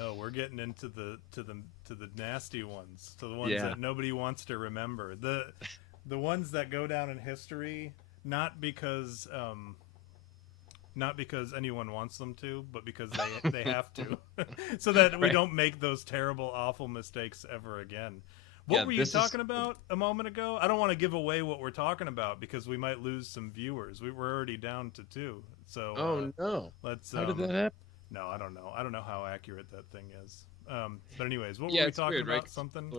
no, we're getting into the nasty ones, to the ones that nobody wants to remember. The ones that go down in history, not because anyone wants them to, but because they have to, so that we don't make those terrible, awful mistakes ever again. What were you talking about a moment ago? I don't want to give away what we're talking about because we might lose some viewers. We were already down to 2. So no. Let's How did that happen? No, I don't know. I don't know how accurate that thing is. But anyways, what were we talking weird, about? right? Something?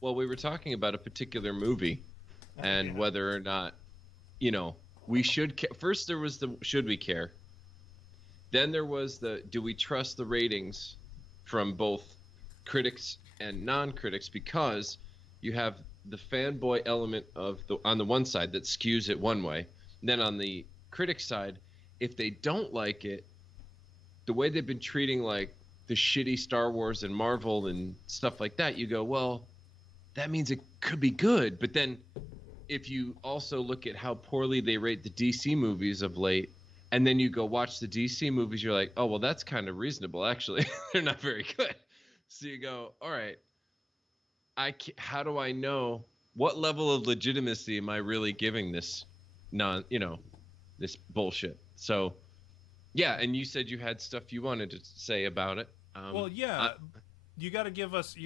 Well, we were talking about a particular movie and whether or not, we should first there was the should we care? Then there was the do we trust the ratings from both critics and non-critics, because you have the fanboy element on the one side that skews it one way. And then on the critic side, if they don't like it, the way they've been treating like the shitty Star Wars and Marvel and stuff like that, you go, well, that means it could be good. But then if you also look at how poorly they rate the DC movies of late, and then you go watch the DC movies, you're like, oh, well, that's kind of reasonable, actually. They're not very good. So you go, all right, how do I know what level of legitimacy am I really giving this this bullshit? So, yeah, and you said you had stuff you wanted to say about it. Well, yeah, you got to give us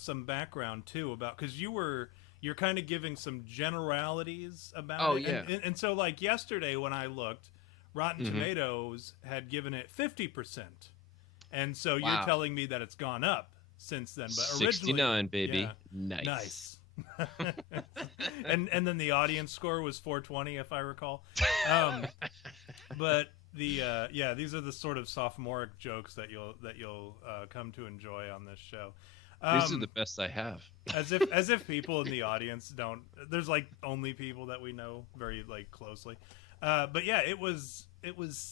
some background too about, because you're kind of giving some generalities about it. Yeah. And so like yesterday when I looked, Rotten Tomatoes had given it 50%. And so you're telling me that it's gone up since then, but originally 69, baby. Yeah, nice. and then the audience score was 420, if I recall. But these are the sort of sophomoric jokes that you'll come to enjoy on this show. These are the best I have. as if people in the audience don't. There's like only people that we know very like closely. But yeah, it was.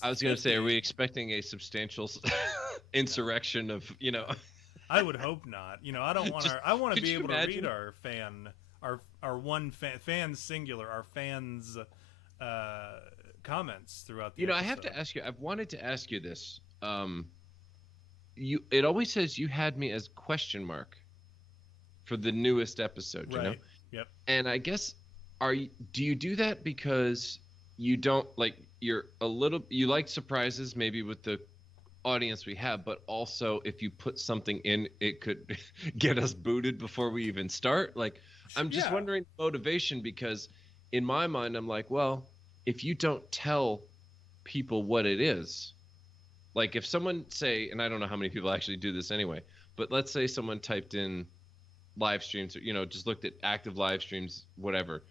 I was going to say, are we expecting a substantial insurrection of I would hope not. I don't want I want to be able to read our fan singular, our fans' comments throughout the episode. I have to ask you. I've wanted to ask you this. It always says you had me as question mark for the newest episode. Right. You know. Yep. And I guess do you do that because you don't like you like surprises maybe with the audience we have, but also if you put something in, it could get us booted before we even start. Like, I'm just wondering motivation, because in my mind, I'm like, well, if you don't tell people what it is, like if someone say, and I don't know how many people actually do this anyway, but let's say someone typed in live streams or, just looked at active live streams, whatever.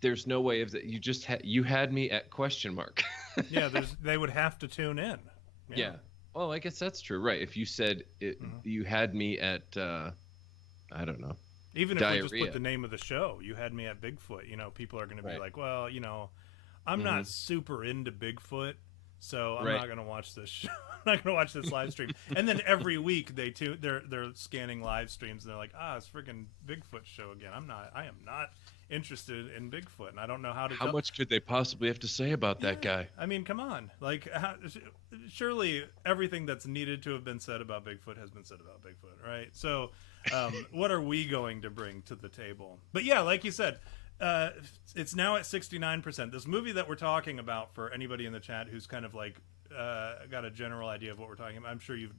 There's no way of that. You just you had me at question mark. Yeah, they would have to tune in. Yeah. Well, I guess that's true, right? If you said you had me at, I don't know, even diarrhea. If we just put the name of the show, you had me at Bigfoot. People are going to be like, well, I'm not super into Bigfoot, so I'm not going to watch this show. I'm not going to watch this live stream. And then every week they're scanning live streams and they're like, it's freaking Bigfoot show again. I am not interested in Bigfoot, and I don't know how to. How much could they possibly have to say about that guy? I mean, come on, like, surely everything that's needed to have been said about Bigfoot has been said about Bigfoot, right? So, what are we going to bring to the table? But yeah, like you said, it's now at 69%. This movie that we're talking about, for anybody in the chat who's kind of like got a general idea of what we're talking about, I'm sure you've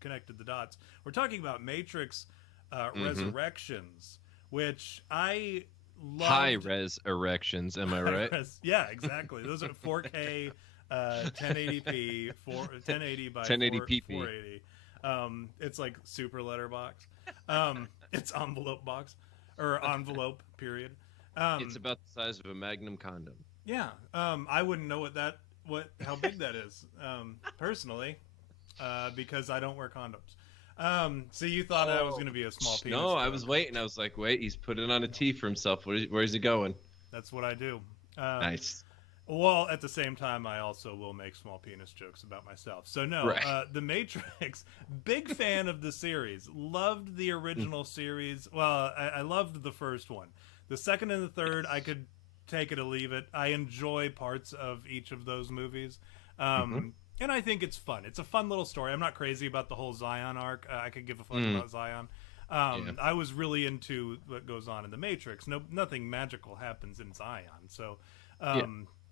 connected the dots. We're talking about Matrix Resurrections, which I loved. High res erections, am I right? Yeah, exactly. Those are 4K, 1080p, 1080 by 1080p. 480. It's like super letterbox. It's envelope box or envelope period. It's about the size of a Magnum condom. Yeah, I wouldn't know how big that is personally, because I don't wear condoms. So you thought I was going to be a small penis? No, I was waiting. I was like, wait, he's putting on a T for himself. Where's he going? That's what I do. Nice. Well, at the same time, I also will make small penis jokes about myself. So no, right. The Matrix, big fan of the series. Loved the original series. Well, I loved the first one. The second and the third, I could take it or leave it. I enjoy parts of each of those movies. And I think it's fun. It's a fun little story. I'm not crazy about the whole Zion arc. I could give a fuck about Zion. I was really into what goes on in the Matrix. Nothing magical happens in Zion. So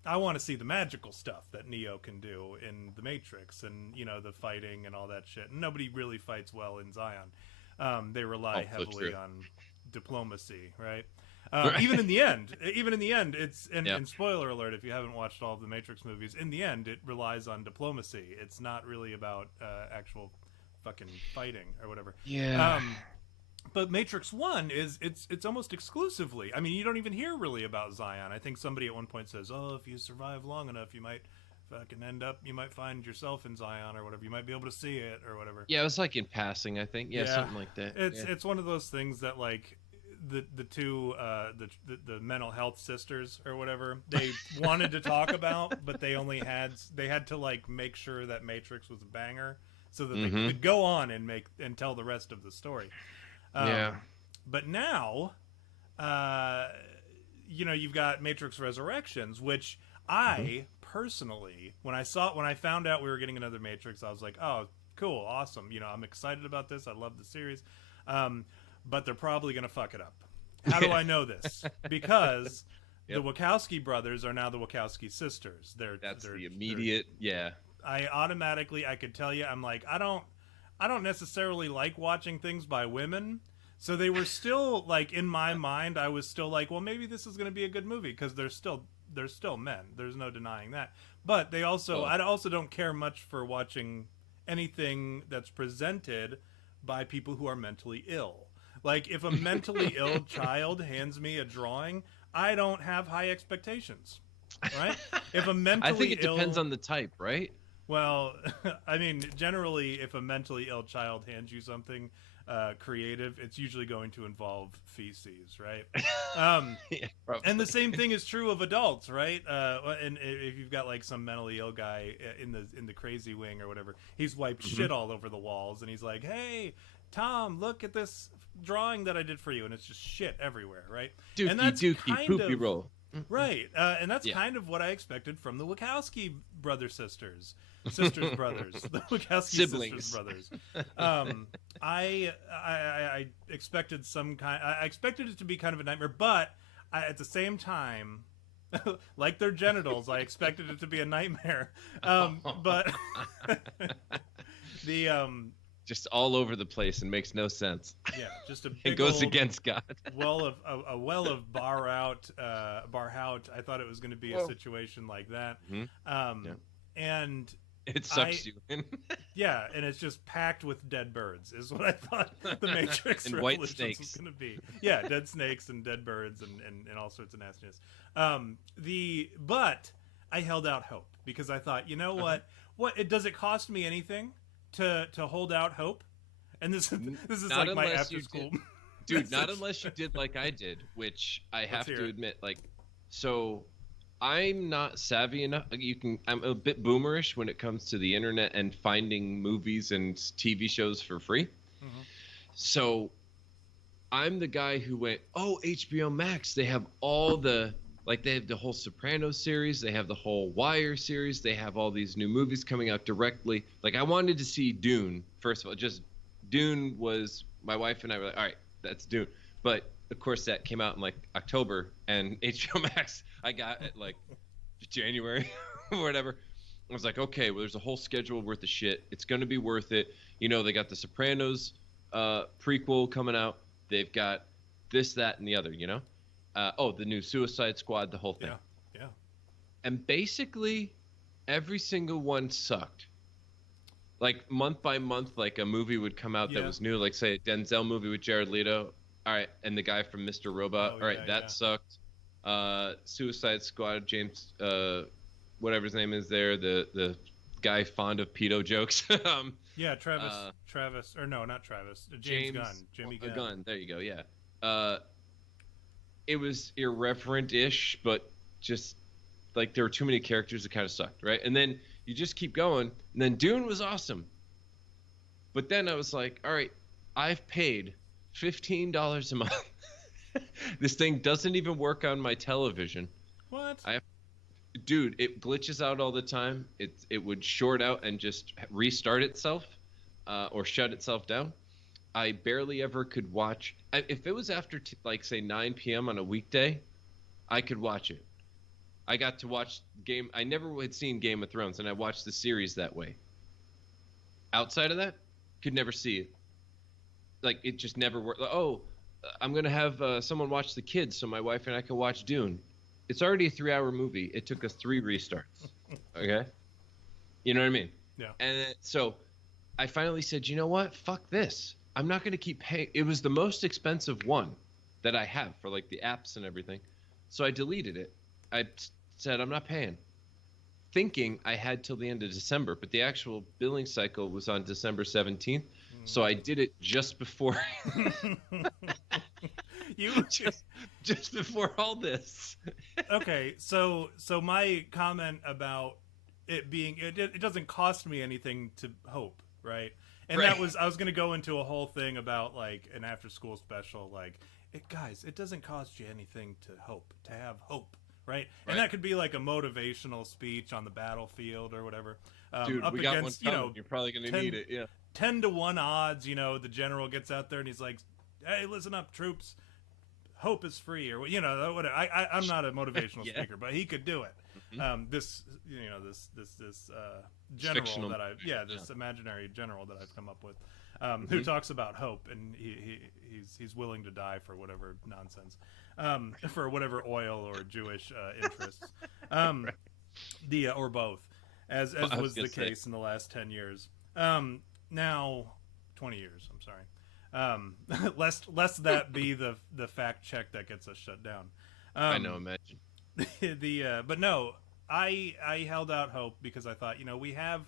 I want to see the magical stuff that Neo can do in the Matrix, and the fighting and all that shit. And nobody really fights well in Zion. They rely heavily on diplomacy, right? Even in the end, it's and spoiler alert if you haven't watched all of the Matrix movies. In the end, it relies on diplomacy. It's not really about actual fucking fighting or whatever. Yeah. But Matrix 1 it's almost exclusively. I mean, you don't even hear really about Zion. I think somebody at one point says, "Oh, if you survive long enough, you might fucking you might find yourself in Zion or whatever. You might be able to see it or whatever." Yeah, it was like in passing, I think. Yeah, something like that. It's one of those things that like the two the mental health sisters or whatever, they wanted to talk about, but they had to like make sure that Matrix was a banger so that they could go on and tell the rest of the story. But now you've got Matrix Resurrections, which I personally, when I found out we were getting another Matrix, I was like, oh, cool, awesome, I'm excited about this. I love the series. But they're probably going to fuck it up. How do I know this? Because the Wachowski brothers are now the Wachowski sisters. That's the immediate, I could tell you, I'm like, I don't necessarily like watching things by women. So they were still like, in my mind, I was still like, well, maybe this is going to be a good movie because they're still men. There's no denying that. But I also don't care much for watching anything that's presented by people who are mentally ill. Like, if a mentally ill child hands me a drawing, I don't have high expectations, right? If a mentally I think it depends on the type, right? Well, I mean, generally, if a mentally ill child hands you something creative, it's usually going to involve feces, right? And the same thing is true of adults, right? And if you've got like some mentally ill guy in the crazy wing or whatever, he's wiped shit all over the walls, and he's like, "Hey, Tom, look at this drawing that I did for you," and it's just shit everywhere, right? Dookie, and that's dookie, poopy roll. Right, and that's kind of what I expected from the Wachowski sisters, the Wachowski siblings, sisters brothers. I expected I expected it to be kind of a nightmare, but at the same time, like their genitals, I expected it to be a nightmare. But just all over the place and makes no sense. Yeah, just a big it goes against God. well of bar out. I thought it was going to be a situation like that. And it sucks you in. Yeah, and it's just packed with dead birds is what I thought the Matrix and Revolutions white snakes was going to be. Yeah, dead snakes and dead birds and all sorts of nastiness. But I held out hope because I thought, you know what? Does it cost me anything to hold out hope? And this is not like my after school. Dude, not unless you did like I did, which I have to admit, so I'm not savvy enough. I'm a bit boomerish when it comes to the internet and finding movies and TV shows for free. So I'm the guy who went, oh, HBO Max, they have all they have the whole Sopranos series, they have the whole Wire series, they have all these new movies coming out directly. Like, I wanted to see Dune, first of all. Just Dune was, my wife and I were like, all right, that's Dune. But of course that came out in like October, and HBO Max I got at like January or whatever. I was like, okay, well, there's a whole schedule worth of shit. It's going to be worth it. They got the Sopranos prequel coming out. They've got this, that, and the other, the new Suicide Squad, the whole thing. Yeah. And basically every single one sucked. Like month by month, like a movie would come out that was new, like say a Denzel movie with Jared Leto. All right, and the guy from Mr. Robot. All right, that sucked. Suicide Squad, James, whatever his name is there, the guy fond of pedo jokes. Travis, or no, not Travis. James Gunn. Jimmy Gunn. Gunn. There you go. Yeah. It was irreverent-ish, but just like there were too many characters that kind of sucked, right? And then you just keep going, and then Dune was awesome. But then I was like, all right, I've paid $15 a month. This thing doesn't even work on my television. What? dude, it glitches out all the time. It would short out and just restart itself, or shut itself down. I barely ever could watch. If it was after like say 9 p.m. on a weekday, I could watch it. I got to watch game. I never had seen Game of Thrones, and I watched the series that way. Outside of that, could never see it. Like it just never worked. Oh, I'm gonna have someone watch the kids so my wife and I can watch Dune. It's already a 3-hour movie. It took us 3 restarts. Okay, you know what I mean? Yeah. And so I finally said, you know what? Fuck this. I'm not gonna keep paying. It was the most expensive one that I have for like the apps and everything. So I deleted it. I said I'm not paying, thinking I had till the end of December, but the actual billing cycle was on December 17th. So I did it just before just before all this. Okay, so my comment about it being it doesn't cost me anything to hope, right? And right. that was I was going to go into a whole thing about like an after school special, like guys, it doesn't cost you anything to have hope. Right? And that could be like a motivational speech on the battlefield or whatever. Dude, up we against, got one coming. You're probably going to need it. Yeah. 10-1 odds, the general gets out there and he's like, hey, listen up, troops. Hope is free, or whatever. I'm not a motivational yeah. speaker, but he could do it. Mm-hmm. This general fictional that this imaginary general that I've come up with, who talks about hope, and he's willing to die for whatever nonsense, for whatever oil or Jewish interests, right. Or both, as was the case in the last 10 years. Now 20 years. I'm sorry. Lest that be the fact check that gets us shut down. I know. Imagine. But no, I held out hope because I thought, we have.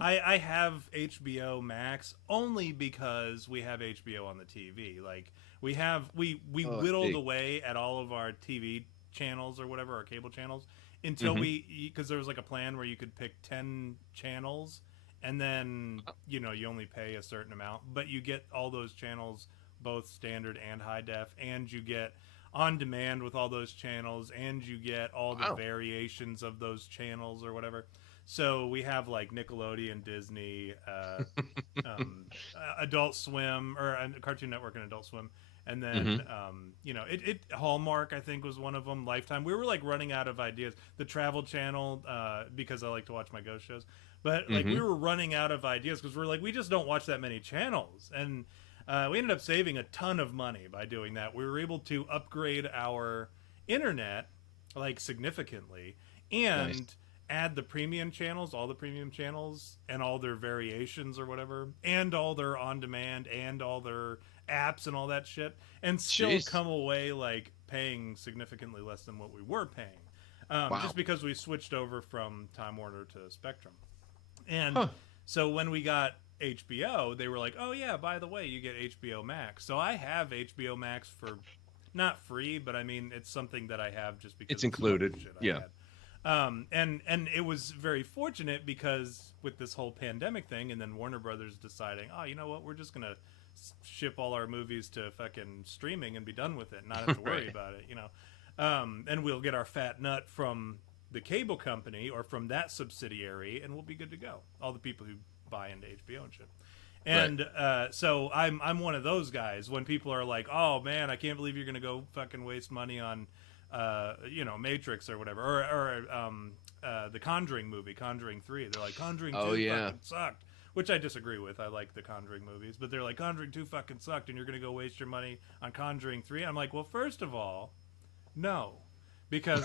I have HBO Max only because we have HBO on the TV. Like we whittled away at all of our TV channels or whatever, our cable channels, until because there was like a plan where you could pick 10 channels, and then you only pay a certain amount, but you get all those channels, both standard and high def, and you get on demand with all those channels, and you get all the variations of those channels or whatever. So we have like Nickelodeon, Disney, Adult Swim, or Cartoon Network and Adult Swim. And then, Hallmark, I think, was one of them. Lifetime. We were like running out of ideas. The Travel Channel, because I like to watch my ghost shows. But like we were running out of ideas because we're like, we just don't watch that many channels. And we ended up saving a ton of money by doing that. We were able to upgrade our internet like significantly and add the premium channels, all the premium channels and all their variations or whatever, and all their on demand and all their apps and all that shit, and still come away like paying significantly less than what we were paying, just because we switched over from Time Warner to Spectrum. And so when we got HBO, they were like, oh yeah, by the way, you get HBO Max. So I have HBO Max for not free, but I mean it's something that I have just because it's included. Yeah. And it was very fortunate because with this whole pandemic thing, and then Warner Brothers deciding, oh, you know what, we're just gonna ship all our movies to fucking streaming and be done with it, and not have to worry about it, and we'll get our fat nut from the cable company or from that subsidiary, and we'll be good to go. All the people who buy into HBO and shit. And so I'm one of those guys when people are like, oh man, I can't believe you're gonna go fucking waste money on Matrix or whatever, or the Conjuring movie, Conjuring 3. They're like, Conjuring 2 fucking sucked, which I disagree with. I like the Conjuring movies, but they're like, Conjuring 2 fucking sucked, and you're gonna go waste your money on Conjuring 3. I'm like, well, first of all, no, because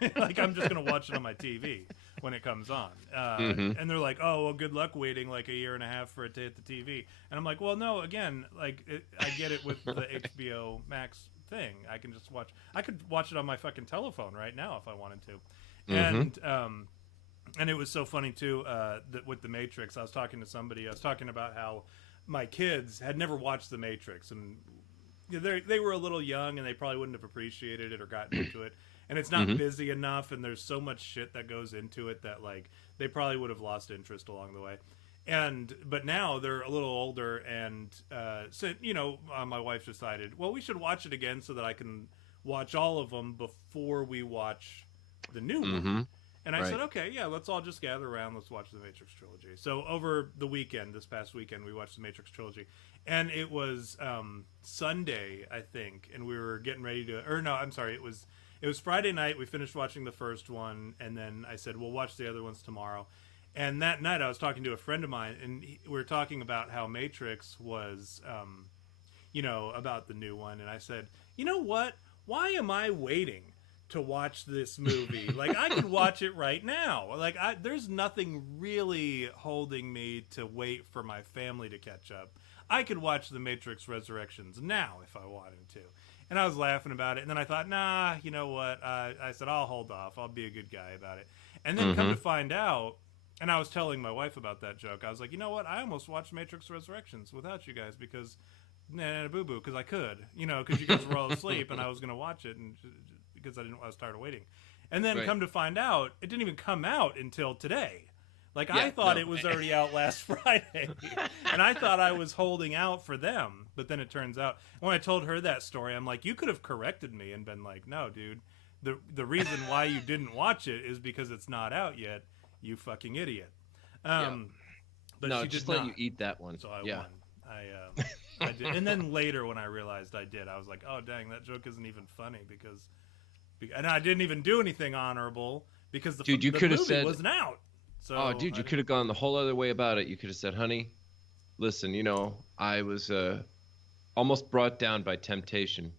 it's like I'm just gonna watch it on my TV when it comes on. And they're like, oh, well, good luck waiting like a year and a half for it to hit the TV. And I'm like, well, no, again, like I get it with the HBO Max thing. I can just watch. I could watch it on my fucking telephone right now if I wanted to. And it was so funny too that with the Matrix, I was talking to somebody. I was talking about how my kids had never watched the Matrix, and they were a little young, and they probably wouldn't have appreciated it or gotten into it. And it's not busy enough, and there's so much shit that goes into it that like they probably would have lost interest along the way. But now they're a little older, and so my wife decided, well, we should watch it again so that I can watch all of them before we watch the new one. And I said, okay, yeah, let's all just gather around. Let's watch the Matrix trilogy. So over the weekend, this past weekend, we watched the Matrix trilogy. And it was Sunday, I think, and we were getting ready to... Or no, I'm sorry, it was Friday night. We finished watching the first one, and then I said, we'll watch the other ones tomorrow. And that night, I was talking to a friend of mine, and we were talking about how Matrix was, about the new one. And I said, you know what? Why am I waiting to watch this movie? Like, I could watch it right now. Like, there's nothing really holding me to wait for my family to catch up. I could watch The Matrix Resurrections now if I wanted to. And I was laughing about it. And then I thought, nah, you know what? I said, I'll hold off. I'll be a good guy about it. And then come to find out, and I was telling my wife about that joke. I was like, you know what? I almost watched Matrix Resurrections without you guys because, boo-boo, because I could. Because you guys were all asleep and I was going to watch it and because I was tired of waiting. And then come to find out, it didn't even come out until today. Like, I thought it was already out last Friday. And I thought I was holding out for them. But then it turns out, when I told her that story, I'm like, you could have corrected me and been like, no, dude. The reason why you didn't watch it is because it's not out yet. You fucking idiot. But no, she just did let not. you eat that one. So I won. I did. And then later when I realized I did, I was like, oh, dang, that joke isn't even funny because and I didn't even do anything honorable because the movie wasn't out. So you could have gone the whole other way about it. You could have said, honey, listen, I was almost brought down by temptation.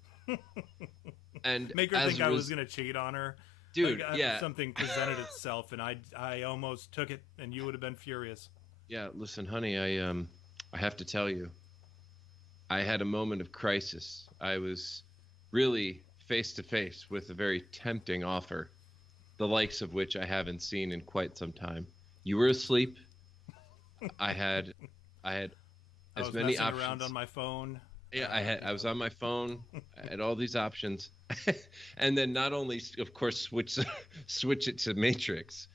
And make her think I was going to cheat on her. Dude, something presented itself, and I almost took it, and you would have been furious. Yeah, listen, honey, I have to tell you, I had a moment of crisis. I was really face to face with a very tempting offer, the likes of which I haven't seen in quite some time. You were asleep. I had as many options. I was messing around on my phone. Yeah, I was on my phone. I had all these options, and then not only, of course, switch it to Matrix,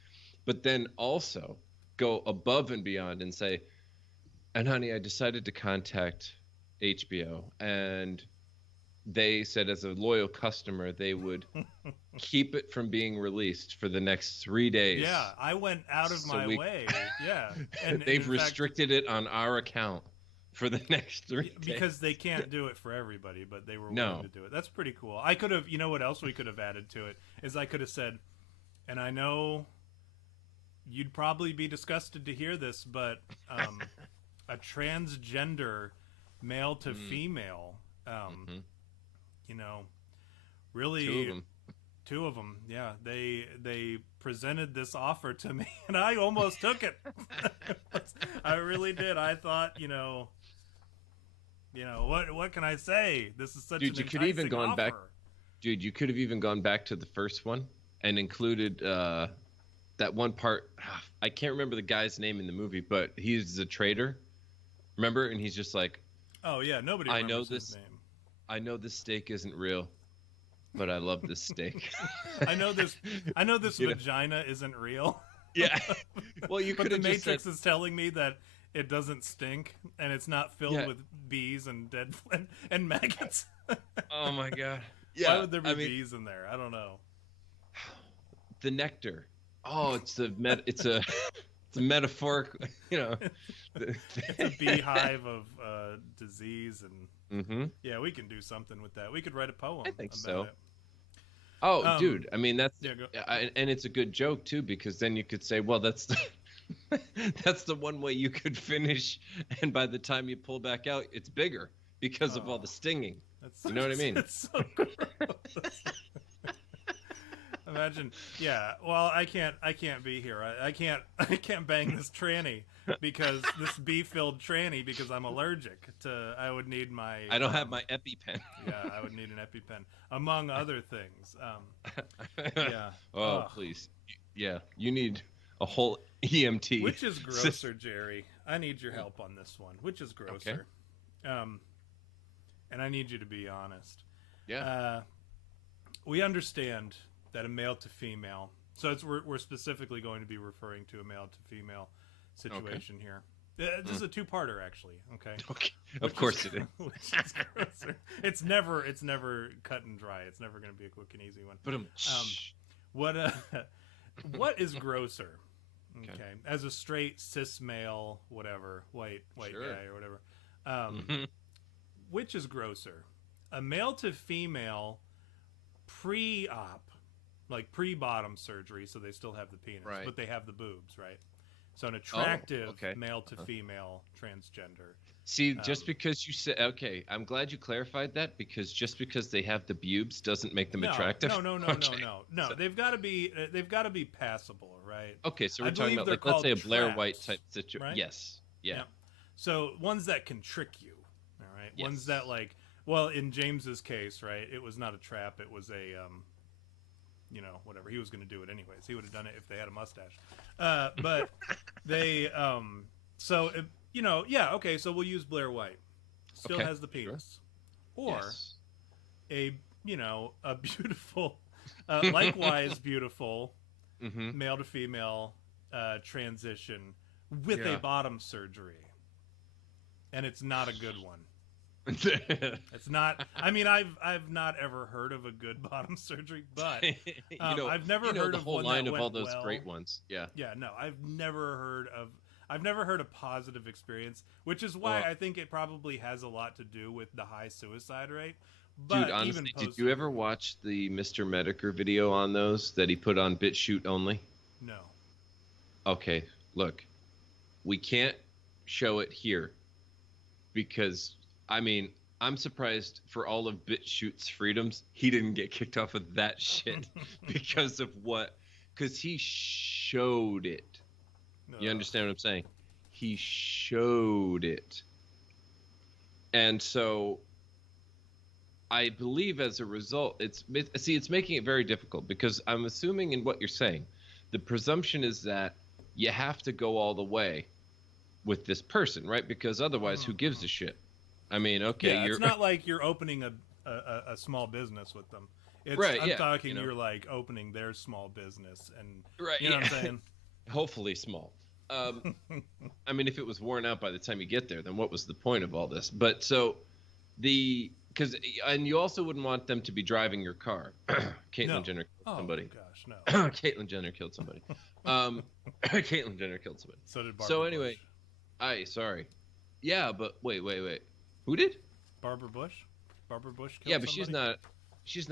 but then also go above and beyond and say, and honey, I decided to contact HBO, and they said as a loyal customer they would keep it from being released for the next 3 days. Yeah, I went out of my way. Yeah, and they've restricted it on our account for the next 3 days. Because they can't do it for everybody, but they were willing to do it. That's pretty cool. I could have, what else we could have added to it is I could have said, and I know you'd probably be disgusted to hear this, but a transgender male to female, really two of them. Yeah. They presented this offer to me and I almost took it. I really did. I thought, what can I say? This is such an enticing offer. Dude, you could have even gone back to the first one and included that one part. I can't remember the guy's name in the movie, but he's a traitor. Remember? And he's just like, oh yeah, nobody remembers his name. I know this steak isn't real, but I love this steak. I know this vagina isn't real. Yeah. Well, you could have just said... The Matrix is telling me that it doesn't stink and it's not filled with bees and dead and maggots. Oh my god. Yeah. Why would there be bees in there? I don't know. The nectar. Oh, it's a metaphoric, It's a beehive of disease and yeah, we can do something with that. We could write a poem. I think about so. it. Oh, dude, I mean and it's a good joke too, because then you could say, well, that's the one way you could finish, and by the time you pull back out, it's bigger because of all the stinging. You know what I mean? It's so gross. Imagine, yeah. Well, I can't be here. I can't bang this tranny because this bee-filled tranny because I'm allergic to. I would need my. I don't have my EpiPen. Yeah, I would need an EpiPen, among other things. Yeah. Oh, please. Yeah, you need a whole EMT. Which is grosser, Jerry? I need your help on this one. Which is grosser? Okay. And I need you to be honest. Yeah. We understand that a male to female, so we're specifically going to be referring to a male to female situation here. This is a two-parter, actually. Okay. Of course it is. Which is grosser. It's never cut and dry. It's never going to be a quick and easy one. But What what is grosser? Okay. Okay, as a straight cis male, whatever, white Sure. guy or whatever, which is grosser? A male to female pre-op, like pre-bottom surgery, so they still have the penis, Right. but they have the boobs, right? So an attractive okay. male to female transgender. See, just because you said okay, I'm glad you clarified that because just because they have the pubes doesn't make them attractive. No. Okay. So, they've got to be passable, right? Okay, so we're I talking believe about they're like let's say a called Blair traps, White type situation. right? Yes. Yeah. Yeah. So ones that can trick you, all right? Yes. Ones that like, well, in James's case, right? It was not a trap. It was a, whatever. He was going to do it anyways. He would have done it if they had a mustache. But they, yeah. Okay. So we'll use Blair White. Still Okay, has the penis, or Yes. a beautiful, likewise beautiful Mm-hmm. male to female transition with Yeah. a bottom surgery, and it's not a good one. It's not. I mean, I've not ever heard of a good bottom surgery, but I've never heard the of whole one line that of all went those well. great ones. Yeah. Yeah, no, I've never heard a positive experience, which is why Well- I think it probably has a lot to do with the high suicide rate. But Dude, honestly, even did you ever watch the Mr. Medicare video on those that he put on BitChute only? No. Okay, look, we can't show it here because, I mean, I'm surprised for all of BitChute's freedoms, he didn't get kicked off of that shit because of what? Because he showed it. You understand what I'm saying? He showed it. And so I believe as a result, it's making it very difficult because I'm assuming in what you're saying, the presumption is that you have to go all the way with this person, right? Because otherwise, who gives a shit? I mean, okay, Yeah, you're it's not like you're opening a small business with them. It's, Right, I'm yeah, talking you know. you're like opening their small business, and right. you know Yeah. what I'm saying? Hopefully small. I mean, if it was worn out by the time you get there, then what was the point of all this? But so and you also wouldn't want them to be driving your car. Caitlyn No. Jenner killed somebody. Oh gosh, no. Caitlyn Jenner killed somebody. Caitlyn Jenner killed somebody. So did Barbara So anyway, Bush. Sorry. Yeah, but wait. Who did? Barbara Bush? Barbara Bush killed Yeah, but somebody? she's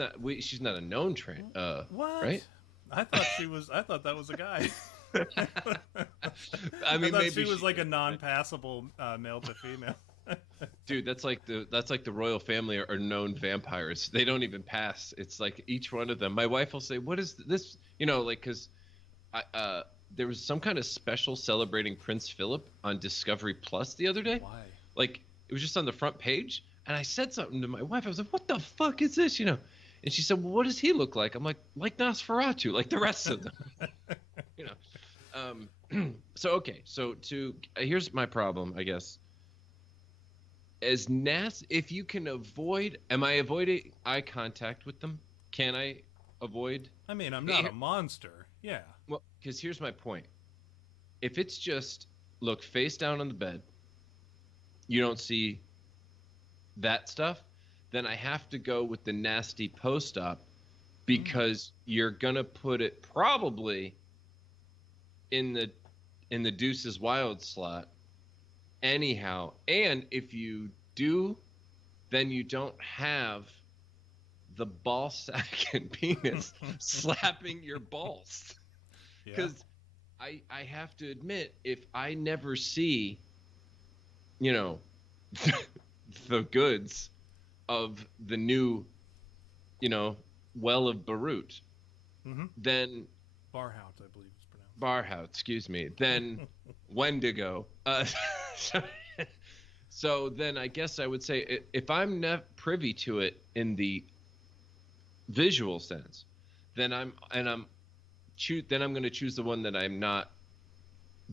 not a known train. What? Right? I thought that was a guy. I mean, thought maybe she was like a non-passable male to female. Dude, that's like the royal family are known vampires. They don't even pass. It's like each one of them. My wife will say, "What is this?" You know, like because there was some kind of special celebrating Prince Philip on Discovery Plus the other day. Why? Like it was just on the front page, and I said something to my wife. I was like, "What the fuck is this?" You know, and she said, "Well, what does he look like?" I'm like Nosferatu, like the rest of them. You know. So here's my problem, I guess. As if you can avoid, am I avoiding eye contact with them? Can I avoid? I mean, I'm not a monster. Yeah. Well, because here's my point. If it's just look face down on the bed, you don't see that stuff, then I have to go with the nasty post-op because you're gonna put it probably in the Deuces Wild slot anyhow. And if you do, then you don't have the ball sack and penis slapping your balls. Yeah. Because I have to admit, if I never see, you know, the goods of the new, you know, well of Beirut, then Barhout, I believe it's pronounced. Barhout, excuse me, then Wendigo. So then I guess I would say if I'm not privy to it in the visual sense, then I'm going to choose the one that I'm not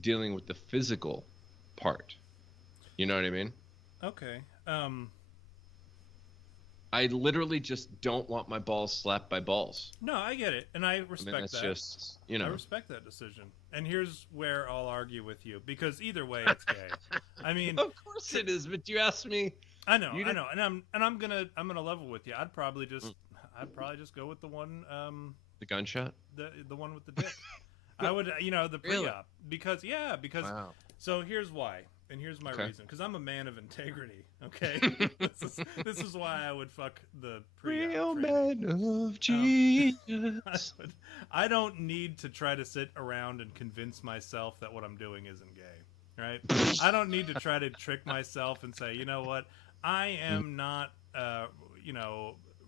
dealing with the physical part. You know what I mean? Okay. I literally just don't want my balls slapped by balls. No, I get it, and I respect That's that. just, you I know. respect that decision. And here's where I'll argue with you, because either way, it's gay. I mean, Of course it is, but you asked me. I know, You and I'm gonna level with you. I'd probably Mm. just go with the one. The The gunshot? The one with the dick. I would, the Really? pre-op because Wow. so here's why, and here's my Okay. reason, because I'm a man of integrity. Okay, this is why I would fuck the pre-op Real training. man of I, genius. I don't need to try to sit around and convince myself that what I'm doing isn't gay, right? I don't need to try to trick myself and say, you know what, I am not,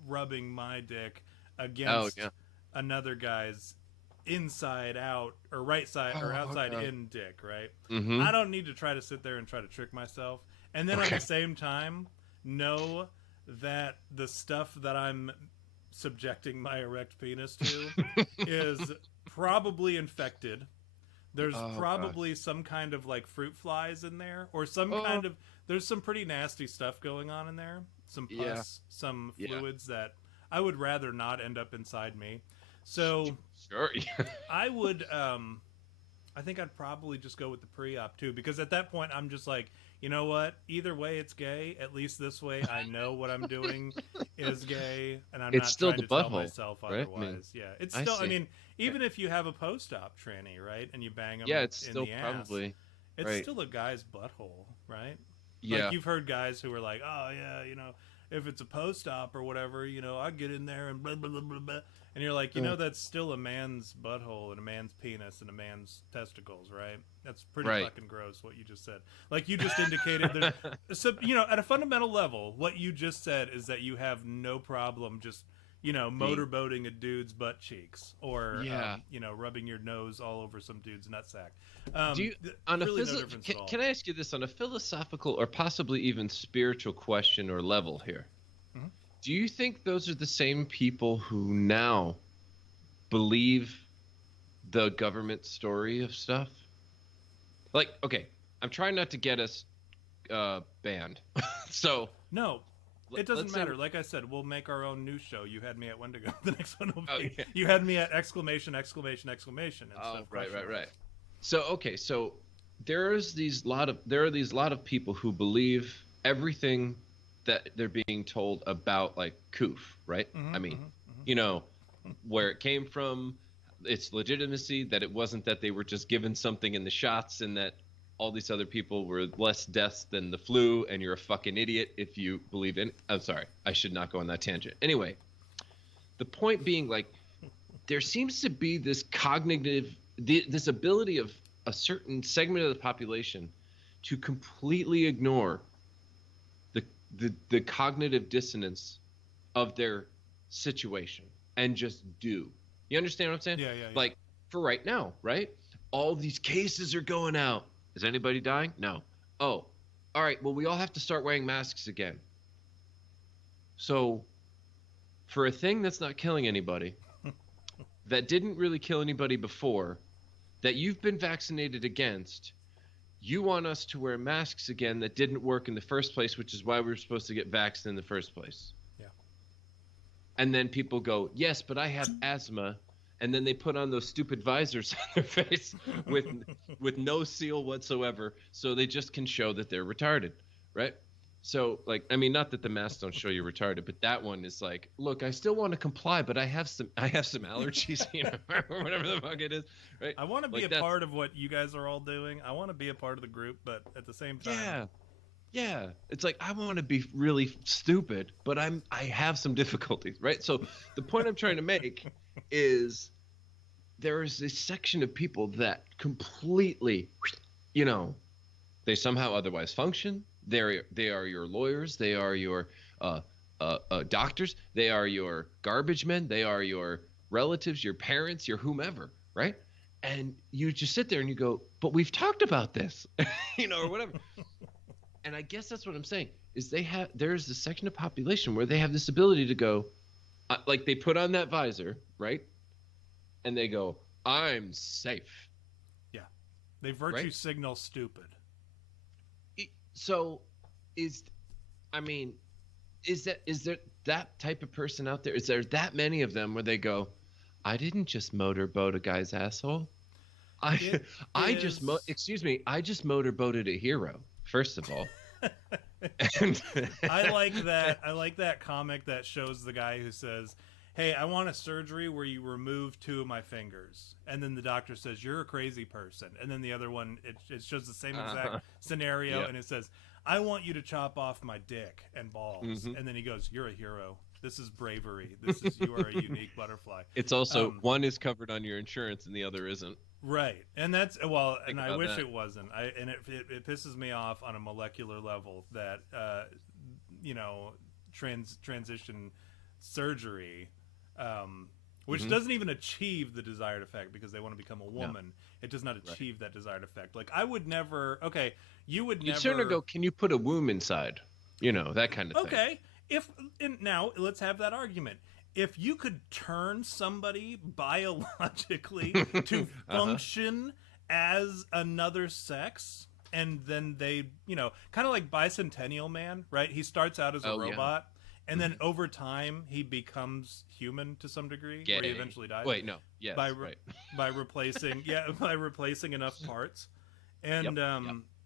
rubbing my dick Oh, against yeah. another guy's inside out or right side or outside in dick, right? Mm-hmm. I don't need to try to sit there and try to trick myself. And then at the same time, know that the stuff that I'm subjecting my erect penis to is probably infected. There's probably some kind of like fruit flies in there, or some kind of, there's some pretty nasty stuff going on in there. Some pus, some fluids that I would rather not end up inside me. So Sure. I would, I think I'd probably just go with the pre-op too, because at that point I'm just like, you know what? Either way, it's gay. At least this way, I know what I'm doing is gay, and I'm It's not still trying the to tell butthole, myself right? otherwise. I mean, Yeah, it's I still. I see. mean, even if you have a post-op tranny, right, and you bang them Yeah, it's in still the ass, probably it's right. still a guy's butthole, right? Yeah. Like you've heard guys who are like, oh yeah, if it's a post-op or whatever, I get in there and blah blah blah blah blah, and you're like, that's still a man's butthole and a man's penis and a man's testicles, right? That's pretty Right. fucking gross what you just said. Like you just indicated there's so at a fundamental level, what you just said is that you have no problem just motorboating a dude's butt cheeks or rubbing your nose all over some dude's nutsack. Do you, on really a no difference at all. can I ask you this on a philosophical or possibly even spiritual question or level here? Mhm. Do you think those are the same people who now believe the government story of stuff? Like, okay, I'm trying not to get us banned. So No, it doesn't let's say matter. Like I said, we'll make our own news show. You had me at Wendigo. The next one will be. Oh, yeah. You had me at exclamation, exclamation, exclamation. Oh, right. So okay, so there are these lot of people who believe everything that they're being told about, like Koof, right? I mean, where it came from, its legitimacy, that it wasn't that they were just given something in the shots, and that all these other people were less deaths than the flu, and you're a fucking idiot if you believe in. I'm sorry, I should not go on that tangent. Anyway, the point being, like, there seems to be this this ability of a certain segment of the population to completely ignore the cognitive dissonance of their situation and just do. You understand what I'm saying? Yeah. Like, for right now, right? All these cases are going out. Is anybody dying? No. Oh, all right. Well, we all have to start wearing masks again. So, for a thing that's not killing anybody, that didn't really kill anybody before, that you've been vaccinated against, you want us to wear masks again that didn't work in the first place, which is why we were supposed to get vaccinated in the first place. Yeah. And then people go, yes, but I have asthma. And then they put on those stupid visors on their face with no seal whatsoever, so they just can show that they're retarded, right? So, like, I mean, not that the masks don't show you retarded, but that one is like, look, I still want to comply, but I have some allergies, or whatever the fuck it is, right? I want to be like, a part of what you guys are all doing. I want to be a part of the group, but at the same time, yeah. It's like, I want to be really stupid, but I have some difficulties, right? So the point I'm trying to make is there is a section of people that completely, they somehow otherwise function. They are your lawyers. They are your doctors. They are your garbage men. They are your relatives, your parents, your whomever, right? And you just sit there and you go, but we've talked about this, or whatever. And I guess that's what I'm saying is there's this section of population where they have this ability to go, like they put on that visor, right? And they go, I'm safe. Yeah. They virtue signal stupid. So is there that type of person out there? Is there that many of them where they go, I didn't just motorboat a guy's asshole. I just motorboated a hero, first of all. I like that comic that shows the guy who says, hey, I want a surgery where you remove 2 of my fingers. And then the doctor says, you're a crazy person. And then the other one, it shows the same exact scenario. Yep. And it says, I want you to chop off my dick and balls. And then he goes, you're a hero. This is bravery. You are a unique butterfly. It's also one is covered on your insurance and the other isn't. Right. And that's, well, Think and I about wish that. it wasn't. It pisses me off on a molecular level that, transition surgery, which doesn't even achieve the desired effect because they want to become a woman. No. It does not achieve that desired effect. Like, I would never, you'd never. Sooner go, can you put a womb inside? That kind of thing. Okay. Now let's have that argument. If you could turn somebody biologically to function as another sex, and then they, kind of like Bicentennial Man, right? He starts out as a robot, and then over time he becomes human to some degree, where he eventually dies. Wait, no, yes, by replacing enough parts, and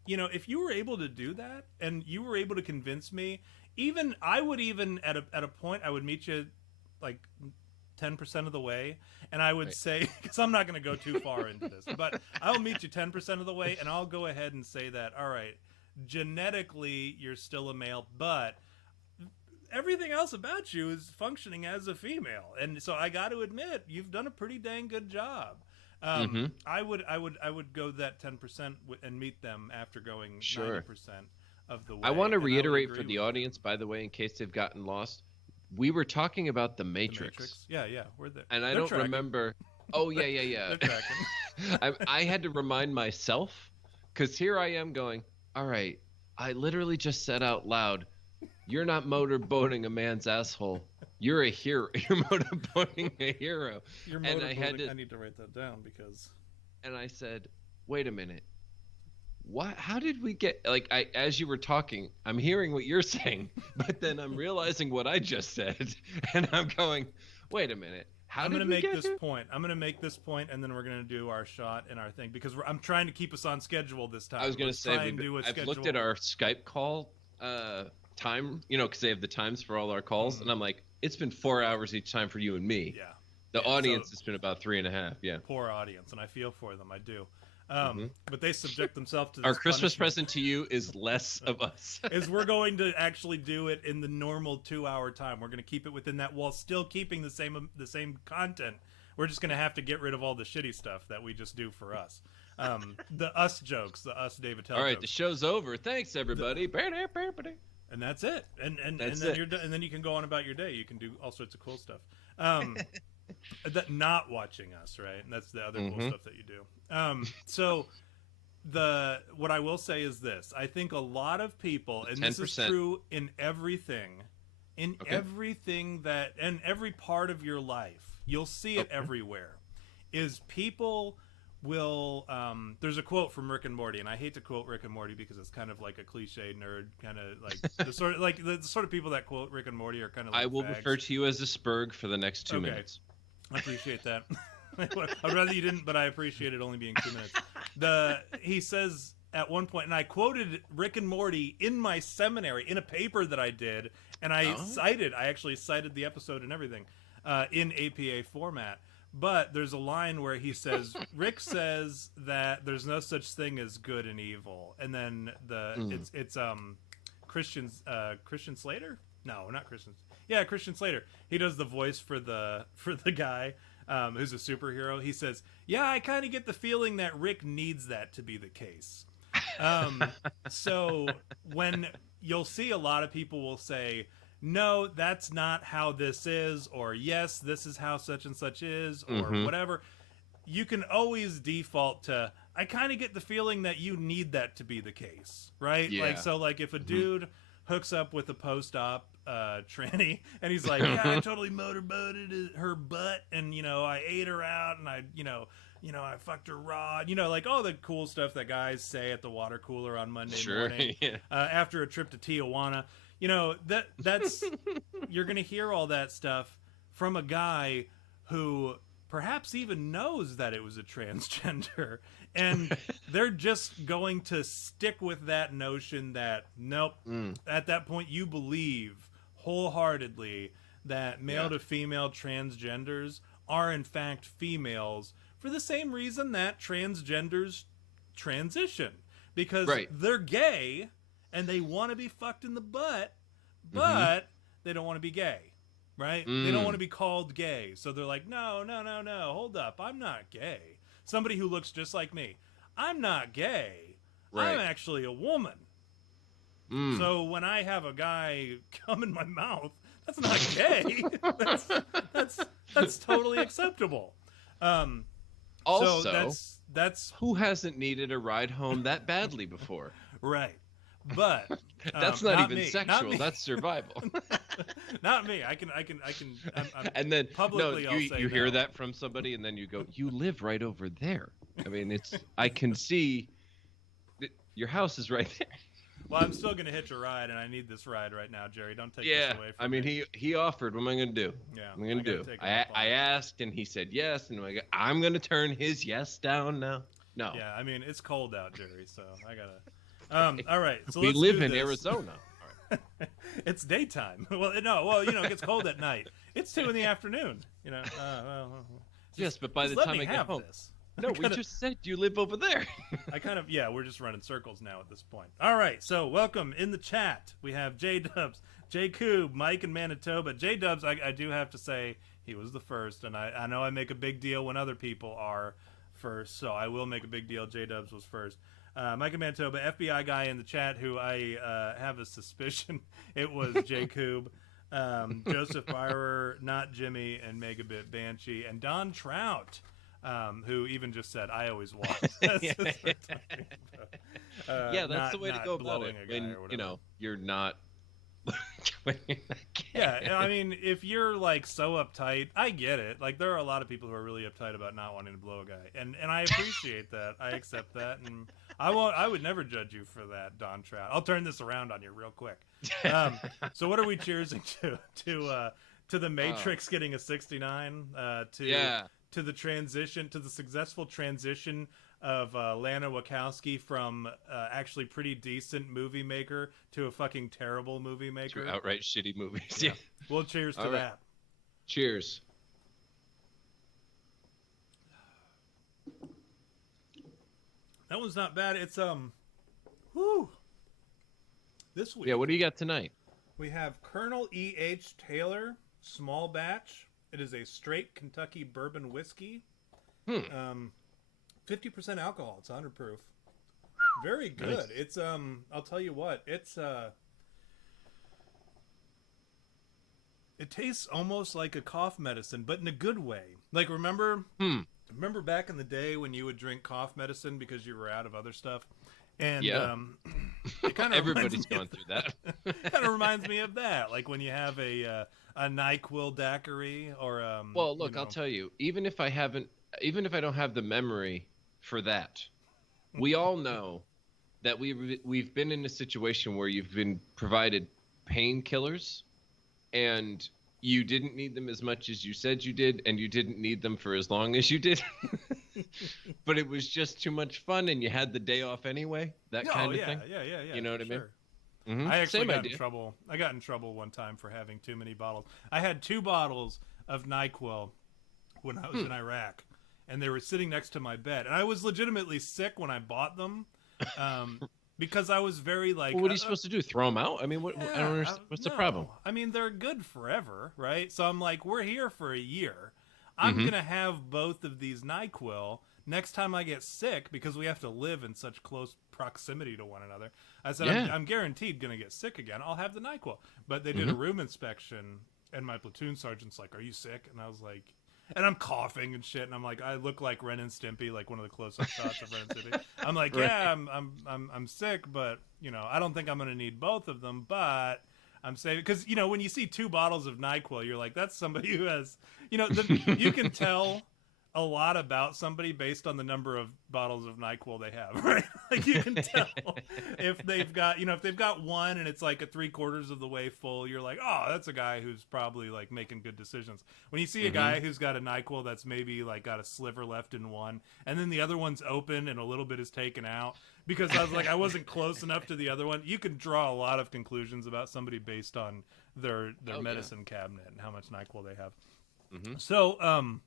if you were able to do that, and you were able to convince me, I would at a point I would meet you like 10% of the way, and I would say, because I'm not going to go too far into this, but I'll meet you 10% of the way, and I'll go ahead and say that, all right, genetically you're still a male, but everything else about you is functioning as a female, and so I got to admit you've done a pretty dang good job. I would go that 10% and meet them after going 90% of the way. I want to reiterate for the audience, by the way, in case they've gotten lost. We were talking about the Matrix. Yeah, we're there. And I don't remember. Oh, yeah. I had to remind myself, because here I am going, all right, I literally just said out loud, you're not motorboating a man's asshole. You're a hero. You're motorboating a hero. I need to write that down because. And I said, wait a minute. What? How did we get, as you were talking, I'm hearing what you're saying, but then I'm realizing what I just said, and I'm going, wait a minute. I'm going to make this point. I'm going to make this point, and then we're going to do our shot and our thing, because I'm trying to keep us on schedule this time. I was going to say, I've looked at our Skype call time, because they have the times for all our calls, and I'm like, it's been 4 hours each time for you and me. Yeah. The audience has been about 3.5. Yeah. Poor audience, and I feel for them. I do. But they subject themselves to this our Christmas present to you is less of us. Is we're going to actually do it in the normal 2-hour time. We're going to keep it within that while still keeping the same content. We're just going to have to get rid of all the shitty stuff that we just do for us. The us jokes, the us David Tell. All right, jokes. The show's over. Thanks everybody. And that's it. And you're done, and then you can go on about your day. You can do all sorts of cool stuff. Not watching us, right? And that's the other cool stuff that you do. So what I will say is this: I think a lot of people, and 10%. This is true in everything, everything that, and every part of your life, you'll see it everywhere. Is people will there's a quote from Rick and Morty, and I hate to quote Rick and Morty because it's kind of like a cliche nerd kind of like the sort of people that quote Rick and Morty are kind of like I will fags. refer to you as a Spurg for the next 2 minutes. I appreciate that. I'd rather you didn't, but I appreciate it only being 2 minutes. He says at one point, and I quoted Rick and Morty in my seminary in a paper that I did, and I actually cited the episode and everything in APA format. But there's a line where he says, Rick says that there's no such thing as good and evil, and then it's Christian Slater? No, not Christian. Yeah, Christian Slater. He does the voice for the guy who's a superhero. He says, "Yeah, I kind of get the feeling that Rick needs that to be the case." So when you'll see a lot of people will say, "No, that's not how this is," or "Yes, this is how such and such is," or whatever. You can always default to, "I kind of get the feeling that you need that to be the case," right? Yeah. Like if a dude hooks up with a post-op tranny and he's like, "Yeah, I totally motorboated her butt, and I ate her out, and I I fucked her raw," like all the cool stuff that guys say at the water cooler on Monday morning after a trip to Tijuana. That's you're gonna hear all that stuff from a guy who perhaps even knows that it was a transgender, and they're just going to stick with that notion that nope, at that point you believe wholeheartedly that male to female transgenders are in fact females for the same reason that transgenders transition, because they're gay and they want to be fucked in the butt, but they don't want to be gay, right? They don't want to be called gay, so they're like, no, hold up, I'm not gay. Somebody who looks just like me, I'm not gay, I'm actually a woman. So when I have a guy come in my mouth, that's not gay. that's totally acceptable. Also, so that's who hasn't needed a ride home that badly before? Right. But that's not even sexual. That's survival. Not me. I'm and then publicly you hear that from somebody, and then you go, "You live right over there." I mean, I can see your house is right there. Well, I'm still gonna hitch a ride, and I need this ride right now, Jerry. Don't take this away from me. I mean, he offered. What am I gonna do? Yeah, what am I gonna do? I asked, and he said yes, and I'm gonna turn his yes down now. No. Yeah, I mean, it's cold out, Jerry, so I gotta. All right, so we live in Arizona. All right. It's daytime. Well, it gets cold at night. It's 2 p.m. Yes, but by the time I get home. No, we just said you live over there. We're just running circles now at this point. All right, so welcome in the chat. We have J-Dubs, J-Coob, Mike in Manitoba. J-Dubs, I do have to say, he was the first, and I know I make a big deal when other people are first, so I will make a big deal. J-Dubs was first. Mike in Manitoba, FBI guy in the chat who I have a suspicion it was J-Coob. Joseph Byrer, not Jimmy, and Megabit Banshee, and Don Trout. Who even just said, I always watch. That's the way to go about it. When, you're not... Yeah, I mean, if you're, like, so uptight, I get it. Like, there are a lot of people who are really uptight about not wanting to blow a guy. And I appreciate that. I accept that. And I would never judge you for that, Don Trout. I'll turn this around on you real quick. So what are we cheersing to? To the Matrix getting a 69? To the transition, to the successful transition of Lana Wachowski from actually pretty decent movie maker to a fucking terrible movie maker. To outright shitty movies. Yeah. Well, cheers to that. Cheers. That one's not bad. It's this week. Yeah, what do you got tonight? We have Colonel E.H. Taylor, small batch. It is a straight Kentucky bourbon whiskey. 50% alcohol. It's 100 proof. Very good. Nice. It's I'll tell you what. It's it tastes almost like a cough medicine, but in a good way. Like remember back in the day when you would drink cough medicine because you were out of other stuff? And it kind of everybody's gone through that. Kind of reminds me of that, like when you have a NyQuil daiquiri or well, look, I'll tell you, even if I don't have the memory for that, we all know that we've been in a situation where you've been provided painkillers and you didn't need them as much as you said you did, and you didn't need them for as long as you did. But it was just too much fun, and you had the day off anyway. That kind of thing. Yeah. You know what I mean? Mm-hmm. I actually got in trouble. I got in trouble one time for having too many bottles. I had 2 bottles of NyQuil when I was in Iraq, and they were sitting next to my bed. And I was legitimately sick when I bought them. Because I was very like... Well, what are you supposed to do? Throw them out? I mean, I don't understand. What's the problem? I mean, they're good forever, right? So I'm like, we're here for a year. I'm going to have both of these NyQuil next time I get sick because we have to live in such close proximity to one another. I said, I'm guaranteed going to get sick again. I'll have the NyQuil. But they did a room inspection, and my platoon sergeant's like, are you sick? And I was like... And I'm coughing and shit, and I'm like, I look like Ren and Stimpy, like one of the close-up shots of Ren and Stimpy. I'm like, yeah, I'm sick, but I don't think I'm gonna need both of them, but I'm saving because when you see 2 bottles of NyQuil, you're like, that's somebody who has, you can tell a lot about somebody based on the number of bottles of NyQuil they have, right? Like you can tell if they've got, if they've got one and it's like a 3/4 of the way full, you're like, oh, that's a guy who's probably like making good decisions. When you see a guy who's got a NyQuil that's maybe like got a sliver left in one, and then the other one's open and a little bit is taken out because I was like, I wasn't close enough to the other one. You can draw a lot of conclusions about somebody based on their medicine cabinet and how much NyQuil they have. So,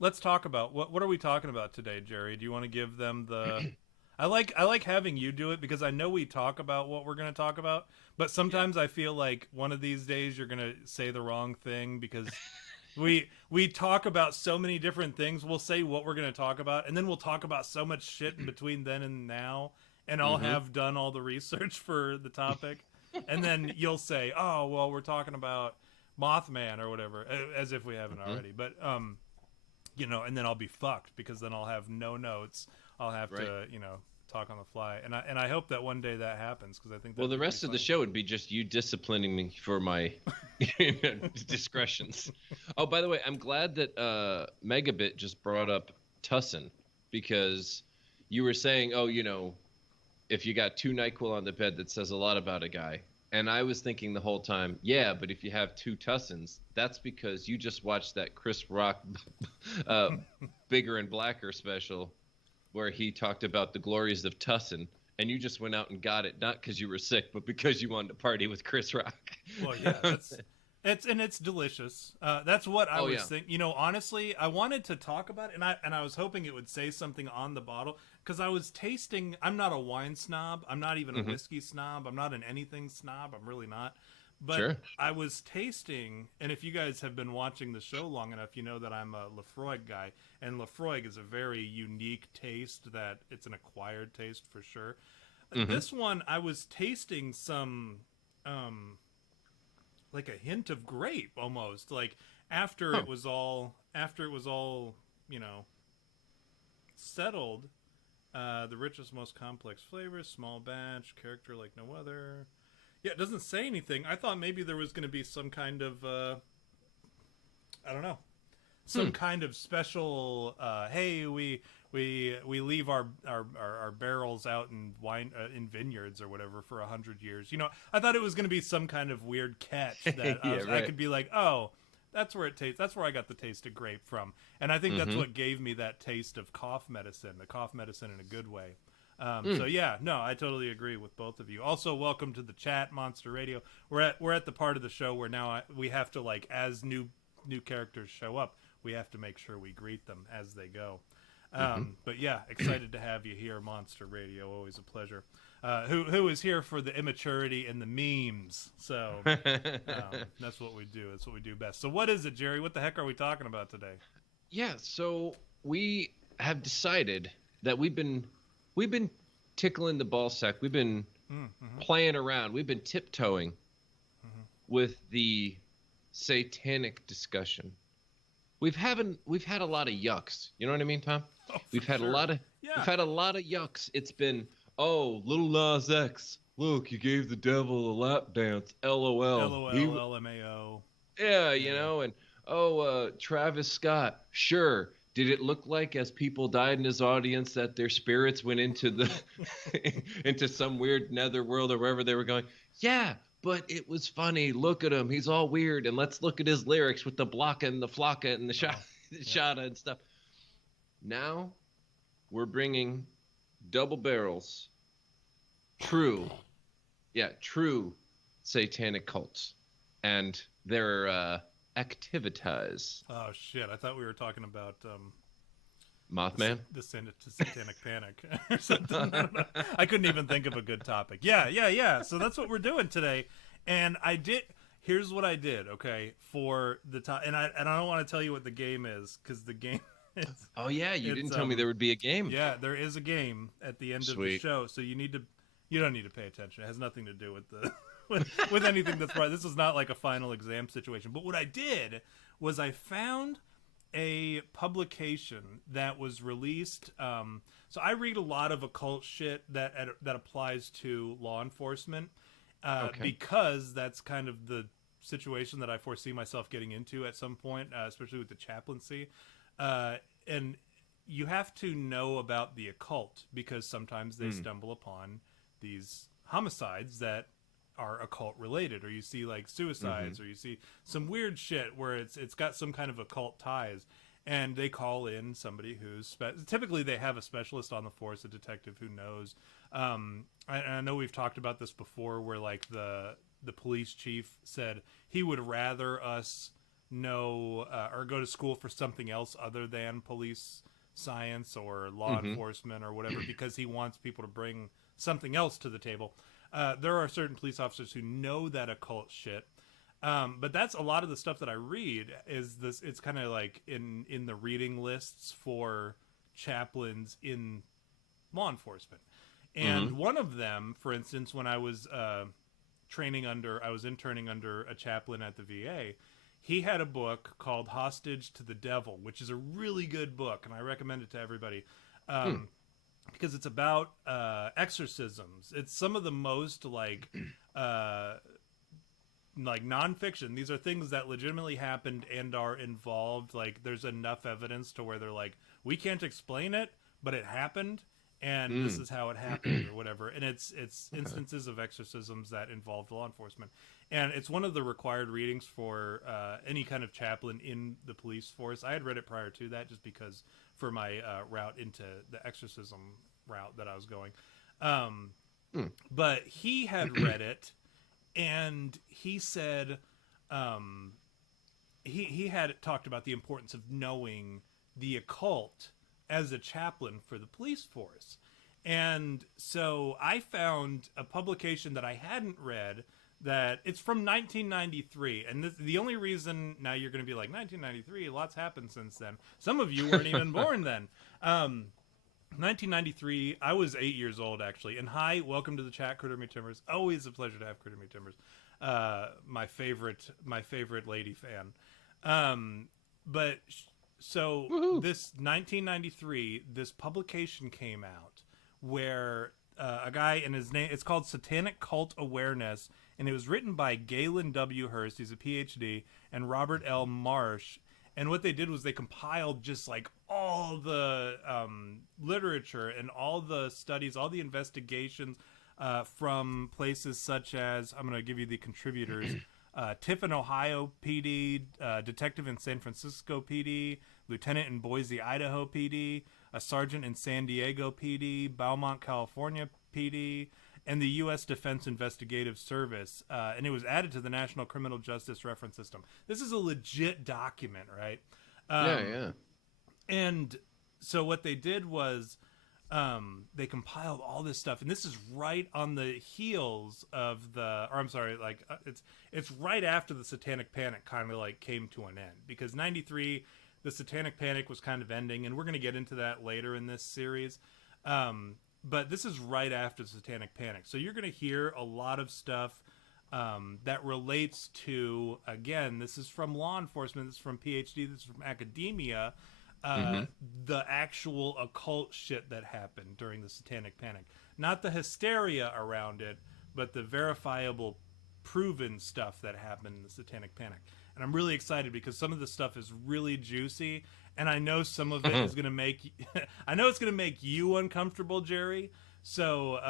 let's talk about what are we talking about today, Jerry? Do you want to give them the? I like having you do it because I know we talk about what we're going to talk about, but sometimes I feel like one of these days you're going to say the wrong thing because we talk about so many different things. We'll say what we're going to talk about, and then we'll talk about so much shit in between then and now, and I'll have done all the research for the topic, and then you'll say, "Oh, well, we're talking about Mothman or whatever," as if we haven't already, but and then I'll be fucked because then I'll have no notes. I'll have to, talk on the fly. And I hope that one day that happens because I think. Well, the rest of the show would be just you disciplining me for my discretions. Oh, by the way, I'm glad that Megabit just brought up Tussin because you were saying, if you got 2 NyQuil on the bed, that says a lot about a guy. And I was thinking the whole time, yeah, but if you have 2 Tussins, that's because you just watched that Chris Rock Bigger and Blacker special where he talked about the glories of Tussin, and you just went out and got it, not because you were sick, but because you wanted to party with Chris Rock. Well, yeah, it's delicious. That's what I was thinking. Honestly, I wanted to talk about it, and I was hoping it would say something on the bottle because I was tasting. I'm not a wine snob. I'm not even a whiskey snob. I'm not an anything snob. I'm really not. But I was tasting, and if you guys have been watching the show long enough, you know that I'm a Lafroig guy, and Lafroig is a very unique taste that it's an acquired taste for sure. This one, I was tasting some, like a hint of grape almost, like after it was all, settled. The richest, most complex flavors, small batch, character like no other. Yeah, it doesn't say anything. I thought maybe there was going to be some kind of, I don't know, some kind of special. Hey, we leave our barrels out in wine in vineyards or whatever for 100 years. I thought it was going to be some kind of weird catch that I could be like, oh, that's where it tastes. That's where I got the taste of grape from, and I think that's what gave me that taste of cough medicine. The cough medicine in a good way. So yeah, no, I totally agree with both of you. Also, welcome to the chat, Monster Radio. We're at the part of the show where now we have to, like, as new characters show up, we have to make sure we greet them as they go. But yeah, excited to have you here, Monster Radio. Always a pleasure. Who is here for the immaturity and the memes? So that's what we do. That's what we do best. So what is it, Jerry? What the heck are we talking about today? Yeah, so we have decided that we've been tickling the ball sack. We've been playing around. We've been tiptoeing with the satanic discussion. We've had a lot of yucks. You know what I mean, Tom? Oh, we've had a lot of yucks. It's been, Lil Nas X. Look, you gave the devil a lap dance. LOL. LOL, LMAO. Yeah, and Travis Scott. Sure. Did it look like, as people died in his audience, that their spirits went into into some weird netherworld or wherever they were going? Yeah, but it was funny. Look at him. He's all weird. And let's look at his lyrics with the blocka and the flocka and the shada and stuff. Now we're bringing double barrels. True satanic cults and their activities. Oh shit! I thought we were talking about Mothman, the Satanic Panic or something. I couldn't even think of a good topic. Yeah. So that's what we're doing today, and here's what I did. Okay, for the time, and I don't want to tell you what the game is because the game. Oh yeah, you didn't tell me there would be a game. Yeah, there is a game at the end of the show, so you don't need to pay attention. It has nothing to do with the. with anything that's right. This is not like a final exam situation. But what I did was I found a publication that was released. So I read a lot of occult shit that applies to law enforcement because that's kind of the situation that I foresee myself getting into at some point, especially with the chaplaincy. and you have to know about the occult because sometimes they stumble upon these homicides that are occult related, or you see like suicides, or you see some weird shit where it's got some kind of occult ties, and they call in somebody who's typically they have a specialist on the force, a detective who knows. I know we've talked about this before, where like the police chief said he would rather us know or go to school for something else other than police science or law enforcement or whatever, because he wants people to bring something else to the table. There are certain police officers who know that occult shit, but that's a lot of the stuff that I read is this. It's kind of like in the reading lists for chaplains in law enforcement, and one of them, for instance, when I was interning under a chaplain at the VA. He had a book called Hostage to the Devil, which is a really good book, and I recommend it to everybody because it's about exorcisms. It's some of the most like nonfiction. These are things that legitimately happened and are involved. Like there's enough evidence to where they're like, we can't explain it, but it happened, and this is how it happened or whatever. And it's instances of exorcisms that involved law enforcement. And it's one of the required readings for any kind of chaplain in the police force. I had read it prior to that just because for my route into the exorcism route that I was going. But he had read it, and he said he had talked about the importance of knowing the occult as a chaplain for the police force. And so I found a publication that I hadn't read that it's from 1993, and the only reason now you're going to be like 1993, lots happened since then. Some of you weren't even born then. 1993, I was 8 years old actually. And hi, welcome to the chat, Critter Me Timbers. Always a pleasure to have Critter Me Timbers, my favorite lady fan. So Woohoo. this 1993, this publication came out where a guy, and his name, it's called Satanic Cult Awareness, and it was written by Galen W. Hurst, he's a PhD, and Robert L. Marsh. And what they did was they compiled just like all the literature and all the studies, all the investigations from places such as, I'm going to give you the contributors, Tiffin, Ohio PD, detective in San Francisco PD, lieutenant in Boise, Idaho PD, a sergeant in San Diego PD, Beaumont, California PD, and the U.S. Defense Investigative Service. And it was added to the National Criminal Justice Reference System. This is a legit document, right? Yeah. And so what they did was they compiled all this stuff, and this is right on the heels of it's right after the Satanic Panic kind of like came to an end, because 93, the Satanic Panic was kind of ending, and we're going to get into that later in this series. But this is right after the Satanic Panic. So you're going to hear a lot of stuff that relates to, again, this is from law enforcement, this is from PhD, this is from academia, the actual occult shit that happened during the Satanic Panic. Not the hysteria around it, but the verifiable, proven stuff that happened in the Satanic Panic. And I'm really excited because some of the stuff is really juicy, and I know some of it is going to make I know it's going to make you uncomfortable, Jerry. So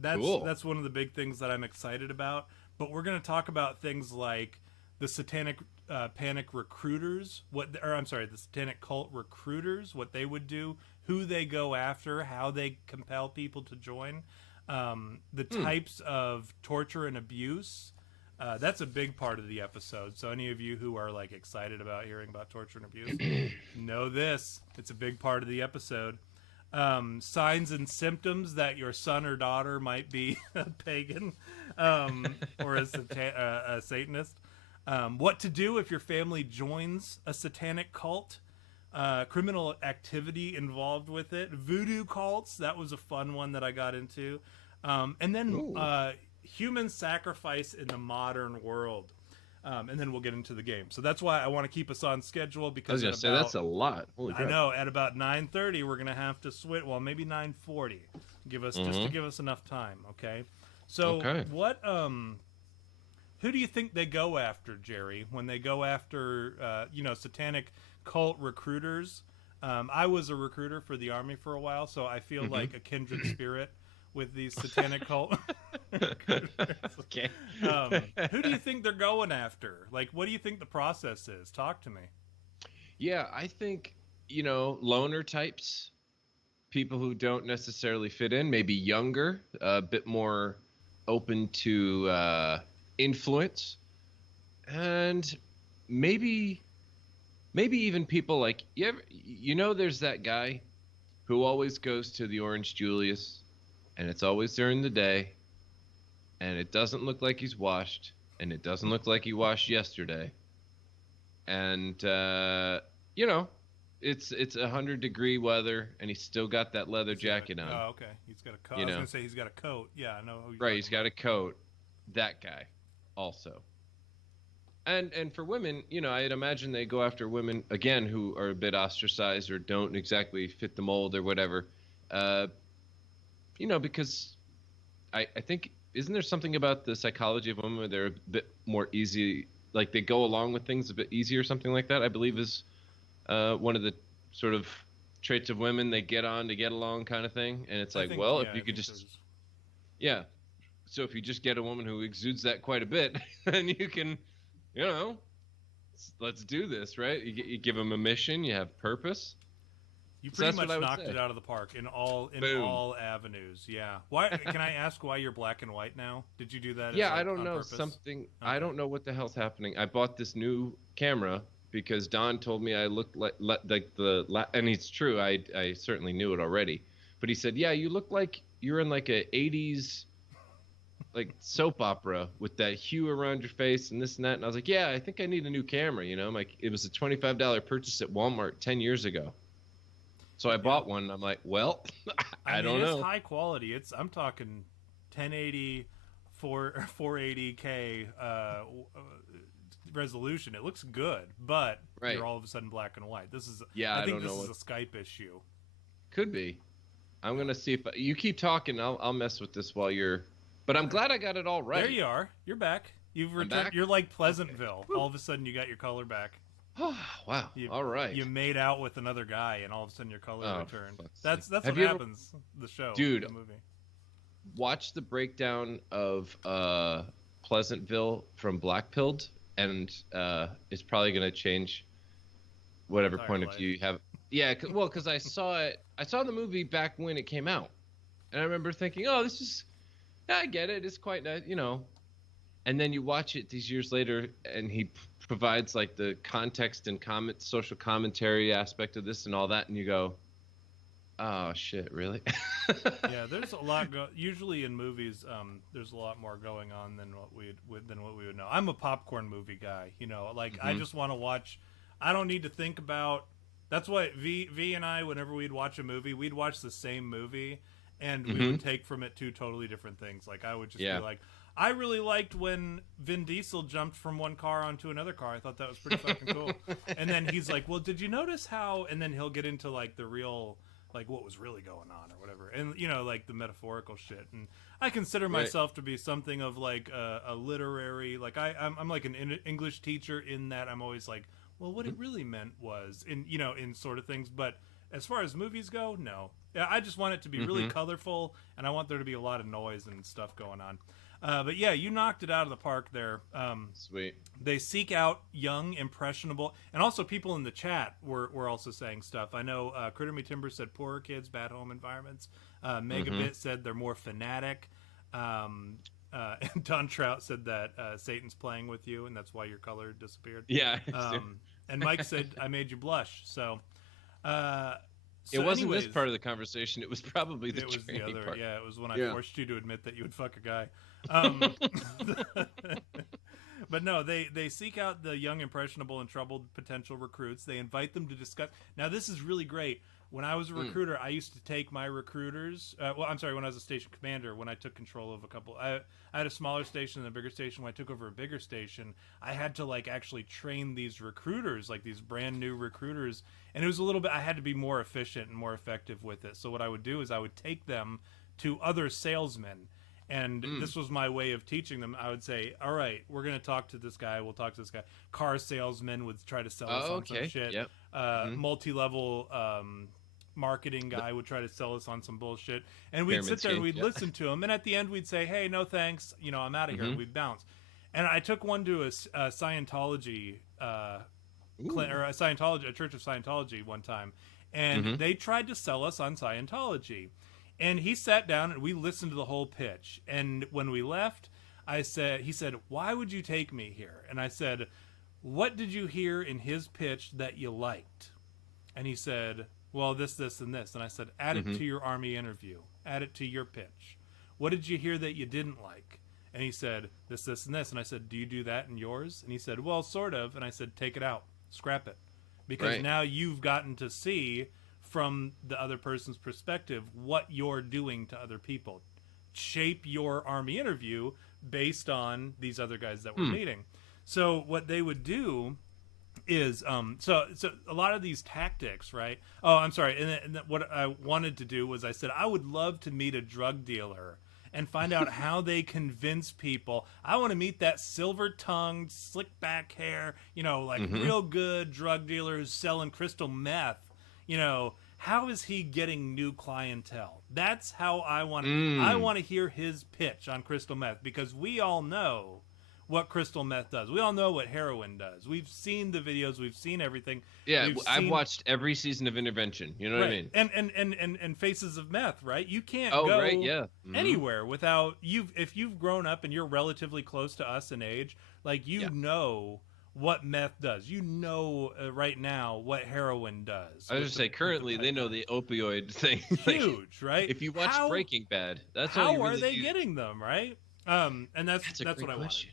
that's one of the big things that I'm excited about. But we're going to talk about things like the Satanic Panic recruiters, the Satanic Cult recruiters, what they would do, who they go after, how they compel people to join, the types of torture and abuse. That's a big part of the episode. So any of you who are like excited about hearing about torture and abuse, know this. It's a big part of the episode. Signs and symptoms that your son or daughter might be a pagan or a Satanist. What to do if your family joins a satanic cult. Criminal activity involved with it. Voodoo cults. That was a fun one that I got into. And then human sacrifice in the modern world. And then we'll get into the game. So that's why I want to keep us on schedule, because I was going to say, that's a lot. Holy crap. I know, at about 9:30 we're going to have to switch. Well, maybe 9:40. Just to give us enough time, okay? So what who do you think they go after, Jerry, when they go after satanic cult recruiters? I was a recruiter for the Army for a while, so I feel like a kindred spirit with these satanic cult recruiters. Okay. Who do you think they're going after? Like, what do you think the process is? Talk to me. Yeah, I think, loner types, people who don't necessarily fit in, maybe younger, a bit more open to influence, and maybe even people like there's that guy who always goes to the Orange Julius, and it's always during the day, and it doesn't look like he's washed, and it doesn't look like he washed yesterday, and it's 100-degree weather, and he's still got that leather jacket on. Oh, okay. He's got a coat. I was gonna say he's got a coat. Yeah, I know. Right, he's got a coat. That guy, also. And for women, I'd imagine they go after women again who are a bit ostracized or don't exactly fit the mold or whatever. Because I think, isn't there something about the psychology of women where they're a bit more easy, like they go along with things a bit easier or something like that? I believe is one of the sort of traits of women. They get on to get along kind of thing. And it's like, if you could just, yeah. So if you just get a woman who exudes that quite a bit, then you can, let's do this, right? You give them a mission, you have purpose. You pretty much knocked it out of the park in all avenues. Yeah. Why? Can I ask why you're black and white now? Did you do that? Yeah, I don't know something. Okay. I don't know what the hell's happening. I bought this new camera because Don told me I looked like and it's true. I certainly knew it already, but he said, yeah, you look like you're in like a 80s like soap opera with that hue around your face and this and that. And I was like, yeah, I think I need a new camera. Like it was a $25 purchase at Walmart 10 years ago. So I bought one. And I'm like, well, I don't know. It's high quality. I'm talking 1080, 480K resolution. It looks good, but you're all of a sudden black and white. This is, I think this is a Skype issue. Could be. I'm going to see if you keep talking. I'll mess with this while you're, but I'm glad I got it all right. There you are. You're back. You've returned. Back? You're like Pleasantville. Okay. All of a sudden you got your color back. Wow. All right. You made out with another guy, and all of a sudden your color returned. That's what happens. The show, dude. The movie. Watch the breakdown of Pleasantville from Blackpilled, and it's probably going to change whatever point of view you have. Yeah, well, because I saw it. I saw the movie back when it came out, and I remember thinking, "Oh, this is. Yeah, I get it. It's quite nice, And then you watch it these years later, and he provides like the context and social commentary aspect of this and all that, and you go, "Oh shit, really?" Yeah, there's a lot. Usually in movies, there's a lot more going on than what we would know. I'm a popcorn movie guy. I just want to watch. I don't need to think about. That's why V and I, whenever we'd watch a movie, we'd watch the same movie, and we would take from it two totally different things. Like I would just be like, I really liked when Vin Diesel jumped from one car onto another car. I thought that was pretty fucking cool. And then he's like, well, did you notice how? And then he'll get into like the real, like what was really going on or whatever. And like the metaphorical shit. And I consider myself to be something of like a literary, like I'm like an English teacher in that I'm always like, well, what it really meant was in sort of things. But as far as movies go, no. I just want it to be really colorful, and I want there to be a lot of noise and stuff going on. But yeah, you knocked it out of the park there. Sweet. They seek out young, impressionable, and also people in the chat were also saying stuff. I know Critter Me Timber said poorer kids, bad home environments. Megabit said they're more fanatic. And Don Trout said that Satan's playing with you, and that's why your color disappeared. Yeah. And Mike said, I made you blush. So it wasn't this part of the conversation. It was probably the other part. Yeah, it was when I forced you to admit that you would fuck a guy. But no, they seek out the young, impressionable, and troubled potential recruits. They invite them to discuss. Now, this is really great. When I was a recruiter, I used to take my recruiters. When I was a station commander, when I took control of a couple, I had a smaller station and a bigger station. When I took over a bigger station, I had to like actually train these recruiters, like these brand new recruiters, and it was a little bit. I had to be more efficient and more effective with it. So what I would do is I would take them to other salesmen, And this was my way of teaching them. I would say, all right, we're going to talk to this guy. We'll talk to this guy. Car salesman would try to sell us on some shit. Yep. Multi-level marketing guy would try to sell us on some bullshit. And we'd sit there and we'd listen to him. And at the end, we'd say, hey, no thanks. You know, I'm out of here. We'd bounce. And I took one to a Scientology, or a Church of Scientology one time. And they tried to sell us on Scientology. And he sat down and we listened to the whole pitch. And when we left, he said, why would you take me here? And I said, what did you hear in his pitch that you liked? And he said, well, this, and this. And I said, add it to your Army interview. Add it to your pitch. What did you hear that you didn't like? And he said, this, and this. And I said, do you do that in yours? And he said, well, sort of. And I said, take it out. Scrap it. Because now you've gotten to see from the other person's perspective what you're doing to other people. Shape your Army interview based on these other guys that we're meeting. So what they would do is so a lot of these tactics, right? Oh, I'm sorry. And what I wanted to do was I said I would love to meet a drug dealer and find out how they convince people. I want to meet that silver-tongued, slick-back hair, you know, like real good drug dealer who's selling crystal meth. You know, how is he getting new clientele? That's how I want to. I want to hear his pitch on crystal meth, because we all know what crystal meth does. We all know what heroin does. We've seen the videos. We've seen everything. Yeah, I've watched every season of Intervention. You know what I mean? And Faces of Meth, right? You can't go anywhere without if you've grown up and you're relatively close to us in age, like you know what meth does. You know right now what heroin does. I was just say currently they know the opioid thing. Huge, right? If you watch Breaking Bad, that's how are they getting them, right? And that's what I wanted.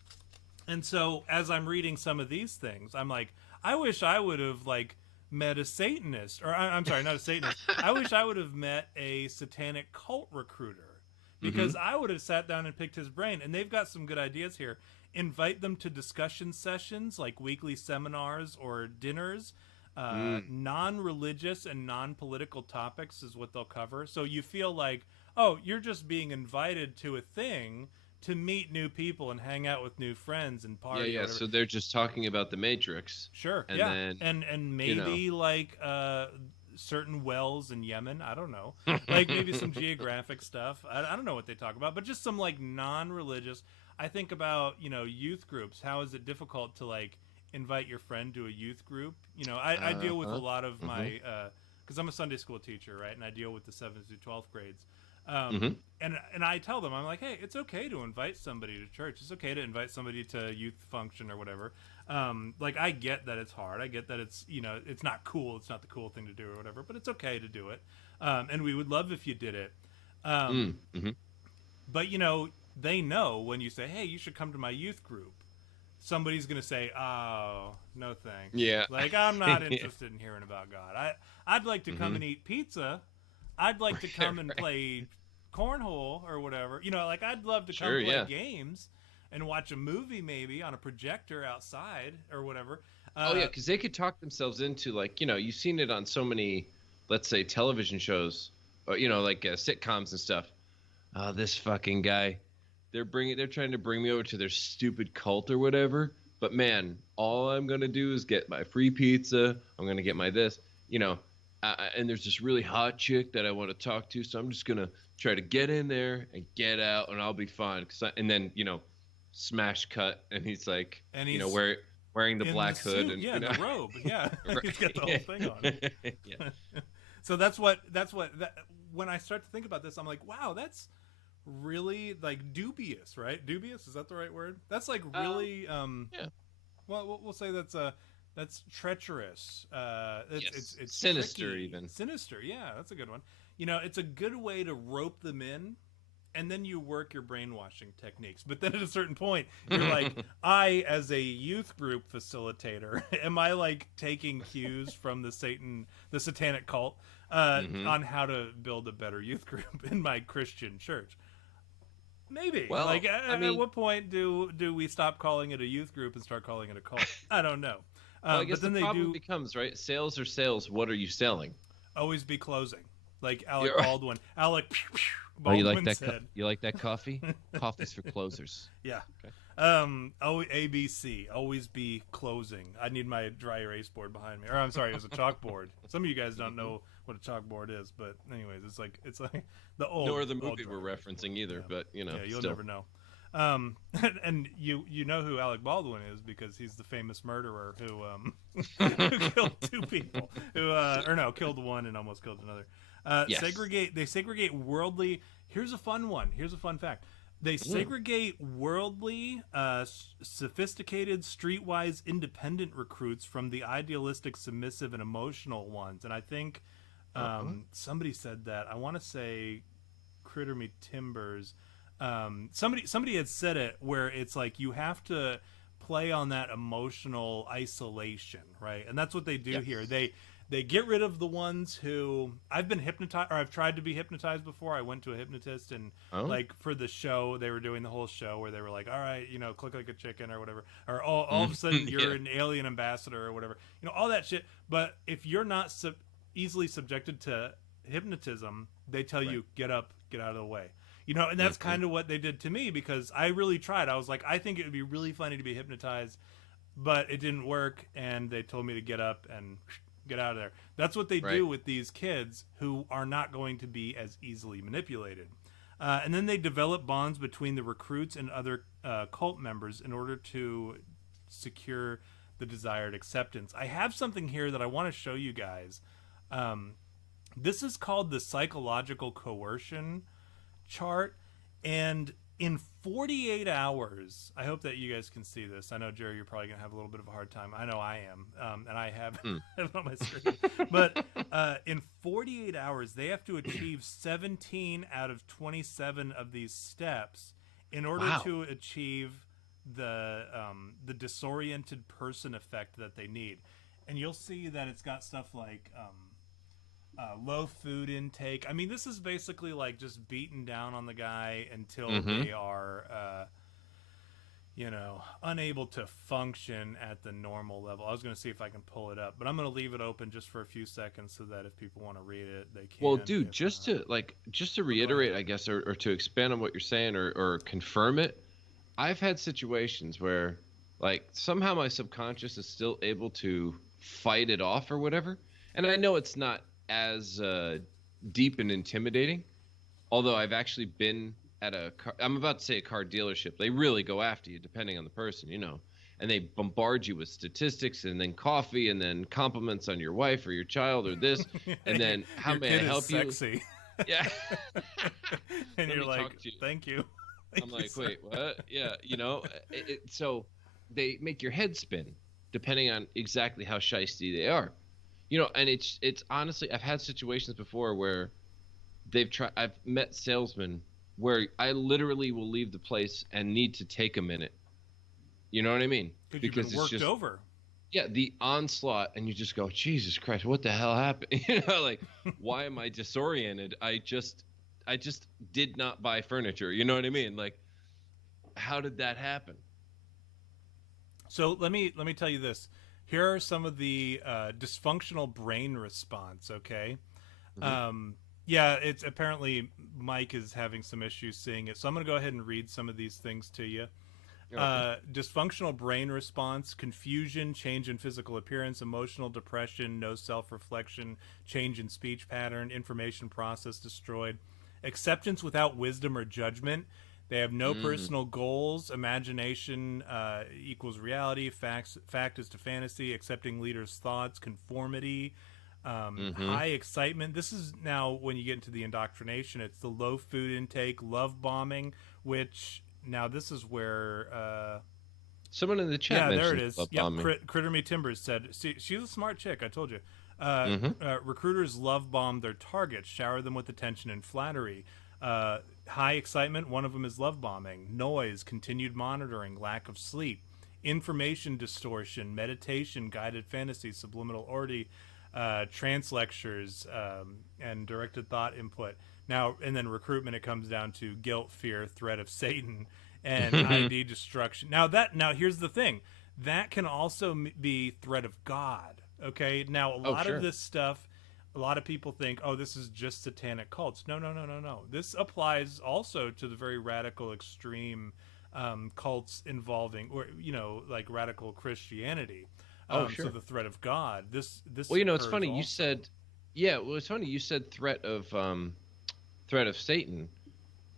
And so as I'm reading some of these things, I'm like, I wish I would have like met a Satanist, or I'm sorry, not a Satanist. I wish I would have met a satanic cult recruiter, because I would have sat down and picked his brain. And they've got some good ideas here. Invite them to discussion sessions like weekly seminars or dinners. Non-religious and non-political topics is what they'll cover. So you feel like, oh, you're just being invited to a thing to meet new people and hang out with new friends and party. Yeah. So they're just talking about the Matrix. Sure. And then, and maybe like certain wells in Yemen. I don't know. Like maybe some geographic stuff. I don't know what they talk about, but just some like non-religious. I think about, youth groups. How is it difficult to like invite your friend to a youth group? I deal with a lot of my, because I'm a Sunday school teacher, right? And I deal with the 7th through 12th grades. And I tell them, I'm like, hey, it's okay to invite somebody to church. It's okay to invite somebody to youth function or whatever. Like I get that it's hard. I get that it's, it's not cool. It's not the cool thing to do or whatever, but it's okay to do it. And we would love if you did it. But they know when you say, hey, you should come to my youth group, somebody's going to say, oh, no thanks. Yeah. Like, I'm not interested in hearing about God. I'd like to come and eat pizza. I'd like to come and play cornhole or whatever. Like I'd love to come play games and watch a movie maybe on a projector outside or whatever. Because they could talk themselves into like, you've seen it on so many, let's say, television shows, or, like sitcoms and stuff. Oh, this fucking guy. They're trying to bring me over to their stupid cult or whatever. But man, all I'm gonna do is get my free pizza. I'm gonna get my this, and there's this really hot chick that I want to talk to. So I'm just gonna try to get in there and get out, and I'll be fine. And then smash cut, and he's like, wearing the black hood and the robe, he's got the whole thing on. So that's what when I start to think about this, I'm like, wow, that's really like dubious, right? Dubious, is that the right word? That's like really well, we'll say that's treacherous. It's sinister, tricky. Even sinister. Yeah, that's a good one. It's a good way to rope them in, and then you work your brainwashing techniques. But then at a certain point, you're like, I, as a youth group facilitator, am I like taking cues from the satanic cult on how to build a better youth group in my Christian church? Maybe. Well, like, at what point do we stop calling it a youth group and start calling it a cult? I don't know. Well, I guess but then the problem becomes, right? Sales are sales. What are you selling? Always be closing. Like Alec Baldwin. Alec, Oh, you like Baldwin that? said, You like that coffee? Coffee's for closers. yeah. Okay. ABC, always be closing. I need my dry erase board behind me. Or I'm sorry, it's a chalkboard. Some of you guys don't know what a chalkboard is, but anyways, it's like the old. Nor the old movie we're drawing. referencing either, Yeah. but you know, Yeah, you'll still. never know. And you know who Alec Baldwin is because he's the famous murderer who who killed two people, killed one and almost killed another. Yes. They segregate worldly. Here's a fun one. Here's a fun fact. They segregate worldly, sophisticated, streetwise, independent recruits from the idealistic, submissive, and emotional ones. And I think somebody said that. I want to say Critter Me Timbers. Somebody had said it where it's like you have to play on that emotional isolation, right? And that's what they do here. They get rid of the ones who I've been hypnotized, or I've tried to be hypnotized before. I went to a hypnotist and like for the show, they were doing the whole show where they were like, all right, click like a chicken or whatever, or all of a sudden you're an alien ambassador or whatever, all that shit. But if you're not easily subjected to hypnotism, they tell you, get up, get out of the way. And that's kind of what they did to me because I really tried. I was like, I think it would be really funny to be hypnotized, but it didn't work. And they told me to get up and get out of there. That's what they do with these kids who are not going to be as easily manipulated. And then they develop bonds between the recruits and other cult members in order to secure the desired acceptance. I have something here that I want to show you guys. This is called the psychological coercion chart, and in 48 hours, I hope that you guys can see this. I know, Jerry, you're probably gonna have a little bit of a hard time. I know I am, and I have it on my screen. But in 48 hours, they have to achieve 17 out of 27 of these steps in order to achieve the disoriented person effect that they need. And you'll see that it's got stuff like low food intake. I mean, this is basically like just beating down on the guy until they are, unable to function at the normal level. I was going to see if I can pull it up, but I'm going to leave it open just for a few seconds so that if people want to read it, they can. Well, dude, just to reiterate, I guess, or to expand on what you're saying or confirm it, I've had situations where, like, somehow my subconscious is still able to fight it off or whatever. And I know it's not as deep and intimidating, although I've actually been at I'm about to say a car dealership. They really go after you depending on the person, and they bombard you with statistics and then coffee and then compliments on your wife or your child or this, and then how may I help you? Sexy. Yeah. And you're like, thank you. I'm like, wait, what? Yeah, so they make your head spin depending on exactly how shiesty they are. And it's honestly, I've had situations before where I've met salesmen where I literally will leave the place and need to take a minute. You know what I mean? Because it's worked over. Yeah, the onslaught, and you just go, Jesus Christ, what the hell happened? Like, why am I disoriented? I just did not buy furniture. You know what I mean? Like, how did that happen? So let me tell you this. Here are some of the dysfunctional brain response, okay? Yeah, it's apparently Mike is having some issues seeing it. So I'm going to go ahead and read some of these things to you. Okay. Dysfunctional brain response, confusion, change in physical appearance, emotional depression, no self-reflection, change in speech pattern, information process destroyed, acceptance without wisdom or judgment. They have no personal goals. Imagination equals reality. Fact is to fantasy. Accepting leaders' thoughts. Conformity. High excitement. This is now when you get into the indoctrination. It's the low food intake. Love bombing. Which now this is where someone in the chat. Yeah, there it is. Yep. Critter Me Timbers said, "See, she's a smart chick. I told you." Recruiters love bomb their targets. Shower them with attention and flattery. High excitement, one of them is love bombing. Noise, continued monitoring, lack of sleep. Information distortion, meditation, guided fantasy, subliminal ordy, trance lectures, and directed thought input. Now, and then recruitment, it comes down to guilt, fear, threat of Satan, and ID destruction. Now here's the thing. That can also be threat of God, okay? Now, a lot of this stuff a lot of people think, oh, this is just satanic cults. No, no, no, no, no. This applies also to the very radical, extreme cults involving, or like radical Christianity. Oh, sure. So the threat of God. This. Well, it's funny also. you said, yeah. Well, it's funny you said threat of Satan.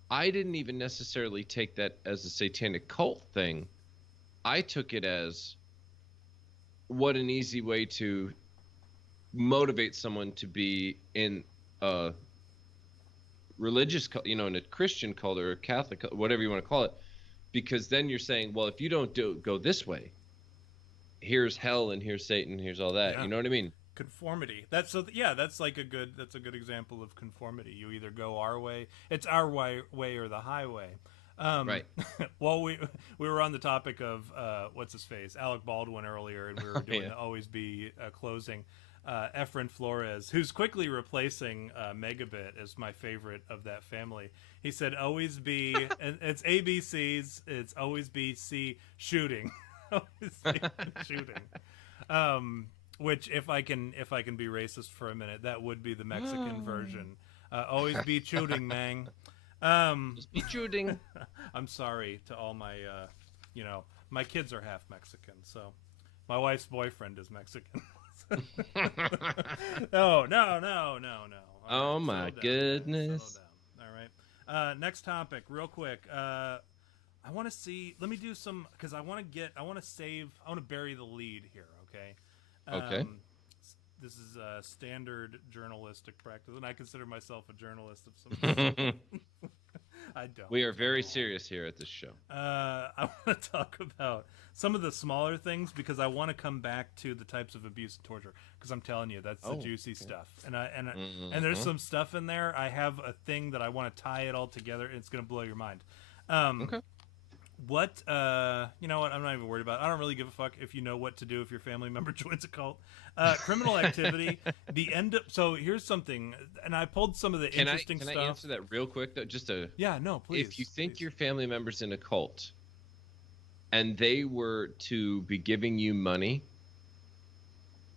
I didn't even necessarily take that as a satanic cult thing. I took it as what an easy way to motivate someone to be in a religious cult, in a Christian cult or a Catholic cult, whatever you want to call it, because then you're saying, well, if you don't go this way, here's hell and here's Satan, here's all that. Yeah. You know what I mean? Conformity. That's a good example of conformity. You either go our way, it's our way or the highway. Right. Well, we were on the topic of what's his face, Alec Baldwin earlier, and we were doing the Always Be closing. Efren Flores, who's quickly replacing Megabit as my favorite of that family. He said, "Always be," and it's ABCs. It's always be C shooting, always be shooting. Which, if I can be racist for a minute, that would be the Mexican version. Always be shooting, man. Just be shooting. I'm sorry to all my, my kids are half Mexican, so my wife's boyfriend is Mexican. No. Oh my goodness. All right. Next topic, real quick. I want to see. Let me do some because I want to bury the lead here. Okay. Okay. This is a standard journalistic practice, and I consider myself a journalist of some sort. I don't. We are very serious here at this show. I want to talk about some of the smaller things because I want to come back to the types of abuse and torture because I'm telling you that's the juicy stuff, and there's some stuff in there. I have a thing that I want to tie it all together, and it's going to blow your mind. Okay. What you know what? I'm not even worried about it. I don't really give a fuck if you know what to do if your family member joins a cult. Criminal activity. So here's something, and I pulled some of the interesting stuff. Can I answer that real quick though? No, please. If you think your family member's in a cult, and they were to be giving you money,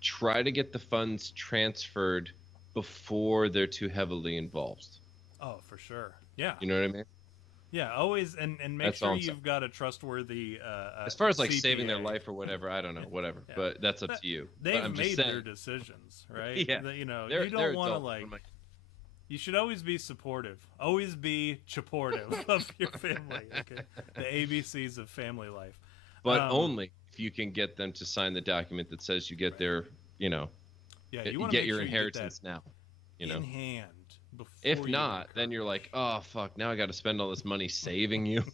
try to get the funds transferred before they're too heavily involved. Oh, for sure. Yeah. You know what I mean? Yeah, always and make That's sure you've got a trustworthy. As far as like CPA. saving their life or whatever, I don't know, whatever. Yeah. But that's up to you. They've made their decisions, right? Yeah. You don't want to like. You should always be supportive. Always be supportive of your family. Okay, the ABCs of family life. But only if you can get them to sign the document that says you get their, you get your inheritance now. In hand. If not, then you're like, oh fuck! Now I got to spend all this money saving you.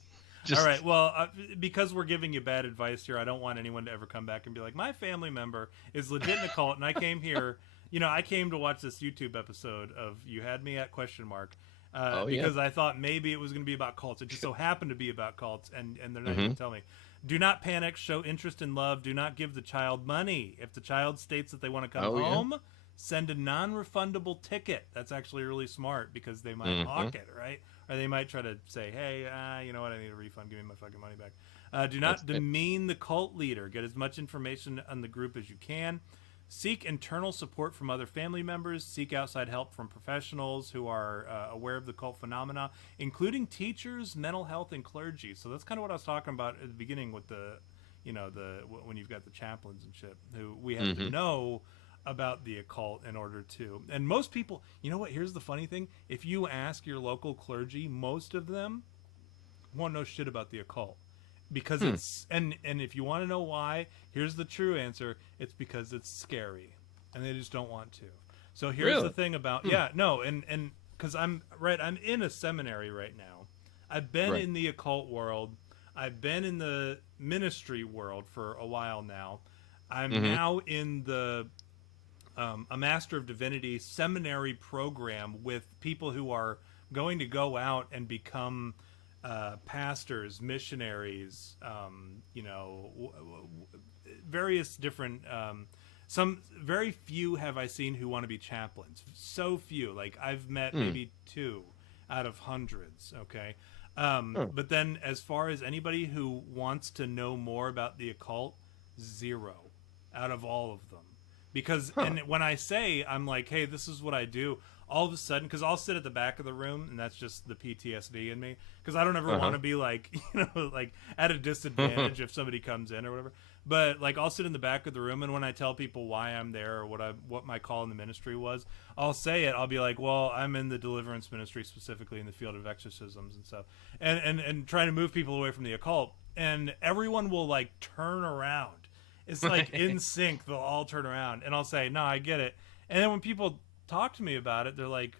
All right. Well, because we're giving you bad advice here, I don't want anyone to ever come back and be like, my family member is legit in a cult, and I came here. I came to watch this YouTube episode of You Had Me at ? Because I thought maybe it was going to be about cults. It just so happened to be about cults, and they're not going to tell me. Do not panic. Show interest in love. Do not give the child money. If the child states that they want to come home. Send a non-refundable ticket. That's actually really smart because they might hawk it, right? Or they might try to say, hey, you know what? I need a refund. Give me my fucking money back. Do not demean the cult leader. Get as much information on the group as you can. Seek internal support from other family members. Seek outside help from professionals who are aware of the cult phenomena, including teachers, mental health, and clergy. So that's kind of what I was talking about at the beginning with when you've got the chaplains and shit who we have to know about the occult in order to, and most people, you know what, here's the funny thing, if you ask your local clergy, most of them won't know shit about the occult because it's, and if you want to know why, here's the true answer, it's because it's scary and they just don't want to. So here's the thing about and because I'm in a seminary right now. I've been in the occult world, I've been in the ministry world for a while now. I'm now in the a Master of Divinity seminary program with people who are going to go out and become pastors, missionaries, various different. Some very few have I seen who want to be chaplains. So few. Like I've met maybe 2 out of hundreds. Okay. But then as far as anybody who wants to know more about the occult, 0 out of all of them. because and when I say I'm like, hey, this is what I do, all of a sudden, because I'll sit at the back of the room, and that's just the PTSD in me, because I don't ever want to be like, like at a disadvantage if somebody comes in or whatever. But like I'll sit in the back of the room, and when I tell people why I'm there or what my call in the ministry was, I'll say it. I'll be like, well, I'm in the deliverance ministry, specifically in the field of exorcisms and stuff, and trying to move people away from the occult. And everyone will like turn around. It's like in sync. They'll all turn around, and I'll say, no, I get it. And then when people talk to me about it, they're like,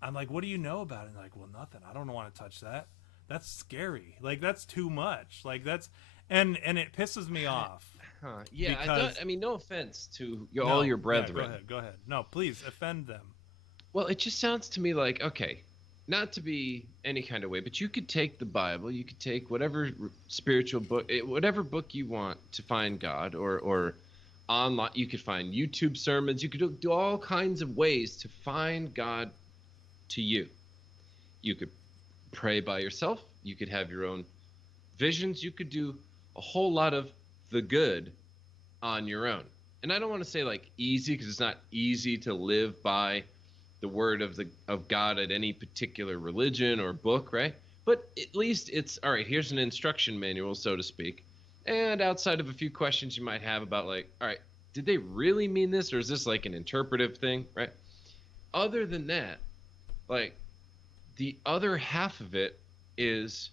I'm like, what do you know about it? And they're like, well, nothing. I don't want to touch that. That's scary. Like, that's too much. Like, that's and it pisses me off. Yeah, because, I mean, no offense to all your brethren. Yeah, go ahead. No, please offend them. Well, it just sounds to me like, okay, not to be any kind of way, but you could take the Bible, you could take whatever spiritual book, whatever book you want to find God, or online, you could find YouTube sermons, you could do all kinds of ways to find God to you. You could pray by yourself, you could have your own visions, you could do a whole lot of the good on your own. And I don't want to say like easy, because it's not easy to live by the word of God at any particular religion or book, right? But at least it's all right. Here's an instruction manual, so to speak. And outside of a few questions you might have about like, all right, did they really mean this, or is this like an interpretive thing, right? Other than that, like the other half of it is,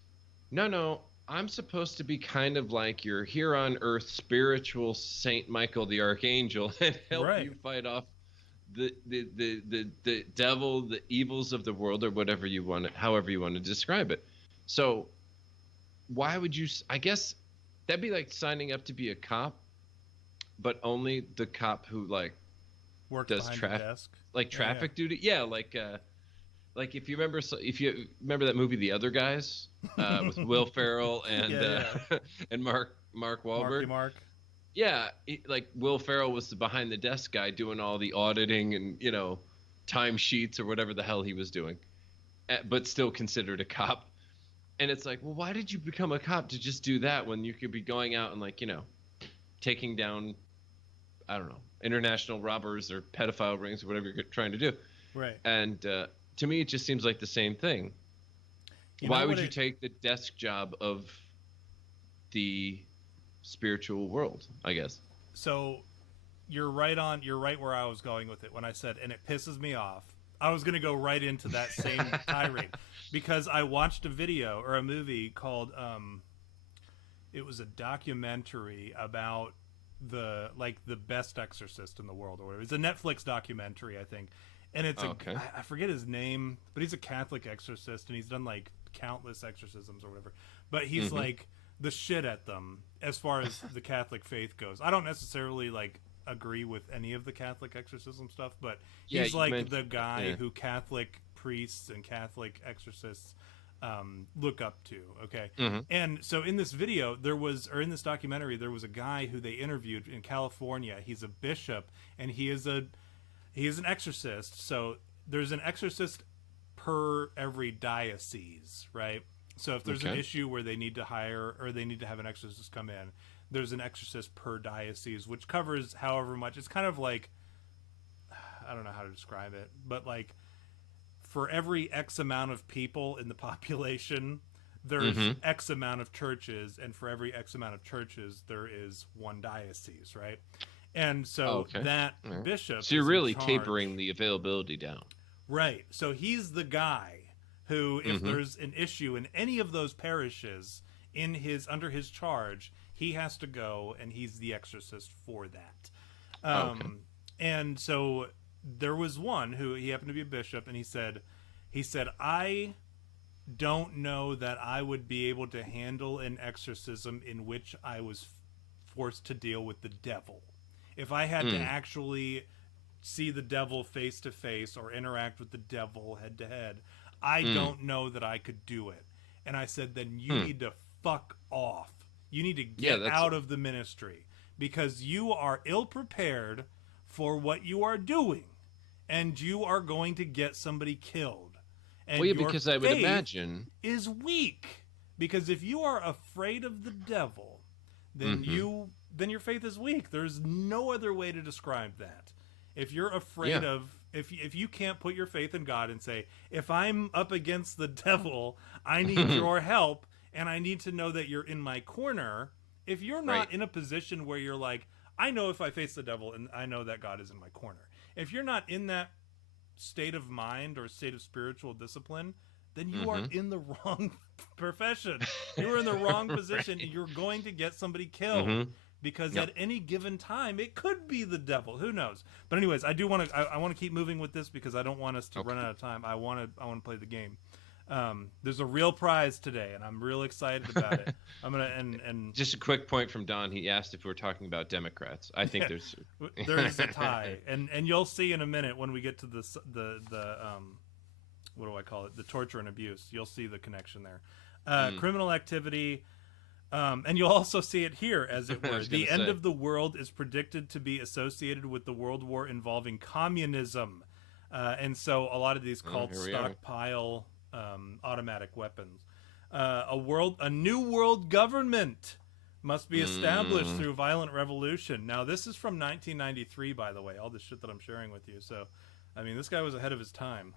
no, I'm supposed to be kind of like your here on earth spiritual Saint Michael the Archangel and help you fight off the devil, the evils of the world, or whatever you want, however you want to describe it. So why would you? I guess that'd be like signing up to be a cop, but only the cop who like does traffic duty. Yeah, like if you remember that movie The Other Guys with Will Ferrell and and Mark Wahlberg. Mark. Yeah, like Will Ferrell was the behind the desk guy doing all the auditing and time sheets or whatever the hell he was doing, but still considered a cop. And it's like, well, why did you become a cop to just do that when you could be going out and like taking down, I don't know, international robbers or pedophile rings or whatever you're trying to do. Right. And to me, it just seems like the same thing. Why would you take the desk job of the spiritual world, I guess? So you're right where I was going with it when I said, and it pisses me off. I was going to go right into that same tirade because I watched a video or a movie called it was a documentary about the best exorcist in the world or whatever. It's a Netflix documentary, I think. And it's I forget his name, but he's a Catholic exorcist and he's done like countless exorcisms or whatever. But he's like the shit at them as far as the Catholic faith goes. I don't necessarily like agree with any of the Catholic exorcism stuff, but he's like the guy who Catholic priests and Catholic exorcists look up to. Okay. And so in this video in this documentary, there was a guy who they interviewed in California. He's a bishop and he is an exorcist. So there's an exorcist per every diocese, right? So if there's an issue where they need to hire or they need to have an exorcist come in, there's an exorcist per diocese, which covers however much. It's kind of like, I don't know how to describe it, but like for every X amount of people in the population, there's X amount of churches, and for every X amount of churches, there is one diocese, right? And so that bishop. So you're really tapering the availability down. Right. So he's the guy who, if there's an issue in any of those parishes under his charge, he has to go, and he's the exorcist for that. And so there was one who he happened to be a bishop, and he said, I don't know that I would be able to handle an exorcism in which I was forced to deal with the devil. If I had to actually see the devil face to face or interact with the devil head to head, I don't know that I could do it. And I said, then you need to fuck off. You need to get out of the ministry because you are ill prepared for what you are doing, and you are going to get somebody killed. And because I would imagine is weak, because if you are afraid of the devil, then you then your faith is weak. There's no other way to describe that. If you're afraid of, if you can't put your faith in God and say, if I'm up against the devil, I need your help, and I need to know that you're in my corner. If you're not in a position where you're like, I know if I face the devil and I know that God is in my corner. If you're not in that state of mind or state of spiritual discipline, then you are in the wrong profession. You're in the wrong position. And you're going to get somebody killed because at any given time, it could be the devil. Who knows? But anyways, I do want to, I want to keep moving with this because I don't want us to run out of time. I want to play the game. There's a real prize today, and I'm real excited about it. I'm gonna and just a quick point from Don. He asked if we were talking about Democrats. I think there's a tie, and you'll see in a minute when we get to the what do I call it? The torture and abuse. You'll see the connection there. Criminal activity, and you'll also see it here, as it were. The end of the world is predicted to be associated with the world war involving communism, and so a lot of these cults stockpile automatic weapons. A new world government must be established through violent revolution. Now, this is from 1993, by the way, all this shit that I'm sharing with you. So, I mean, this guy was ahead of his time.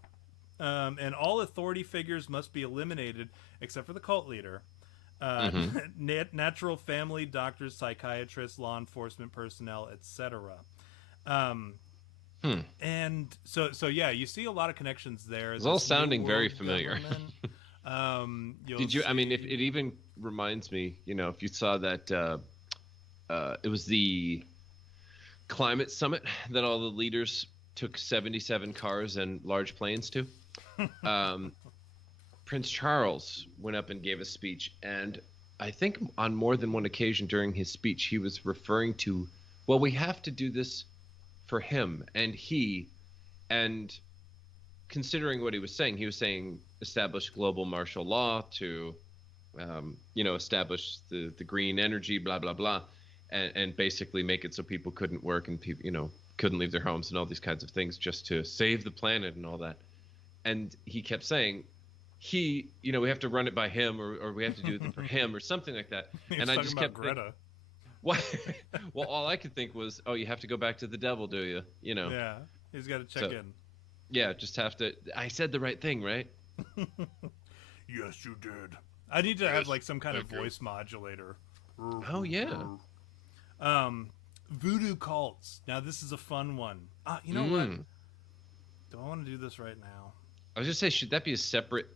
And all authority figures must be eliminated except for the cult leader. Natural family, doctors, psychiatrists, law enforcement personnel, etc. And so yeah, you see a lot you there. It's all sounding very familiar. Did you? I mean, if it even reminds me, if you saw that, it was the climate summit that all the leaders took 77 cars and large planes to. Prince Charles went up and gave a speech, and I think on more than one occasion during his speech, he was referring to, well, we have to do this for him and considering what he was saying establish global martial law to establish the green energy, blah blah blah, and basically make it so people couldn't work and people couldn't leave their homes and all these kinds of things just to save the planet and all that. And he kept saying we have to run it by him or we have to do it for him or something like that. And I just kept Greta. Well, all I could think was, you have to go back to the devil, do you? Yeah, he's got to check in. Yeah, just have to. I said the right thing, right? Yes, you did. I need to have like some kind of voice modulator. Oh yeah. Voodoo cults. Now this is a fun one. You know what? Do I want to do this right now? I was just saying, should that be a separate,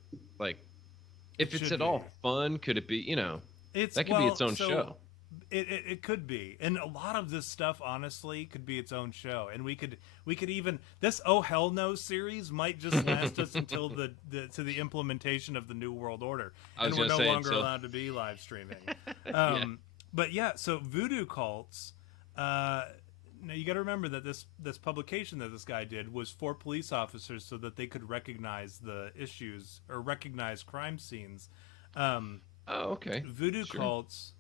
if it's at all fun, could it be? That could be its own show. It could be, and a lot of this stuff, honestly, could be its own show. And we could even this Oh Hell No series might just last us until the implementation of the New World Order, and we're no longer allowed to be live streaming. But yeah, so voodoo cults. Now you got to remember that this publication that this guy did was for police officers so that they could recognize the issues or recognize crime scenes. Okay. Voodoo cults.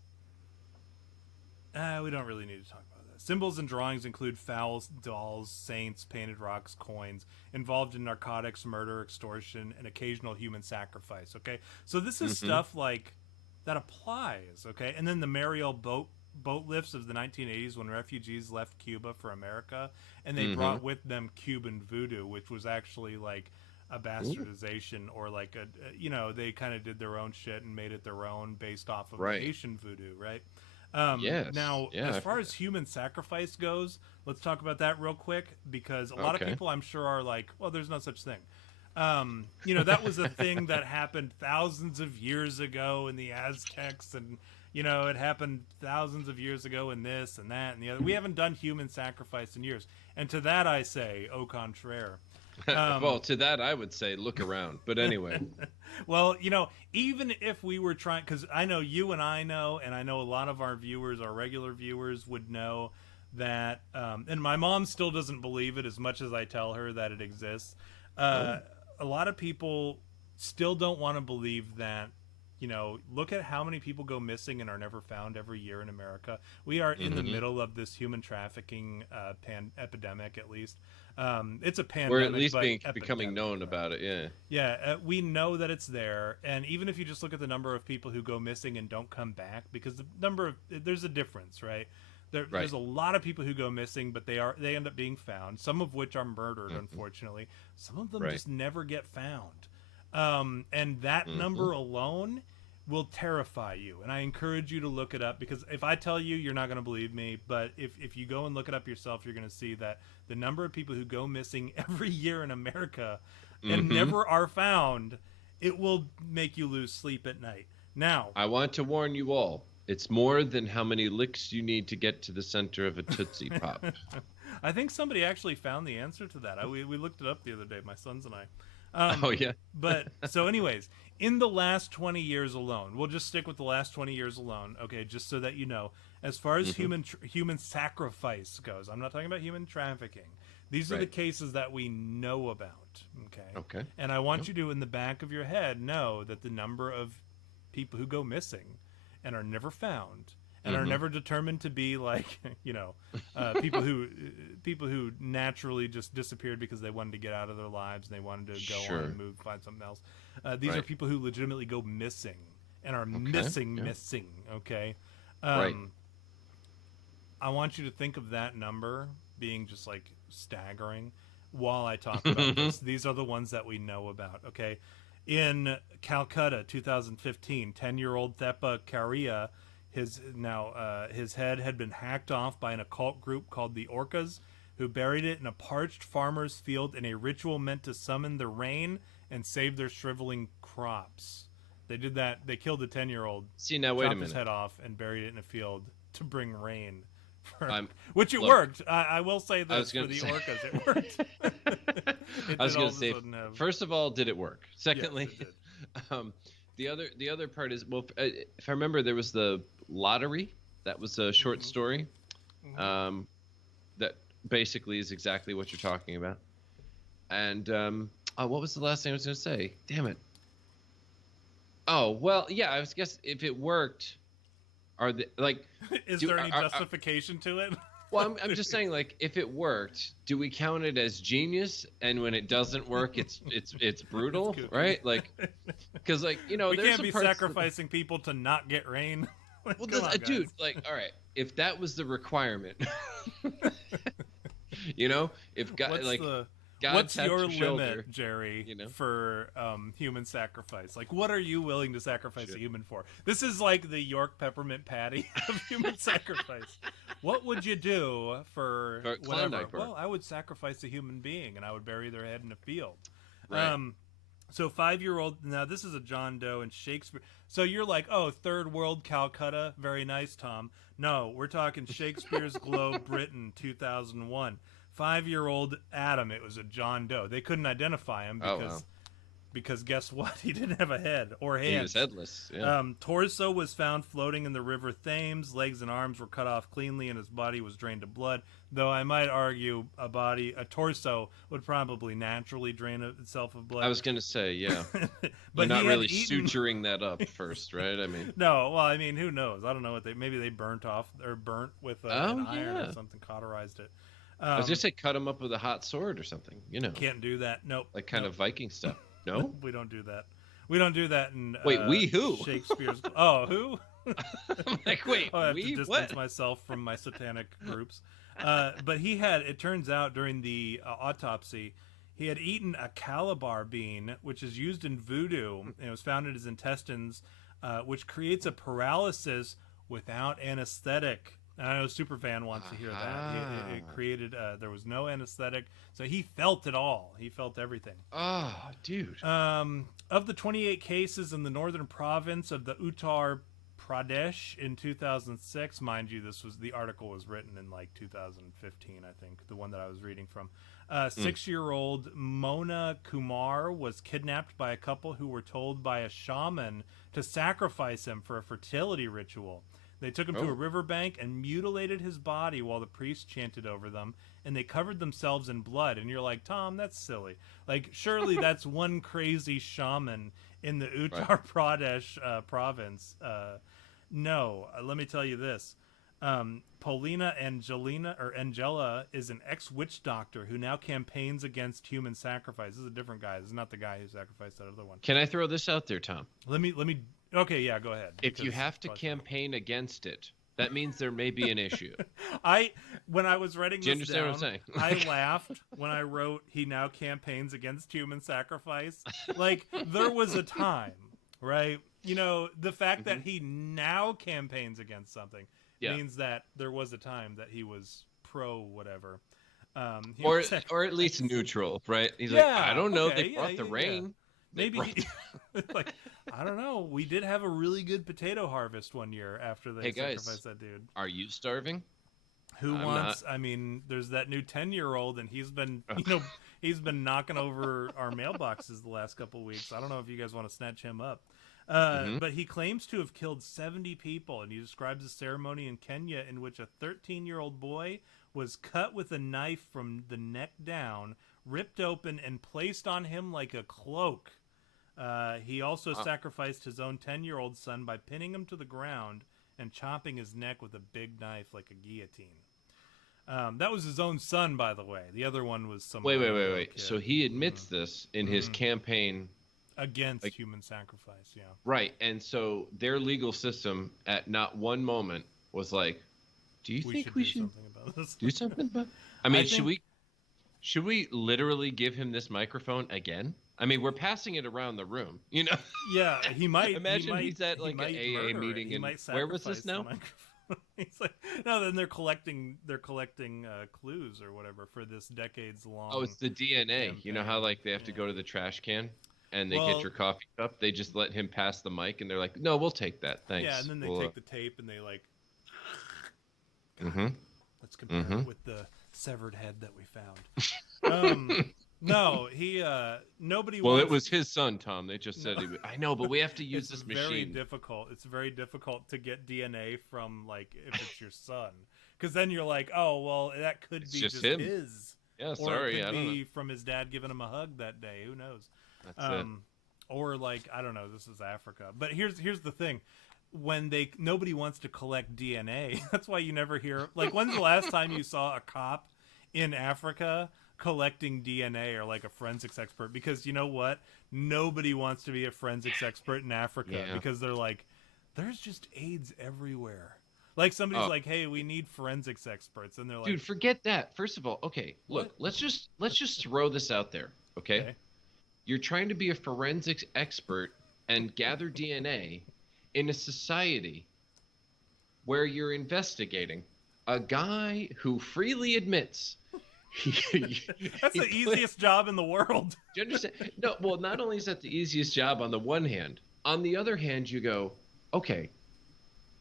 We don't really need to talk about that. Symbols and drawings include fowls, dolls, saints, painted rocks, coins, involved in narcotics, murder, extortion, and occasional human sacrifice. Okay, so this is stuff like that applies. Okay, and then the Mariel boat lifts of the 1980s when refugees left Cuba for America, and they brought with them Cuban voodoo, which was actually like a bastardization or like they kind of did their own shit and made it their own based off of Haitian voodoo, right? Now, as far as human sacrifice goes, let's talk about that real quick, because a lot of people, I'm sure, are like, well, there's no such thing. That was a thing that happened thousands of years ago in the Aztecs, and, it happened thousands of years ago in this and that and the other. We haven't done human sacrifice in years. And to that I say, au contraire. Well, to that I would say, look around. But anyway. Well, even if we were trying, because I know you and I know a lot of our viewers, our regular viewers, would know that, and my mom still doesn't believe it as much as I tell her that it exists. A lot of people still don't want to believe that, look at how many people go missing and are never found every year in America. We are in the middle of this human trafficking epidemic, at least. It's a pandemic. We're at least becoming known about it, yeah. Yeah, we know that it's there, and even if you just look at the number of people who go missing and don't come back, because there's a difference, right? There's a lot of people who go missing, but they end up being found. Some of which are murdered, unfortunately. Some of them just never get found, and that number alone will terrify you. And I encourage you to look it up, because if I tell you, you're not going to believe me. But if you go and look it up yourself, you're going to see that the number of people who go missing every year in America and never are found, it will make you lose sleep at night. Now, I want to warn you all. It's more than how many licks you need to get to the center of a Tootsie Pop. I think somebody actually found the answer to that. We looked it up the other day, my sons and I. Oh, yeah. But so anyways, in the last 20 years alone, we'll just stick with the last 20 years alone, okay, just so that you know, as far as human sacrifice goes, I'm not talking about human trafficking. These are the cases that we know about, okay? And I want you to, in the back of your head, know that the number of people who go missing and are never found and are never determined to be like, people who naturally just disappeared because they wanted to get out of their lives and they wanted to go on and move, find something else. These are people who legitimately go missing and are missing, okay? I want you to think of that number being just like staggering while I talk about this. These are the ones that we know about, okay? In Calcutta, 2015, 10-year-old Thepa Karia, his head had been hacked off by an occult group called the Orcas, who buried it in a parched farmer's field in a ritual meant to summon the rain and save their shriveling crops. They did that. They killed the 10-year-old. See, now wait a minute. His head off and buried it in a field to bring rain. Which worked. I will say this for the Orcas, it worked. I was going to say, first of all, did it work? Secondly, yes, the other part is, well, if I remember, there was the lottery. That was a short story. That basically is exactly what you're talking about. And what was the last thing I was going to say? Damn it. Oh, well, yeah, I was guess if it worked, are the like is there any justification to it? Well, I'm just saying, like, if it worked, do we count it as genius? And when it doesn't work, it's brutal, right? Like, because we there's can't be sacrificing people to not get rain. Well, dude, like, all right, if that was the requirement, if God, what's your limit, Jerry, for human sacrifice? Like, what are you willing to sacrifice a human for? This is like the York peppermint patty of human sacrifice. What would you do for whatever? Well, I would sacrifice a human being, and I would bury their head in a field. Right. So 5-year-old, now this is a John Doe and Shakespeare. So you're like, oh, third world Calcutta. Very nice, Tom. No, we're talking Shakespeare's Globe, Britain, 2001. 5-year-old Adam, it was a John Doe. They couldn't identify him because guess what? He didn't have a head or hands. He was headless. Yeah. Torso was found floating in the river Thames. Legs and arms were cut off cleanly, and his body was drained of blood. Though I might argue a torso would probably naturally drain itself of blood. I was going to say, yeah. But you're not really suturing that up first, right? I mean, no. Well, I mean, who knows? I don't know what maybe they burnt with an iron or something, cauterized it. I was going to say cut him up with a hot sword or something, Can't do that. Nope. Like kind of Viking stuff. No? We don't do that. We don't do that in we who? Shakespeare's. Oh, who? I'm like, wait, I have to distance myself from my satanic groups. But it turns out during the autopsy, he had eaten a calabar bean, which is used in voodoo, and it was found in his intestines, which creates a paralysis without anesthetic. And I know Superfan wants to hear that. It created, there was no anesthetic, so he felt it all. He felt everything. Oh, dude. Of the 28 cases in the northern province of the Uttar Pradesh in 2006, mind you, the article was written in like 2015, I think, the one that I was reading from. 6-year-old Mona Kumar was kidnapped by a couple who were told by a shaman to sacrifice him for a fertility ritual. They took him to a riverbank and mutilated his body while the priest chanted over them, and they covered themselves in blood. And you're like, Tom, that's silly. Like, surely that's one crazy shaman in the Uttar Pradesh province. No, let me tell you this. Paulina Angela is an ex-witch doctor who now campaigns against human sacrifice. This is a different guy. This is not the guy who sacrificed that other one. Can I throw this out there, Tom? Let me. Okay, yeah, go ahead. If you have to campaign against it, that means there may be an issue. When I was writing this down, do you understand what I'm saying? I laughed when I wrote he now campaigns against human sacrifice. Like, there was a time, right? You know, the fact that he now campaigns against something means that there was a time that he was pro whatever. Or at least neutral, right? He's like, I don't know, they brought the rain. Yeah. Maybe like, I don't know. We did have a really good potato harvest one year after they sacrificed that dude. Are you starving? Who wants? Not. I mean, there's that new 10-year-old, and he's been, he's been knocking over our mailboxes the last couple of weeks. I don't know if you guys want to snatch him up. But he claims to have killed 70 people, and he describes a ceremony in Kenya in which a 13-year-old boy was cut with a knife from the neck down, ripped open, and placed on him like a cloak. He also sacrificed his own 10-year-old son by pinning him to the ground and chopping his neck with a big knife like a guillotine. That was his own son, by the way. The other one was some. Wait. So he admits this in his campaign against human sacrifice, yeah. Right, and so their legal system at not one moment was like, "Do you think we should do something about?" I mean, should we literally give him this microphone again? I mean, we're passing it around the room, you know. Yeah, he might. Imagine he's at like an AA meeting, and where was this now? He's like, no. Then they're collecting clues or whatever for this decades long. Oh, it's the DNA. Campaign. You know how like they have to go to the trash can and they get your coffee cup. They just let him pass the mic, and they're like, "No, we'll take that, thanks." Yeah, and then they take the tape and they like. Let's compare it with the severed head that we found. No, nobody. Well, it was his son, Tom. They just said I know, but we have to use this machine. It's very difficult to get DNA from, like, if it's your son, because then you're like, oh, well, that could be just him. His. Yeah, sorry, or it could I don't be know. from his dad giving him a hug that day. Who knows? That's it. Or like, I don't know. This is Africa, but here's the thing. When nobody wants to collect DNA, that's why you never hear. Like, when's the last time you saw a cop in Africa collecting DNA or like a forensics expert? Because you know what? Nobody wants to be a forensics expert in Africa because they're like, there's just AIDS everywhere. Like somebody's like, hey, we need forensics experts, and they're like, dude, forget that. First of all, okay, look, let's just throw this out there, okay? You're trying to be a forensics expert and gather DNA in a society where you're investigating a guy who freely admits that's the easiest job in the world. Do you understand? No, well, not only is that the easiest job on the one hand, on the other hand, you go, okay,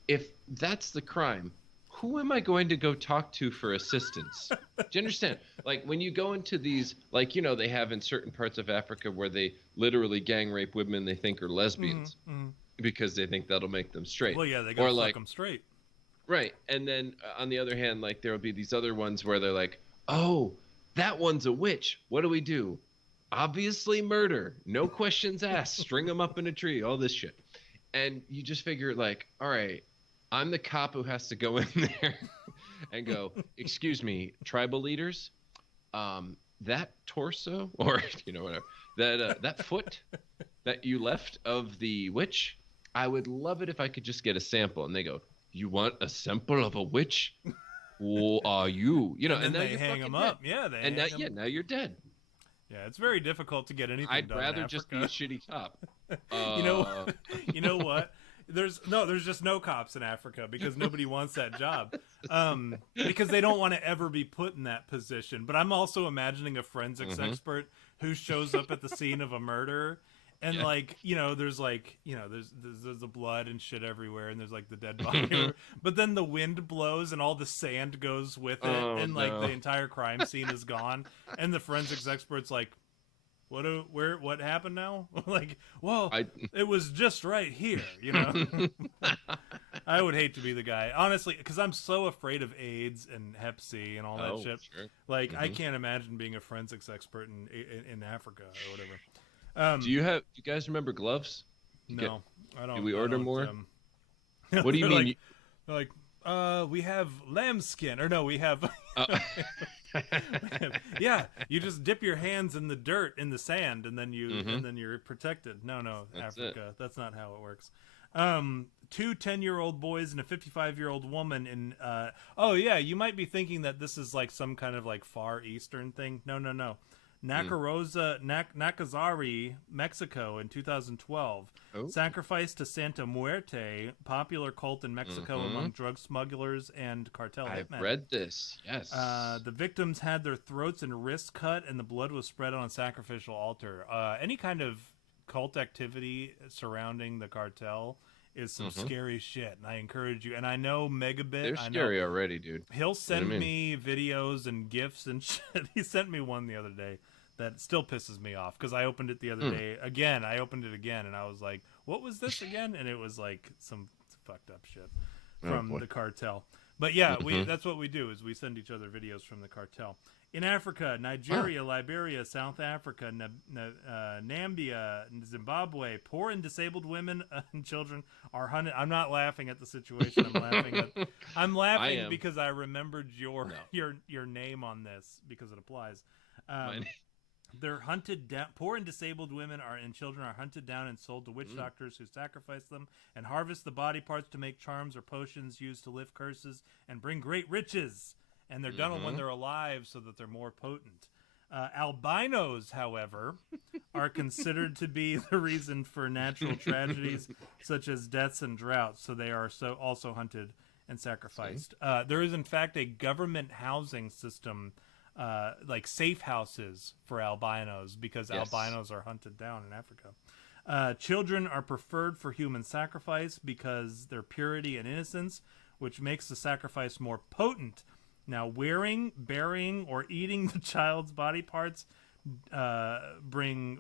if that's the crime, who am I going to go talk to for assistance? Do you understand? Like when you go into these, like, you know, they have in certain parts of Africa where they literally gang rape women they think are lesbians because they think that'll make them straight. Well, yeah, they gotta fuck them straight. Right. And then on the other hand, like there will be these other ones where they're like, oh, that one's a witch. What do we do? Obviously murder. No questions asked. String them up in a tree. All this shit. And you just figure like, all right, I'm the cop who has to go in there and go, excuse me, tribal leaders, that torso or, you know, whatever, that foot that you left of the witch, I would love it if I could just get a sample. And they go, you want a sample of a witch? Who are you? You know, and then they hang them up. Yeah, now you're dead. Yeah, it's very difficult to get anything I'd done. I'd rather in just be a shitty cop. You know what? There's just no cops in Africa because nobody wants that job. Because they don't want to ever be put in that position. But I'm also imagining a forensics expert who shows up at the scene of a murder. And like, you know, there's like, you know, there's the blood and shit everywhere, and there's like the dead body. But then the wind blows and all the sand goes with it, and like the entire crime scene is gone. And the forensics expert's like, what happened now? Like, well, it was just right here, you know. I would hate to be the guy, honestly, because I'm so afraid of AIDS and Hep C and all that shit. Sure. Like, I can't imagine being a forensics expert in Africa or whatever. Do you guys remember gloves? No, I don't. Do we order more? What do you mean? Like, we have lambskin, or no, we have. Yeah, you just dip your hands in the dirt, in the sand, and then you're protected. No, That's Africa. it. That's not how it works. 2 10-year-old boys and a 55-year-old woman in. Oh yeah, you might be thinking that this is like some kind of like Far Eastern thing. No. Nacazari, Mexico in 2012. Sacrificed to Santa Muerte, popular cult in Mexico among drug smugglers and cartel hitmen. I've read this, yes. The victims had their throats and wrists cut, and the blood was spread on a sacrificial altar. Any kind of cult activity surrounding the cartel is some scary shit, and I encourage you. And I know Megabit. They're scary already, dude. He'll send me videos and GIFs and shit. He sent me one the other day that still pisses me off because I opened it the other day again. I opened it again, and I was like, "What was this again?" And it was like some fucked up shit from the cartel. But yeah, that's what we do is we send each other videos from the cartel. In Africa, Nigeria, Liberia, South Africa, Namibia, Zimbabwe, poor and disabled women and children are hunted. I'm not laughing at the situation. I'm laughing because I remembered your name on this because it applies. They're hunted down. Poor and disabled women and children are hunted down and sold to witch doctors who sacrifice them and harvest the body parts to make charms or potions used to lift curses and bring great riches. And they're done when they're alive so that they're more potent. Albinos, however, are considered to be the reason for natural tragedies such as deaths and droughts. So they are also hunted and sacrificed. There is, in fact, a government housing system, like safe houses for albinos, because albinos are hunted down in Africa. Children are preferred for human sacrifice because their purity and innocence, which makes the sacrifice more potent. Now, wearing, burying, or eating the child's body parts bring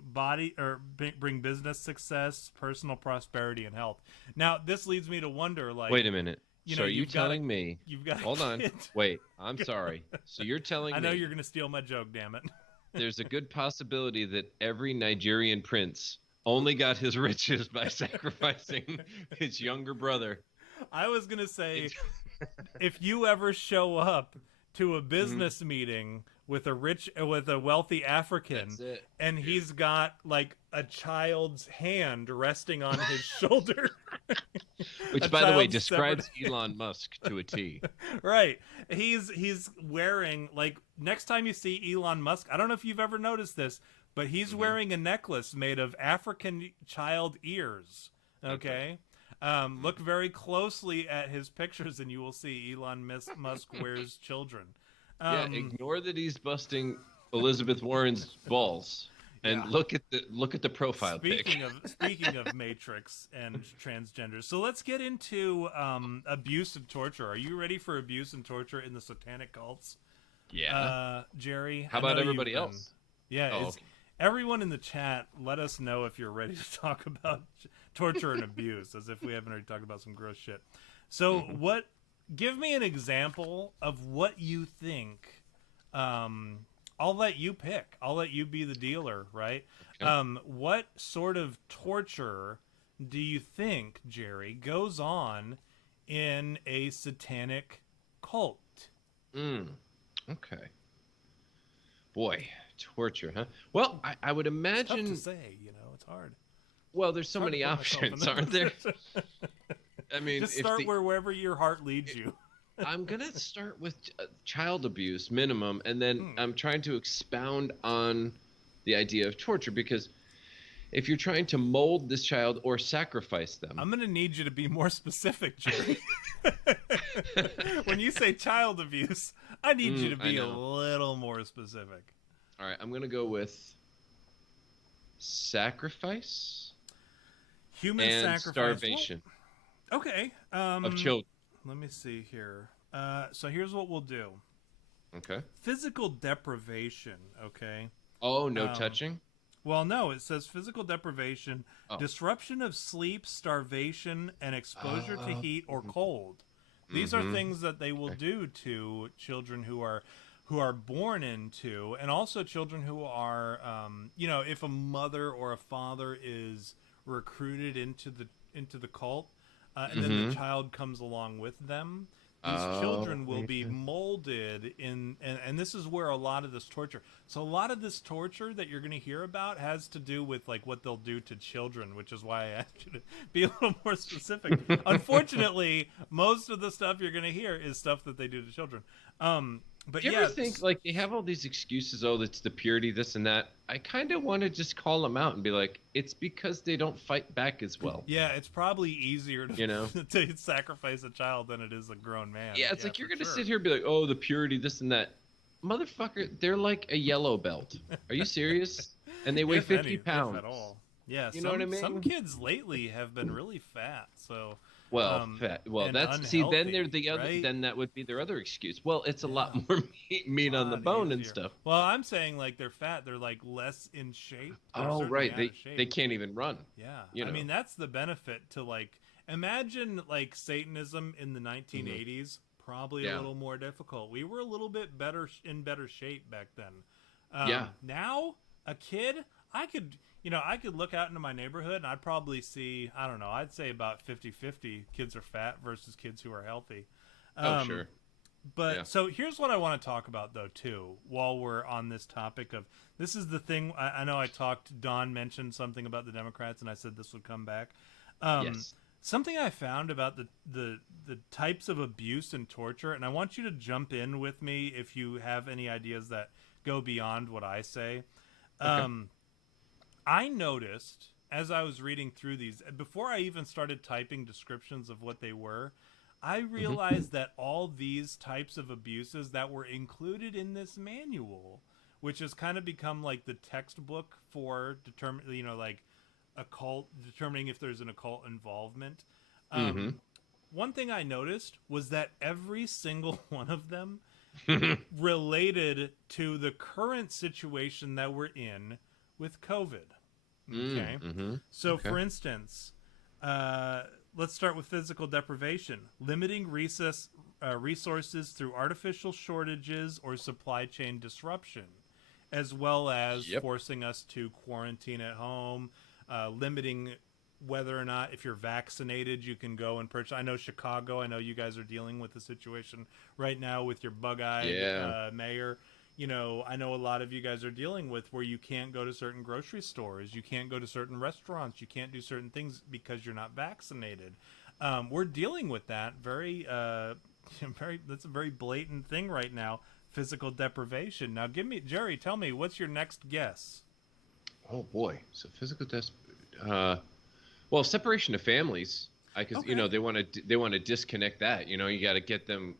business success, personal prosperity, and health. Now, this leads me to wonder, like, wait a minute. So are you telling me? You've got. Hold on. Wait. I'm sorry. So you're telling me? I know you're going to steal my joke. Damn it. There's a good possibility that every Nigerian prince only got his riches by sacrificing his younger brother. I was going to say, if you ever show up to a business meeting with a wealthy African, and he's got like a child's hand resting on his shoulder, which, by the way, describes Elon Musk to a T. Right. He's wearing, like, next time you see Elon Musk, I don't know if you've ever noticed this, but he's wearing a necklace made of African child ears. Okay. Look very closely at his pictures, and you will see Elon Musk wears children. Ignore that he's busting Elizabeth Warren's balls, and look at the profile pic. Speaking of Matrix and transgenders, so let's get into abuse and torture. Are you ready for abuse and torture in the satanic cults? Yeah. Jerry. How about everybody else? Yeah. Everyone in the chat, let us know if you're ready to talk about torture and abuse, as if we haven't already talked about some gross shit. So give me an example of what you think. I'll let you pick. I'll let you be the dealer, right? Okay. What sort of torture do you think, Jerry, goes on in a satanic cult? Okay. Boy, torture, huh? Well, I would imagine. It's tough to say, it's hard. Well, there's so many options, aren't there? I mean, just start wherever your heart leads you. I'm gonna start with child abuse minimum, and then I'm trying to expound on the idea of torture, because if you're trying to mold this child or sacrifice them, I'm gonna need you to be more specific, Jerry. When you say child abuse, I need you to be a little more specific. All right, I'm gonna go with sacrifice, human and sacrifice, starvation. Well, okay. Of children. Let me see here. So here's what we'll do. Okay. Physical deprivation. Okay. Oh, no touching? Well, no, it says physical deprivation, Oh. disruption of sleep, starvation, and exposure to heat or cold. These are Mm-hmm. things that they will Okay. do to children who are born into, and also children who are, if a mother or a father is recruited into the cult, and then the Mm-hmm. child comes along with them. These Oh, children will be molded in, and this is where a lot of this torture. So a lot of this torture that you're going to hear about has to do with like what they'll do to children, which is why I asked you to be a little more specific. Unfortunately, most of the stuff you're going to hear is stuff that they do to children. But do you yeah, ever think like they have all these excuses? Oh, it's the purity, this and that. I kind of want to just call them out and be like, it's because they don't fight back as well. yeah, it's probably easier to to sacrifice a child than it is a grown man. Yeah, it's like you're gonna sure. sit here and be like, oh, the purity, this and that. Motherfucker, they're like a yellow belt. Are you serious? And they weigh If 50 any, pounds. if at all. Yeah, You know what I mean? Some kids lately have been really fat. So Well, fat. Well, and that's see. Then they're the other. right? Then that would be their other excuse. Well, it's a lot more meat on the lot bone and easier. stuff. Well, I'm saying like they're fat. They're like less in shape. They're Oh, certainly right. out They of shape. they can't even run. Yeah, you know. I mean that's the benefit to like imagine like Satanism in the 1980s. Probably a little more difficult. We were a little bit in better shape back then. Yeah. Now a kid, I could look out into my neighborhood and I'd probably see, I don't know, I'd say about 50-50 kids are fat versus kids who are healthy. Sure. But so here's what I want to talk about though too, while we're on this topic of, this is the thing, I know Don mentioned something about the Democrats and I said this would come back. Yes. Something I found about the types of abuse and torture, and I want you to jump in with me if you have any ideas that go beyond what I say. Okay. I noticed as I was reading through these, before I even started typing descriptions of what they were, I realized that all these types of abuses that were included in this manual, which has kind of become like the textbook for determining if there's an occult involvement. One thing I noticed was that every single one of them related to the current situation that we're in with COVID. Okay. So, for instance, let's start with physical deprivation, limiting resources through artificial shortages or supply chain disruption, as well as forcing us to quarantine at home, limiting whether or not if you're vaccinated you can go and purchase. I know Chicago, I know you guys are dealing with the situation right now with your bug-eyed mayor. You know, I know a lot of you guys are dealing with where you can't go to certain grocery stores, you can't go to certain restaurants, you can't do certain things because you're not vaccinated. We're dealing with that that's a very blatant thing right now, physical deprivation. Now Jerry, tell me, what's your next guess? Oh boy, so physical well, separation of families. Because they want to disconnect that. You know, you got to get them.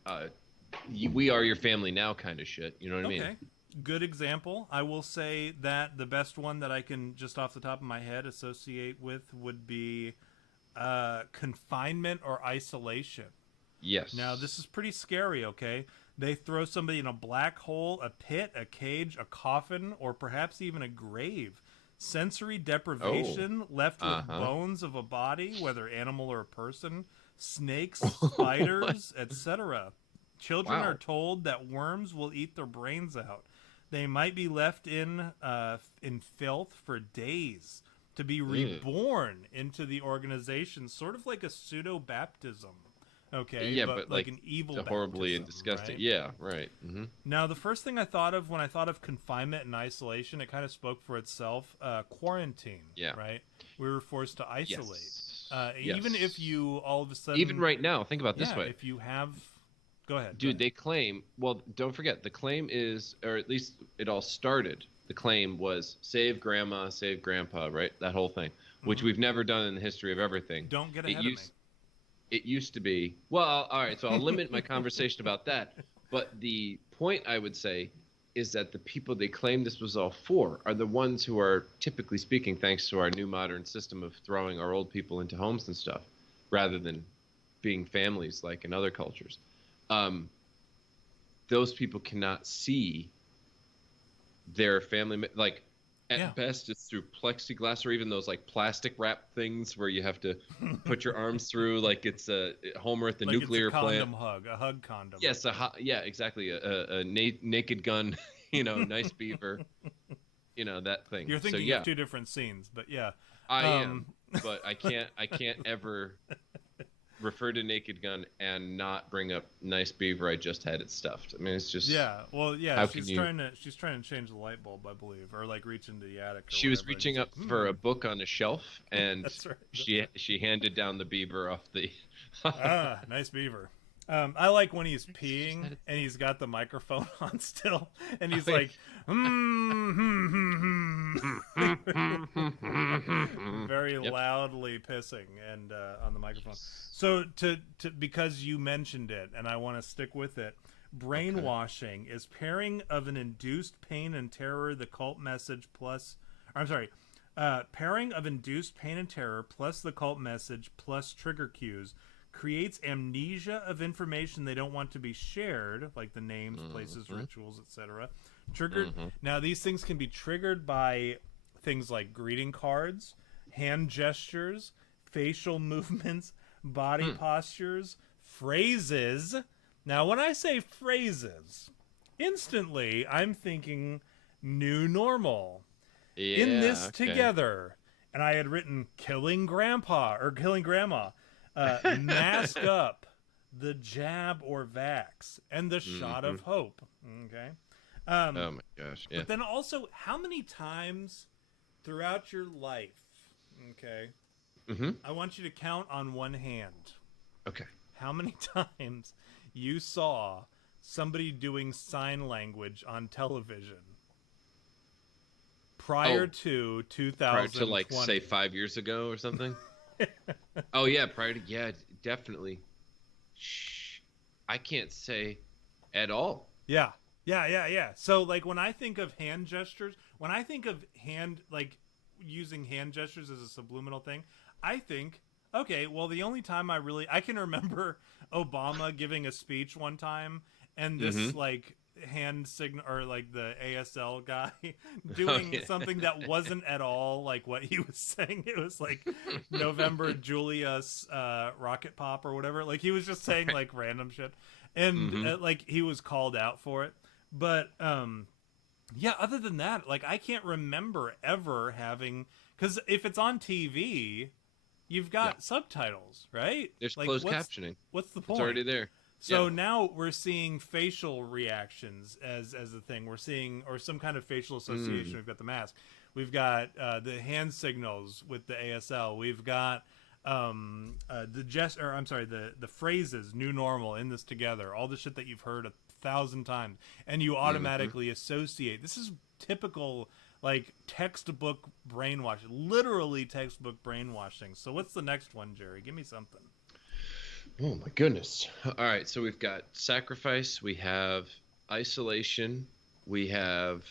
We are your family now, kind of shit. You know what I mean? Good example. I will say that the best one that I can just off the top of my head associate with would be confinement or isolation. Yes. Now this is pretty scary. Okay, they throw somebody in a black hole, a pit, a cage, a coffin, or perhaps even a grave. Sensory deprivation, left with bones of a body, whether animal or a person, snakes, spiders, etc. Children are told that worms will eat their brains out. They might be left in filth for days to be reborn into the organization, sort of like a pseudo-baptism. Okay, yeah, but like an evil baptism, horribly and disgusting. Right? Yeah, right. Now, the first thing I thought of when I thought of confinement and isolation, it kind of spoke for itself. Quarantine. Yeah. Right. We were forced to isolate. Yes. Even if you all of a sudden. Even right now, think about it this way. If you have. Go ahead. Dude, they claim. Well, don't forget, the claim is, or at least it all started. The claim was save grandma, save grandpa, right? That whole thing, which we've never done in the history of everything. Don't get ahead of me. It used to be, well, all right, so I'll limit my conversation about that. But the point I would say is that the people they claim this was all for are the ones who are, typically speaking, thanks to our new modern system of throwing our old people into homes and stuff, rather than being families like in other cultures. Those people cannot see their family, like At best, it's through plexiglass or even those like plastic wrap things where you have to put your arms through, like it's a Homer at the like nuclear it's a condom plant. a hug condom. Yes, yeah, exactly. A naked gun, nice beaver, that thing. You're thinking so, yeah, of two different scenes, but yeah. I am, but I can't ever refer to naked gun and not bring up nice beaver I just had it stuffed. I mean, it's just she's trying to change the light bulb, I believe, or like reach into the attic. She was reaching up for a book on a shelf, and That's right. she handed down the beaver off the. Nice beaver. I like when he's peeing and he's got the microphone on still, and he's like, very loudly pissing and on the microphone. So to because you mentioned it, and I want to stick with it. Brainwashing is pairing of an induced pain and terror, the cult message plus. Pairing of induced pain and terror plus the cult message plus trigger cues creates amnesia of information they don't want to be shared, like the names, places, rituals, etc. Triggered. Now, these things can be triggered by things like greeting cards, hand gestures, facial movements, body postures, phrases. Now, when I say phrases, instantly I'm thinking new normal. Yeah, In this together. And I had written killing grandpa or killing grandma. Mask up, the jab or vax, and the shot of hope. Okay. Oh my gosh. Yeah. But then also, how many times throughout your life, okay, I want you to count on one hand. Okay. How many times you saw somebody doing sign language on television prior to 2020? Prior to, like, say 5 years ago or something? Oh yeah, definitely. I can't say at all. Yeah. So like when I think of hand gestures, when I think of using hand gestures as a subliminal thing, I think, okay, well the only time I can remember Obama giving a speech one time and this like hand signal or like the ASL guy doing something that wasn't at all like what he was saying. It was like November Julius rocket pop or whatever. Like he was just saying like random shit, and like he was called out for it. But other than that, like I can't remember ever having, because if it's on TV, you've got subtitles, right? There's like, closed captioning. What's the point? It's already there. So now we're seeing facial reactions as a thing. We're seeing, or some kind of facial association. We've got the mask. We've got the hand signals with the ASL. We've got the phrases, new normal, in this together. All the shit that you've heard 1,000 times, and you automatically associate. This is typical, like textbook brainwashing, literally textbook brainwashing. So what's the next one, Jerry? Give me something. Oh my goodness. All right, so we've got sacrifice, we have isolation, we have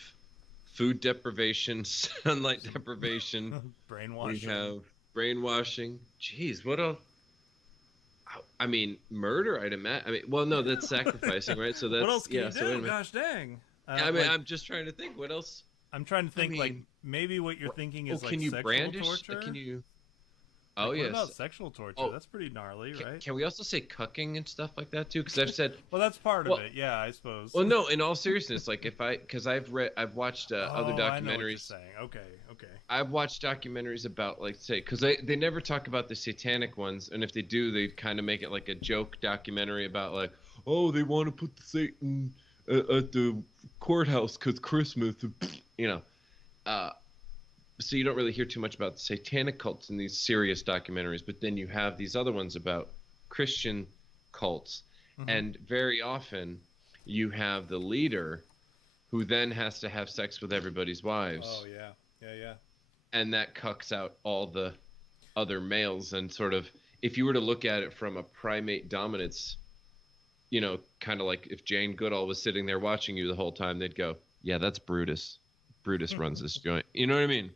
food deprivation, sunlight deprivation, brainwashing. We have brainwashing. Jeez, what else? I mean, murder, I'd imagine. I mean, well, no, that's sacrificing, right? So that's what else can you do? So gosh dang. I mean, I'm just trying to think. What else? I'm trying to think, like maybe what you're thinking is like can you sexual brandish? torture. Can you? Like, oh what yes. about sexual torture? That's pretty gnarly, right? Can we also say cucking and stuff like that too? Because I've said. Well, that's part of it. Yeah, I suppose. Well, no. In all seriousness, like because I've watched other documentaries. I know what you're saying. Okay. I've watched documentaries about, like, say, because they never talk about the satanic ones, and if they do, they kind of make it like a joke documentary about, like, oh, they want to put the Satan at the courthouse because Christmas, so you don't really hear too much about the satanic cults in these serious documentaries, but then you have these other ones about Christian cults, and very often you have the leader who then has to have sex with everybody's wives. Oh, yeah. And that cucks out all the other males, and sort of, if you were to look at it from a primate dominance, kind of like if Jane Goodall was sitting there watching you the whole time, they'd go, yeah, that's Brutus. Brutus runs this joint. You know what I mean?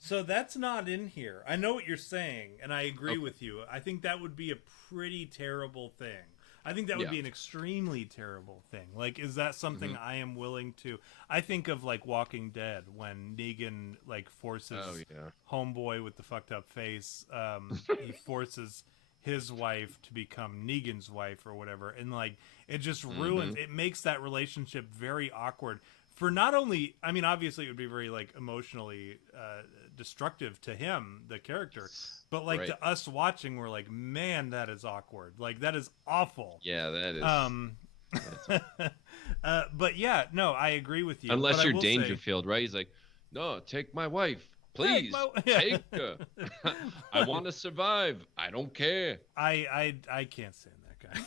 So that's not in here. I know what you're saying, and I agree with you. I think that would be a pretty terrible thing. I think that would be an extremely terrible thing. Like, is that something I am willing to? I think of like Walking Dead when Negan like forces homeboy with the fucked up face. He forces his wife to become Negan's wife or whatever, and like it just ruins. It makes that relationship very awkward. For not only, I mean, obviously it would be very like emotionally destructive to him, the character, but like to us watching, we're like, man, that is awkward. Like that is awful. Yeah, that is. But yeah, no, I agree with you. Unless you're Dangerfield, right? He's like, no, take my wife, please. Take her. I want to survive. I don't care. I can't stand that guy.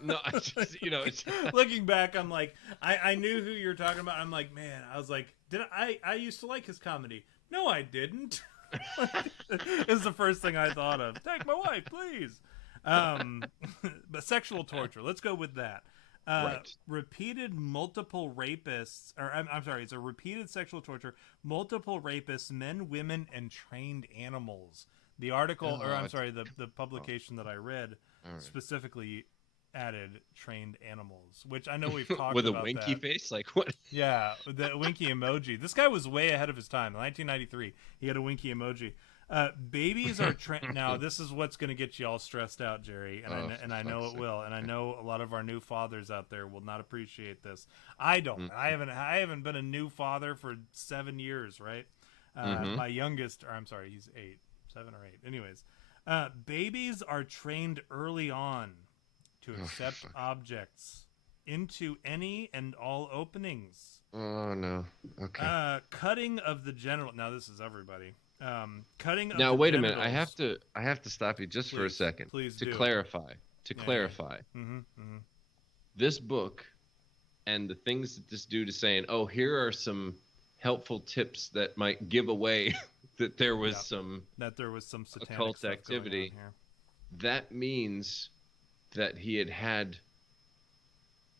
No, I just, it's... looking back, I'm like, I knew who you're talking about. I'm like, man, I was like, I used to like his comedy. No, I didn't. Is the first thing I thought of. Take my wife, please. But sexual torture. Let's go with that. Repeated multiple rapists, or I'm sorry, it's a repeated sexual torture, multiple rapists, men, women, and trained animals. The article, the publication that I read specifically added trained animals, which I know we've talked with about. With a winky face, like what? Yeah, the winky emoji. This guy was way ahead of his time. In 1993, he had a winky emoji. Babies are now. This is what's going to get you all stressed out, Jerry, and I know it will. And I know a lot of our new fathers out there will not appreciate this. I don't. I haven't been a new father for 7 years. Right. My youngest, or I'm sorry, he's 7 or 8. Anyways, babies are trained early on to accept objects into any and all openings. Oh no. Okay. Cutting of the genital. Now this is everybody. Cutting. Now wait a minute. I have to stop you just for a second. Please to do. clarify. This book and the things that this dude is saying. Oh, here are some helpful tips that might give away that there was some satanic occult activity. That means that he had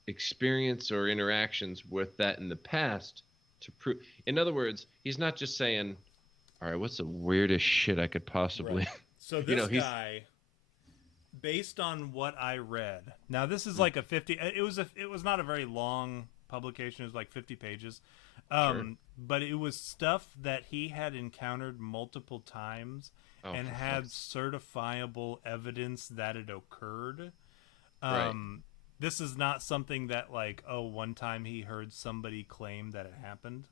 experience or interactions with that in the past to prove. In other words, he's not just saying, all right, what's the weirdest shit I could possibly... Right. So this guy, based on what I read, now this is like a 50... It was not a very long publication. It was like 50 pages. But it was stuff that he had encountered multiple times and had certifiable evidence that it occurred. This is not something that like, one time he heard somebody claim that it happened.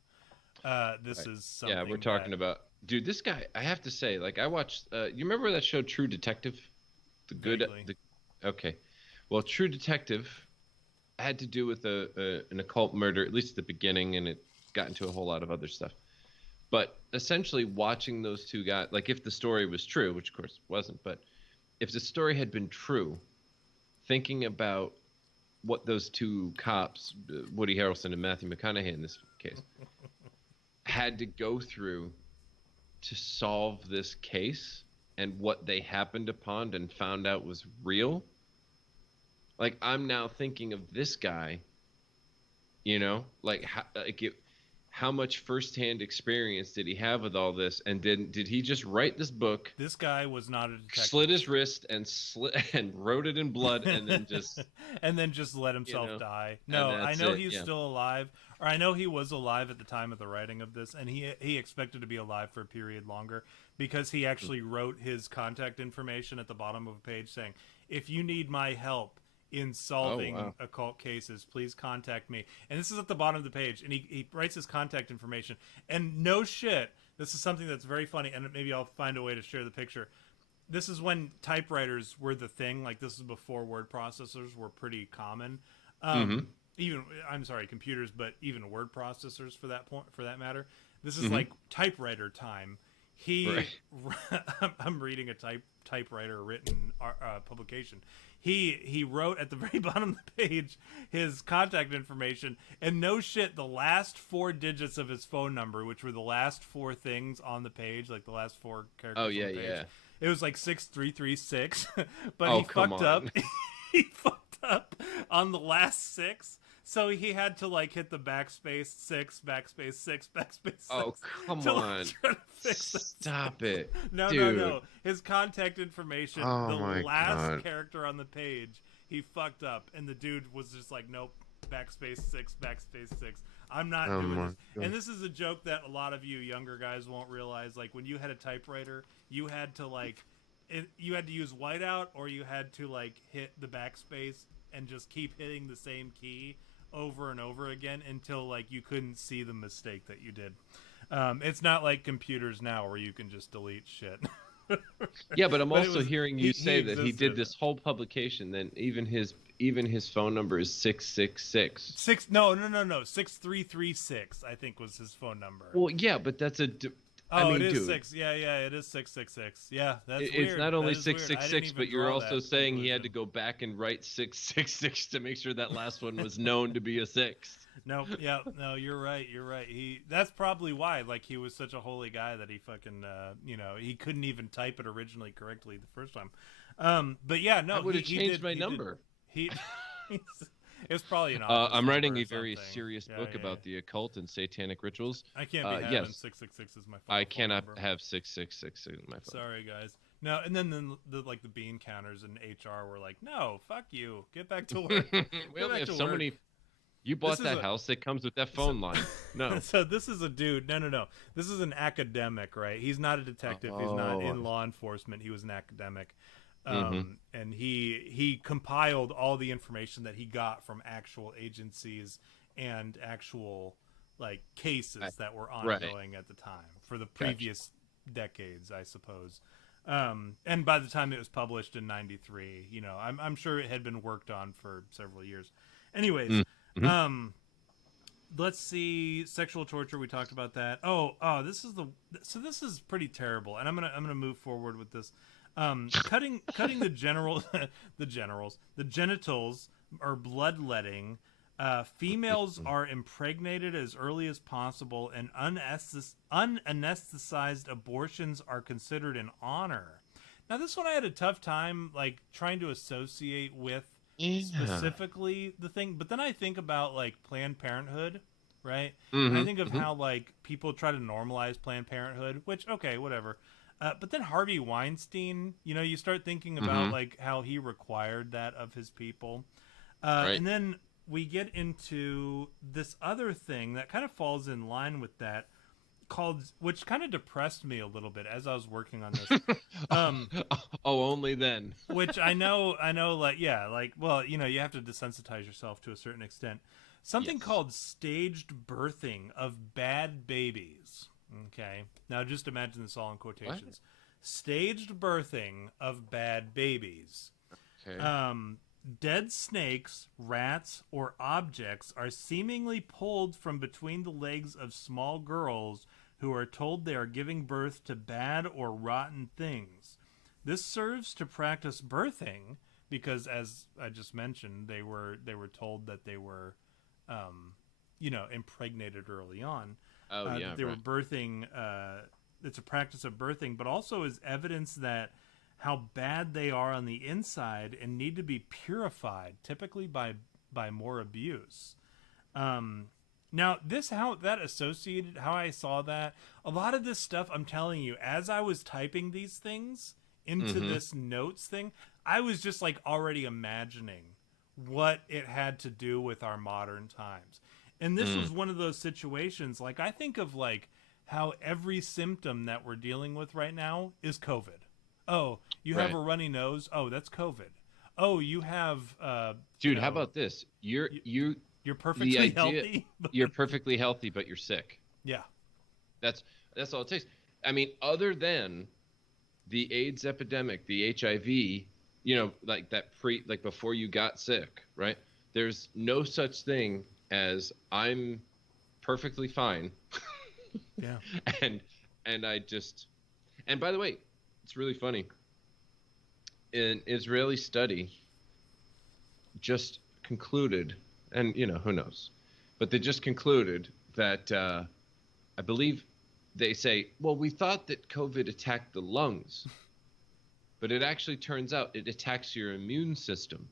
This is something. Yeah, we're talking about, dude. This guy, I have to say, like, I watched. You remember that show, True Detective? Okay. Well, True Detective had to do with an occult murder, at least at the beginning, and it got into a whole lot of other stuff. But essentially, watching those two guys, like, if the story was true, which of course wasn't, but if the story had been true, thinking about what those two cops, Woody Harrelson and Matthew McConaughey in this case, had to go through to solve this case and what they happened upon and found out was real. Like, I'm now thinking of this guy, how much firsthand experience did he have with all this? And did he just write this book? This guy was not a detective. Slit his wrist and wrote it in blood and then just let himself die. No, I know he's still alive, or I know he was alive at the time of the writing of this, and he expected to be alive for a period longer because he actually wrote his contact information at the bottom of a page saying, "If you need my help in solving occult cases, please contact me." And this is at the bottom of the page, and he writes his contact information. And no shit, this is something that's very funny, and maybe I'll find a way to share the picture. This is when typewriters were the thing. Like, this is before word processors were pretty common. Even, I'm sorry, computers, but even word processors for that matter. This is like typewriter time. I'm reading a typewriter written publication. He wrote at the very bottom of the page his contact information, and no shit, the last 4 digits of his phone number, which were the last 4 things on the page, like the last 4 characters on the page. It was like 6336, but he fucked up. He fucked up on the last 6. So he had to like hit the backspace 6, backspace 6, backspace 6. Oh, come on. Stop it. No. His contact information, the last character on the page, he fucked up, and the dude was just like, nope, backspace 6, backspace 6. I'm not Oh doing my this. God. And this is a joke that a lot of you younger guys won't realize. Like, when you had a typewriter, you had to you had to use whiteout, or you had to like hit the backspace and just keep hitting the same key over and over again until like you couldn't see the mistake that you did. It's not like computers now where you can just delete shit. Yeah, but I'm But it also was- hearing he you say that he did existed. this whole publication. Then even his phone number is 666. No, 6336 I think was his phone number. Well, yeah, but that's I Oh, mean, it is dude, 6. Yeah, it is 666. Yeah, that's it's weird. not only That is weird. I didn't 666, even but you're draw also that saying he had to conclusion. go back and write 666 to make sure that last one was known to be a 6. No, yeah, no, you're right. That's probably why, like, he was such a holy guy that he fucking, he couldn't even type it originally correctly the first time. But yeah, no, I would have he changed did, my he number. Did, it was probably an office I'm writing number a or very something. serious Yeah, book yeah, about the occult and satanic rituals. I can't be having yes, 666 as my phone. I cannot number. have 666 in my phone. Sorry, guys. No, and then the bean counters in HR were like, "No, fuck you. Get back to work." We only have so many. You bought This is that house that comes with that phone line. No. So this is a dude. No. This is an academic, right? He's not a detective. He's not in law enforcement. He was an academic. And he compiled all the information that he got from actual agencies and actual like cases that were ongoing at the time for the previous decades, I suppose. And by the time it was published in '93, I'm sure it had been worked on for several years. Anyways, let's see, sexual torture. We talked about that. This is pretty terrible, and I'm gonna move forward with this. Cutting the genitals or bloodletting. Females are impregnated as early as possible, and unanesthetized abortions are considered an honor. Now, this one I had a tough time like trying to associate with specifically the thing, but then I think about like Planned Parenthood, right? I think of how like people try to normalize Planned Parenthood, which okay, whatever. But then Harvey Weinstein, you start thinking about like how he required that of his people, and then we get into this other thing that kind of falls in line with that, which kind of depressed me a little bit as I was working on this. Only then. Which I know, like, yeah, like, well, you have to desensitize yourself to a certain extent. Something called staged birthing of bad babies. Okay. Now just imagine this all in quotations. What? Staged birthing of bad babies. Okay. Dead snakes, rats, or objects are seemingly pulled from between the legs of small girls who are told they are giving birth to bad or rotten things. This serves to practice birthing because, as I just mentioned, they were told that they were, impregnated early on. They were birthing. It's a practice of birthing, but also is evidence that how bad they are on the inside and need to be purified, typically by more abuse. Now, how I saw that, a lot of this stuff, I'm telling you, as I was typing these things into this notes thing, I was just like already imagining what it had to do with our modern times. And this was one of those situations, like I think of like how every symptom that we're dealing with right now is COVID. Oh, you have a runny nose. Oh, that's COVID. Oh, you have dude, how about this? You're perfectly healthy. You're perfectly healthy, but you're sick. Yeah. That's all it takes. I mean, other than the AIDS epidemic, the HIV, like like before you got sick, right? There's no such thing as I'm perfectly fine. Yeah. And by the way, it's really funny. An Israeli study just concluded, and who knows, but they just concluded that I believe they say, well, we thought that COVID attacked the lungs, but it actually turns out it attacks your immune system.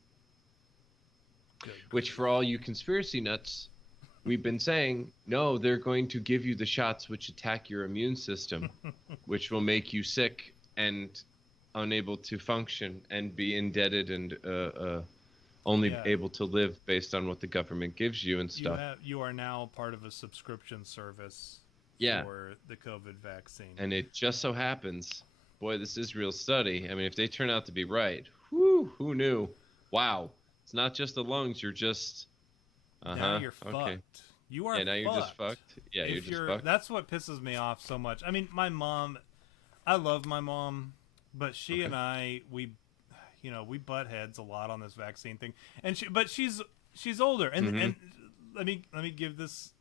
Which, for all you conspiracy nuts, we've been saying, no, they're going to give you the shots which attack your immune system, which will make you sick and unable to function and be indebted and only Yeah. able to live based on what the government gives you and stuff. You are now part of a subscription service Yeah. for the COVID vaccine. And it just so happens, boy, this Israel study, I mean, if they turn out to be right, whew, who knew? Wow. It's not just the lungs, you're just, Now you're okay. fucked. You are Yeah, now you're just fucked. fucked. Yeah, you're If just fucked. That's what pisses me off so much. I mean, my mom, I love my mom, but she Okay. and I, we butt heads a lot on this vaccine thing. And she's older, and Mhm. and let me give this.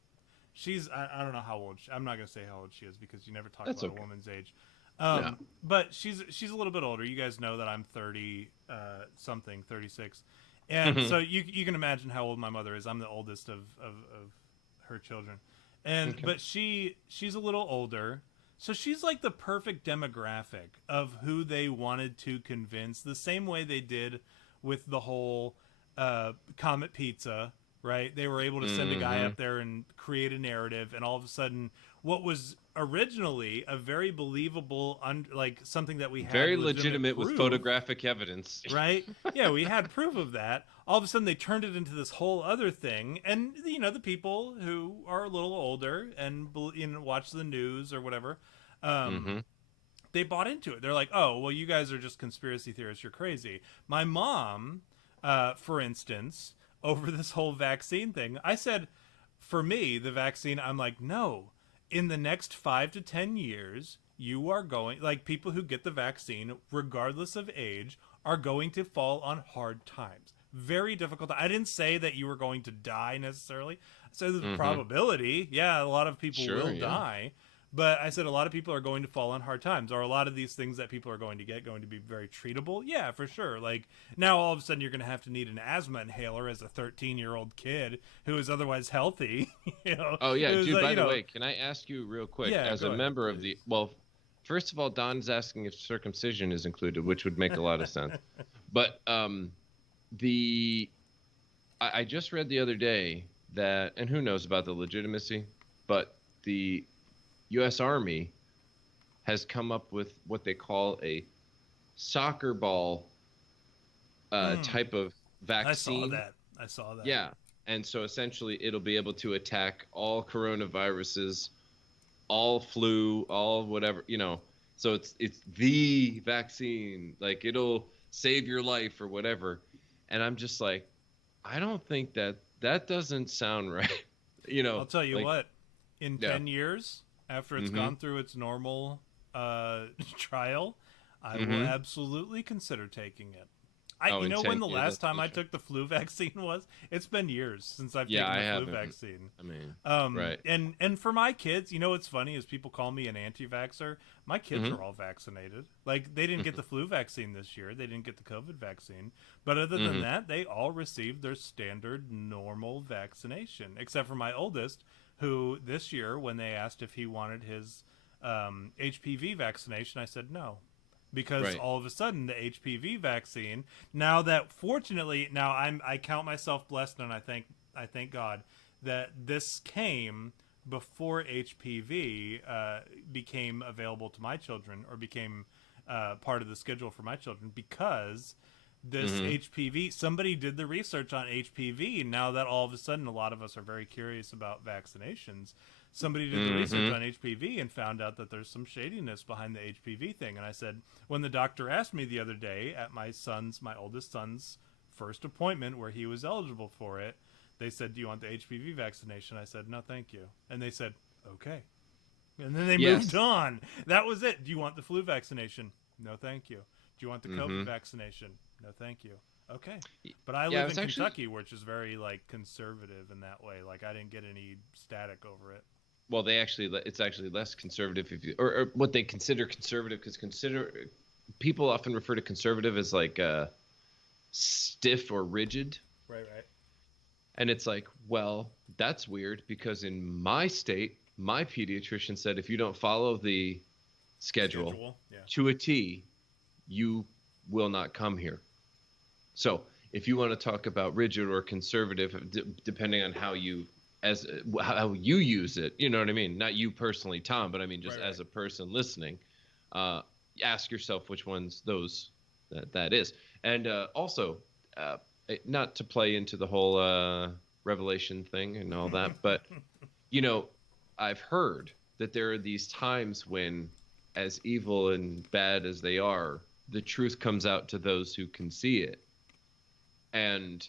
I don't know how old. I'm not gonna say how old she is because you never talk That's about okay. a woman's age. No. But she's a little bit older. You guys know that I'm 30 something, 36. And so you can imagine how old my mother is. I'm the oldest of her children. And Okay. but she's a little older. So she's like the perfect demographic of who they wanted to convince, the same way they did with the whole Comet Pizza, right? They were able to send a guy up there and create a narrative, and all of a sudden, what was originally a very believable, like something that we had Very legitimate with proof, photographic evidence. right? Yeah, we had proof of that. All of a sudden, they turned it into this whole other thing, and the people who are a little older and watch the news or whatever, they bought into it. They're like, "Oh, well, you guys are just conspiracy theorists. You're crazy." My mom, for instance, over this whole vaccine thing, I said, for me, the vaccine, I'm like, no. In the next 5 to 10 years, you are going, like, people who get the vaccine, regardless of age, are going to fall on hard times. Very difficult. I didn't say that you were going to die necessarily. I said there's a probability. Yeah, a lot of people will die. But I said a lot of people are going to fall on hard times. Are a lot of these things that people are going to get going to be very treatable? Yeah, for sure. Like, now all of a sudden you're going to have to need an asthma inhaler as a 13-year-old kid who is otherwise healthy. Oh, yeah, dude, by the know, way, can I ask you real quick, Yeah, as go a ahead, member of please. well, first of all, Don's asking if circumcision is included, which would make a lot of sense. But I just read the other day that, and who knows about the legitimacy, but the U.S. Army has come up with what they call a soccer ball type of vaccine. I saw that. Yeah. And so essentially it'll be able to attack all coronaviruses, all flu, all whatever, So it's the vaccine. Like, it'll save your life or whatever. And I'm just like, I don't think that doesn't sound right. I'll tell you like, what. In yeah. 10 years, after it's gone through its normal trial, I will absolutely consider taking it. in When 10 the years, last time I that's for took the flu vaccine was? It's been years since I've Yeah, taken I the haven't. flu vaccine. I mean, Right. right. And for my kids, what's funny is people call me an anti-vaxxer. My kids are all vaccinated. Like, they didn't get the flu vaccine this year. They didn't get the COVID vaccine. But other than that, they all received their standard normal vaccination, except for my oldest, who this year, when they asked if he wanted his HPV vaccination, I said no. Because all of a sudden the HPV vaccine, now that fortunately, I count myself blessed, and I thank God that this came before HPV became available to my children, or became part of the schedule for my children, because this HPV, somebody did the research on HPV, and now that all of a sudden a lot of us are very curious about vaccinations, somebody did the research on HPV and found out that there's some shadiness behind the HPV thing. And I said, when the doctor asked me the other day at my oldest son's first appointment where he was eligible for it, they said, "Do you want the HPV vaccination?" I said, "No, thank you." And they said, "Okay." And then they moved on. That was it. "Do you want the flu vaccination?" "No, thank you." "Do you want the COVID vaccination?" "No, thank you." "Okay." But I live in Kentucky, which is very, like, conservative in that way. Like, I didn't get any static over it. Well, it's actually less conservative or what they consider conservative, because people often refer to conservative as like stiff or rigid. Right. And it's like, well, that's weird, because in my state, my pediatrician said if you don't follow the schedule. To a T, you will not come here. So if you want to talk about rigid or conservative, depending on how you use it, you know what I mean? Not you personally, Tom, but I mean just as a person listening, ask yourself which ones that is. And also, not to play into the whole Revelation thing and all that, but you know, I've heard that there are these times when, as evil and bad as they are, the truth comes out to those who can see it. And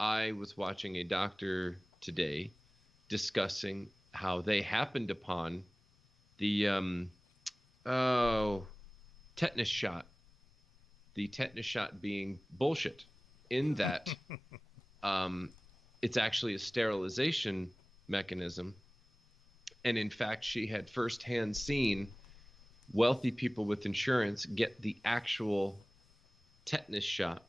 I was watching a doctor today discussing how they happened upon the tetanus shot. The tetanus shot being bullshit, in that it's actually a sterilization mechanism. And in fact, she had firsthand seen wealthy people with insurance get the actual tetanus shot,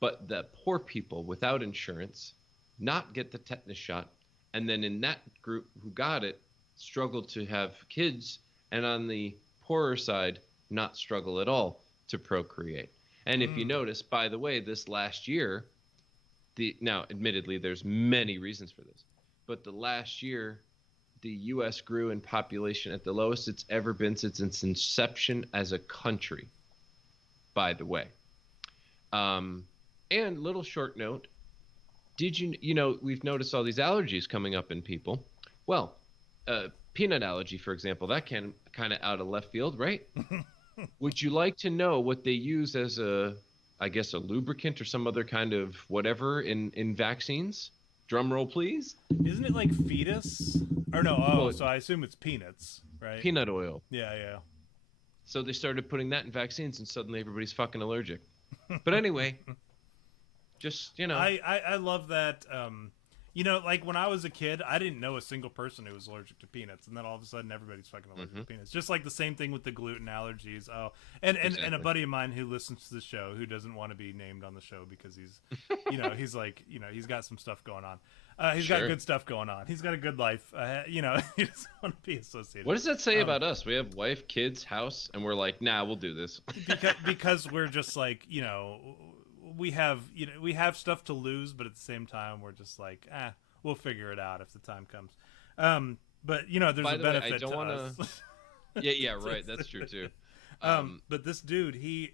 but the poor people without insurance not get the tetanus shot. And then in that group who got it, struggled to have kids, and on the poorer side, not struggle at all to procreate. And if you notice, by the way, this last year, now admittedly there's many reasons for this, but the last year the US grew in population at the lowest it's ever been since its inception as a country, by the way. And little short note, did you know, we've noticed all these allergies coming up in people. Well, peanut allergy, for example, that can kind of out of left field, right? Would you like to know what they use as I guess a lubricant or some other kind of whatever in vaccines? Drum roll, please. Isn't it like fetus? Or no, Well, so I assume it's peanuts, right? Peanut oil. Yeah. So they started putting that in vaccines, and suddenly everybody's fucking allergic. But anyway, just, you know. I love that. You know, like when I was a kid, I didn't know a single person who was allergic to peanuts, and then all of a sudden everybody's fucking allergic to peanuts. Just like the same thing with the gluten allergies. Oh, and a buddy of mine who listens to the show, who doesn't want to be named on the show because he's, you know, he's like, you know, he's got some stuff going on. He's got good stuff going on. He's got a good life. You know, he doesn't want to be associated. What does that say about us? We have wife, kids, house, and we're like, nah, we'll do this. because we're just like, you know, we have stuff to lose, but at the same time, we're just like, we'll figure it out if the time comes. But you know, there's a benefit to us. Yeah, right. That's true too. But this dude, he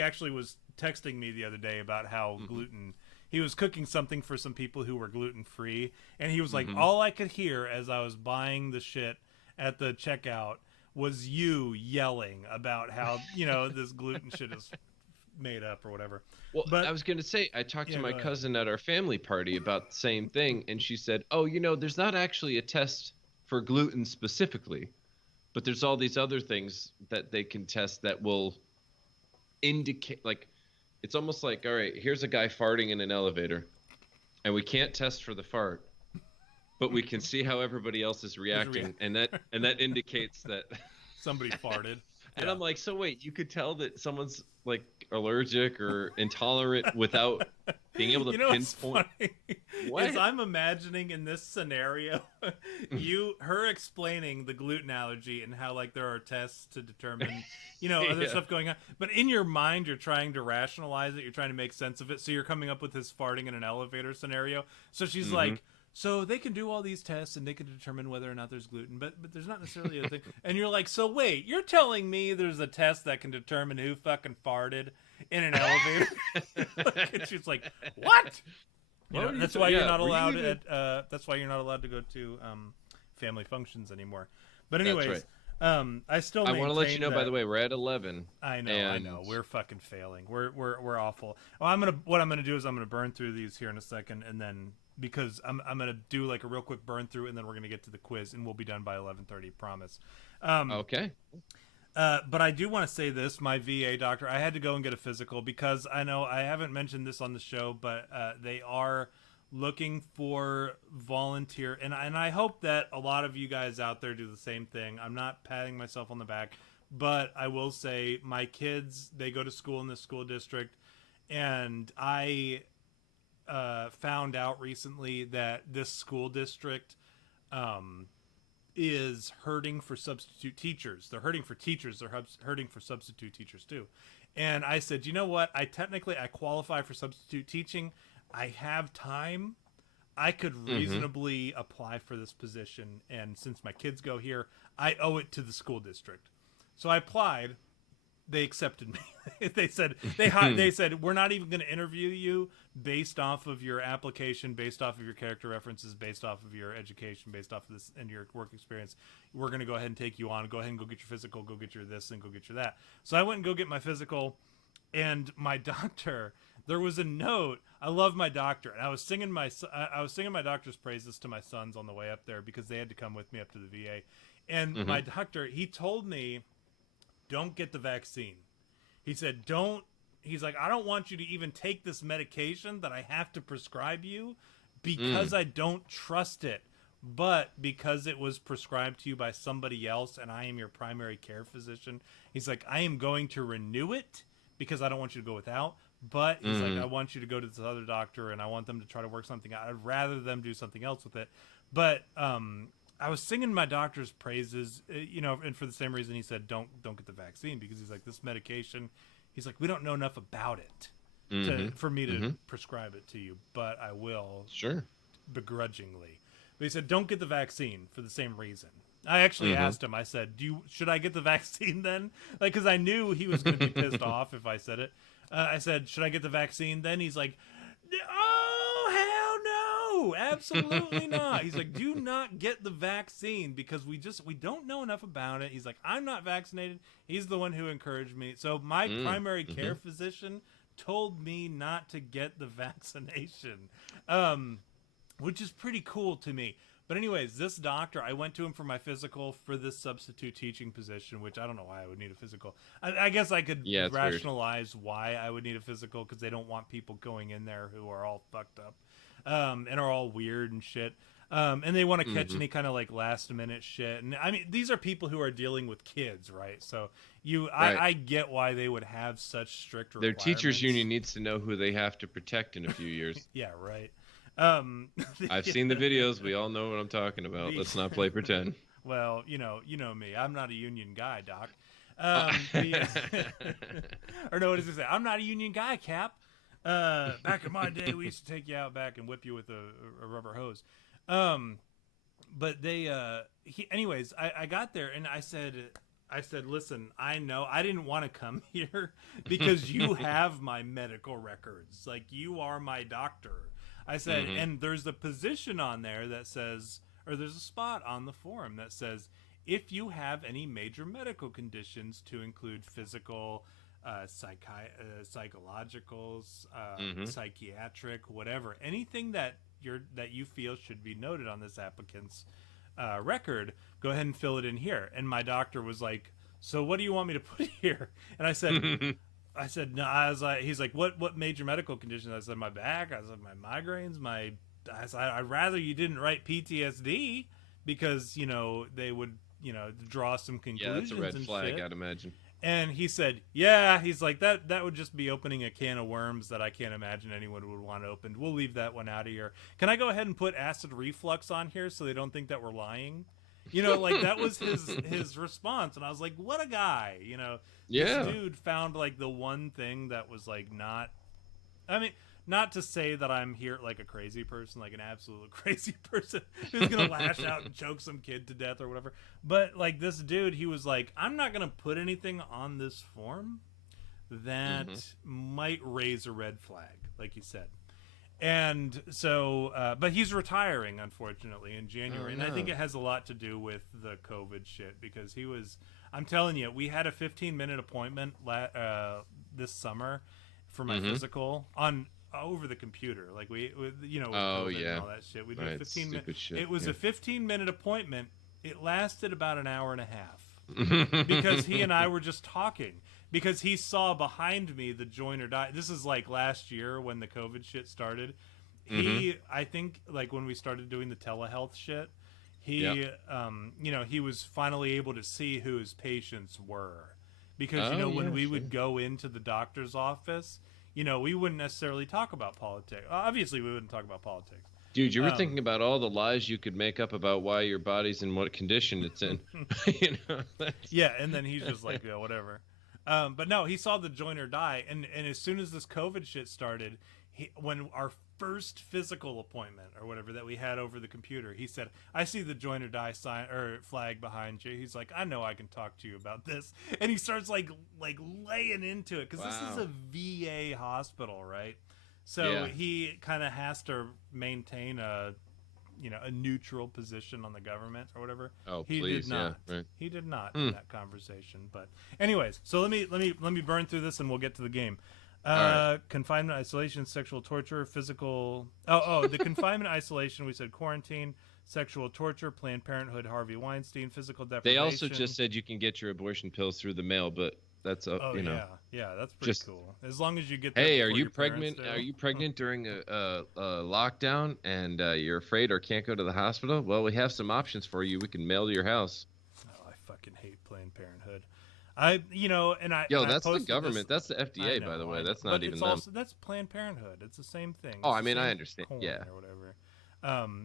actually was texting me the other day about how gluten. He was cooking something for some people who were gluten free, and he was like, all I could hear as I was buying the shit at the checkout was you yelling about how, you know, this gluten shit is made up or whatever. Well, but I was going to say, I talked to my cousin at our family party about the same thing, and she said, oh, you know, there's not actually a test for gluten specifically, but there's all these other things that they can test that will indicate, like, it's almost like, all right, here's a guy farting in an elevator, and we can't test for the fart, but we can see how everybody else is reacting, and that indicates that somebody farted. And I'm like, so wait, you could tell that someone's like allergic or intolerant without being able to pinpoint. What is I'm imagining in this scenario, her explaining the gluten allergy and how like there are tests to determine, you know, other stuff going on. But in your mind, you're trying to rationalize it. You're trying to make sense of it. So you're coming up with this farting in an elevator scenario. So she's like, so they can do all these tests and they can determine whether or not there's gluten, but there's not necessarily a thing. And you're like, so wait, you're telling me there's a test that can determine who fucking farted in an elevator? And she's like, what? You know, that's why you're not allowed that's why you're not allowed to go to family functions anymore. But anyways, I still. I want to let you know, by the way, we're at 11. I know. We're fucking failing. We're awful. Well, what I'm gonna do is I'm gonna burn through these here in a second, and then. Because I'm gonna do like a real quick burn through, and then we're gonna get to the quiz, and we'll be done by 11:30. Promise. Okay. But I do want to say this: my VA doctor, I had to go and get a physical because I know I haven't mentioned this on the show, but they are looking for volunteer, and I hope that a lot of you guys out there do the same thing. I'm not patting myself on the back, but I will say my kids, they go to school in this school district, and I. Found out recently that this school district is hurting for substitute teachers. They're hurting for teachers. They're hurting for substitute teachers too. And I said, you know what? I qualify for substitute teaching. I have time. I could reasonably apply for this position. And since my kids go here, I owe it to the school district. So I applied. they accepted me. They said they said we're not even going to interview you based off of your application, based off of your character references, based off of your education, based off of this and your work experience. We're going to go ahead and take you on. Go ahead and go get your physical. Go get your this and go get your that. So I went and go get my physical, and my doctor. There was a note. I love my doctor, and I was singing my doctor's praises to my sons on the way up there because they had to come with me up to the VA. And my doctor, he told me, don't get the vaccine. He said, don't. He's like, I don't want you to even take this medication that I have to prescribe you because I don't trust it. But because it was prescribed to you by somebody else and I am your primary care physician, he's like, I am going to renew it because I don't want you to go without. But he's like, I want you to go to this other doctor and I want them to try to work something out. I'd rather them do something else with it. But I was singing my doctor's praises, and for the same reason he said, don't get the vaccine, because he's like, this medication, he's like, we don't know enough about it for me to prescribe it to you, but I will, sure, begrudgingly. But he said, don't get the vaccine for the same reason. I actually asked him, I said, should I get the vaccine then? Like, because I knew he was going to be pissed off if I said it. I said, should I get the vaccine then? He's like, oh, hell no, absolutely not. He's like, do not get the vaccine because we don't know enough about it. He's like, I'm not vaccinated. He's the one who encouraged me. So my primary care physician told me not to get the vaccination, which is pretty cool to me. But anyways, this doctor, I went to him for my physical for this substitute teaching position, which I don't know why I would need a physical. I guess I could rationalize why I would need a physical, because they don't want people going in there who are all fucked up and are all weird and shit. And they want to catch any kind of like last minute shit. And I mean, these are people who are dealing with kids, right? So I get why they would have such strict requirements. Their teachers union needs to know who they have to protect in a few years. Yeah, right. I've seen the videos. We all know what I'm talking about. Let's not play pretend. Well, you know me. I'm not a union guy, Doc. Or no, what does it say? I'm not a union guy, Cap. Back in my day, we used to take you out back and whip you with a rubber hose. But they, anyways, I got there and I said, listen, I know I didn't want to come here because you have my medical records. Like, you are my doctor. I said, and there's a position on there that says, or there's a spot on the form that says, if you have any major medical conditions to include physical, psychological, psychiatric, whatever, anything that you feel should be noted on this applicant's record, go ahead and fill it in here. And my doctor was like, so what do you want me to put here? And I said, no. He's like, what major medical conditions? I said, my back. I said, my migraines. I said, I'd rather you didn't write PTSD because, they would, draw some conclusions. Yeah, that's a red flag, shit. I'd imagine. And he said, yeah, he's like, that would just be opening a can of worms that I can't imagine anyone would want to open. We'll leave that one out of here. Can I go ahead and put acid reflux on here so they don't think that we're lying? Like that was his response. And I was like, what a guy, This dude found like the one thing that was like not to say that I'm here like a crazy person, like an absolute crazy person who's going to lash out and choke some kid to death or whatever. But like this dude, he was like, I'm not going to put anything on this form that might raise a red flag, like he said. And so, but he's retiring, unfortunately, in January. And I think it has a lot to do with the COVID shit because I'm telling you, we had a 15-minute appointment this summer for my physical over the computer. Like with COVID and all that shit. We did 15-minute. It was a 15-minute appointment. It lasted about an hour and a half because he and I were just talking. Because he saw behind me the join or die. This is like last year when the COVID shit started. I think like when we started doing the telehealth shit, he was finally able to see who his patients were. Because, when we would go into the doctor's office, we wouldn't necessarily talk about politics. Obviously, we wouldn't talk about politics. Dude, you were thinking about all the lies you could make up about why your body's in what condition it's in. Yeah, and then he's just like, yeah, whatever. But no, he saw the join or die, and as soon as this COVID shit started, when our first physical appointment or whatever that we had over the computer, he said, "I see the join or die sign or flag behind you." He's like, "I know I can talk to you about this," and he starts like laying into it because this is a VA hospital, right? So he kind of has to maintain a neutral position on the government or whatever. Oh, he please, did not. yeah, right. He did not in that conversation. But anyways, so let me burn through this and we'll get to the game. Right. Confinement, isolation, sexual torture, physical. The confinement, isolation. We said quarantine, sexual torture, Planned Parenthood, Harvey Weinstein, physical deprivation. They also just said you can get your abortion pills through the mail, but that's yeah, that's pretty cool. As long as you get. Hey, are you pregnant? Are you pregnant during a lockdown and you're afraid or can't go to the hospital? Well, we have some options for you. We can mail to your house. Oh, I fucking hate Planned Parenthood. That's the government. That's the FDA, by the way. That's not even them. That's Planned Parenthood. It's the same thing. Oh, I mean, I understand. Yeah. Or whatever.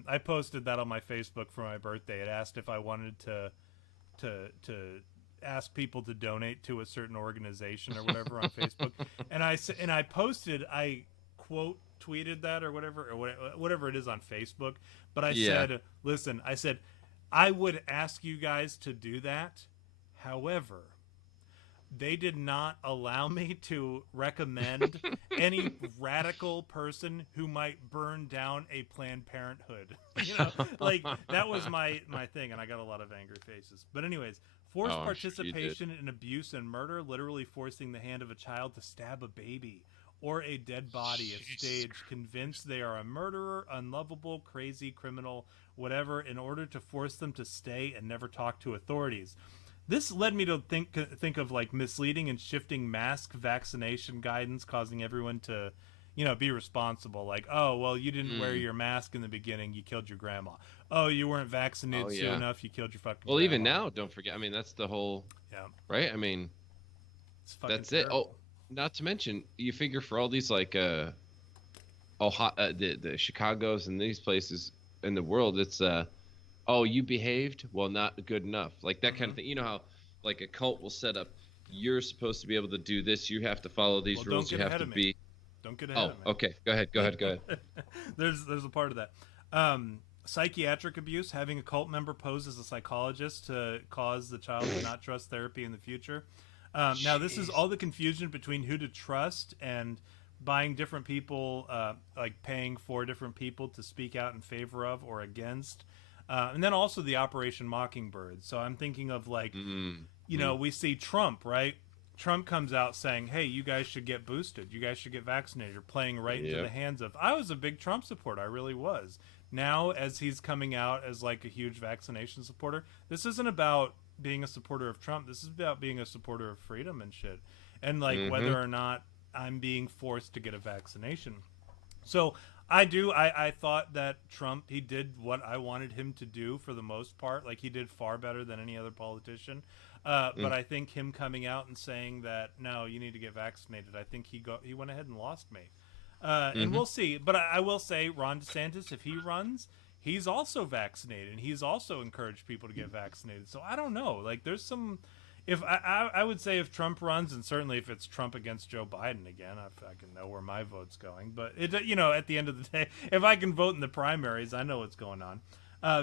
I posted that on my Facebook for my birthday. It asked if I wanted to ask people to donate to a certain organization or whatever on Facebook, and I posted, I quote tweeted that or whatever it is on Facebook. But I said, listen, I said I would ask you guys to do that. However, they did not allow me to recommend any radical person who might burn down a Planned Parenthood. Like that was my thing, and I got a lot of angry faces. But anyways, forced participation in abuse and murder, literally forcing the hand of a child to stab a baby or a dead body if staged, convinced they are a murderer, unlovable, crazy, criminal, whatever, in order to force them to stay and never talk to authorities. This led me to think of like misleading and shifting mask vaccination guidance, causing everyone to, be responsible. Like, oh, well, you didn't wear your mask in the beginning, you killed your grandma. Oh, you weren't vaccinated soon enough, you killed your fucking grandma. Even now, don't forget. I mean, that's the whole. Yeah. Right. I mean, that's terrible. It. Oh, not to mention, you figure for all these like, the Chicagos and these places in the world, it's oh, you behaved? Well, not good enough. Like that kind of thing. You know how like a cult will set up, you're supposed to be able to do this. You have to follow these rules. You have to be. Don't get ahead of me. Oh, okay. Go ahead. There's a part of that. Psychiatric abuse, having a cult member pose as a psychologist to cause the child to not trust therapy in the future. Now, this is all the confusion between who to trust and buying different people, like paying for different people to speak out in favor of or against. And then also the Operation Mockingbird. So I'm thinking of like, we see Trump, right? Trump comes out saying, hey, you guys should get boosted. You guys should get vaccinated. You're playing right into the hands of... I was a big Trump supporter. I really was. Now, as he's coming out as like a huge vaccination supporter, this isn't about being a supporter of Trump. This is about being a supporter of freedom and shit. And like whether or not I'm being forced to get a vaccination. So... I thought that Trump, he did what I wanted him to do for the most part. Like, he did far better than any other politician. But I think him coming out and saying that, no, you need to get vaccinated, I think he went ahead and lost me. And we'll see. But I will say, Ron DeSantis, if he runs, he's also vaccinated. And he's also encouraged people to get vaccinated. So I don't know. Like, there's some... If I would say if Trump runs, and certainly if it's Trump against Joe Biden again, I can know where my vote's going. But at the end of the day, if I can vote in the primaries, I know what's going on.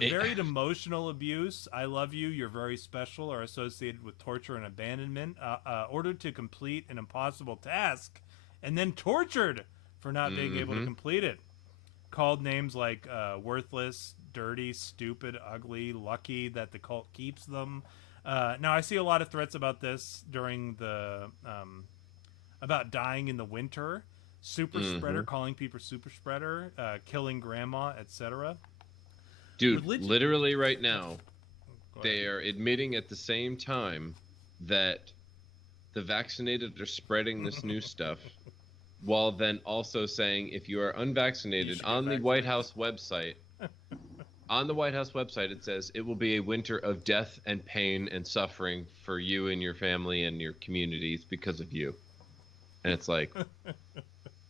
Varied emotional abuse. I love you. You're very special. Are associated with torture and abandonment. Ordered to complete an impossible task, and then tortured for not being able to complete it. Called names like worthless, dirty, stupid, ugly, lucky that the cult keeps them. Now, I see a lot of threats about this during the about dying in the winter, super spreader, calling people super spreader, killing grandma, etc. Dude, literally right now, they are admitting at the same time that the vaccinated are spreading this new stuff, while then also saying if you are unvaccinated, on the White House website. On the White House website, it says it will be a winter of death and pain and suffering for you and your family and your communities because of you. And it's like,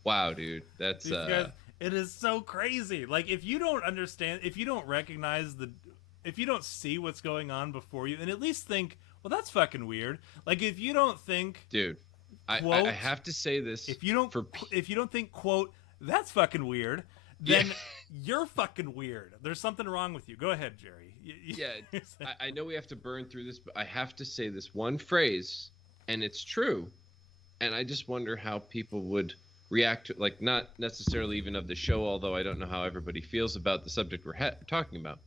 wow, dude, that's guys, it is so crazy. Like, if you don't understand, if you don't recognize if you don't see what's going on before you, and at least think, well, that's fucking weird. Like, if you don't think, dude, quote, I have to say this. If you don't think, quote, that's fucking weird, then you're fucking weird. There's something wrong with you. Go ahead, Jerry. Yeah, I know we have to burn through this, but I have to say this one phrase, and it's true. And I just wonder how people would react to, like, not necessarily even of the show, although I don't know how everybody feels about the subject we're talking about.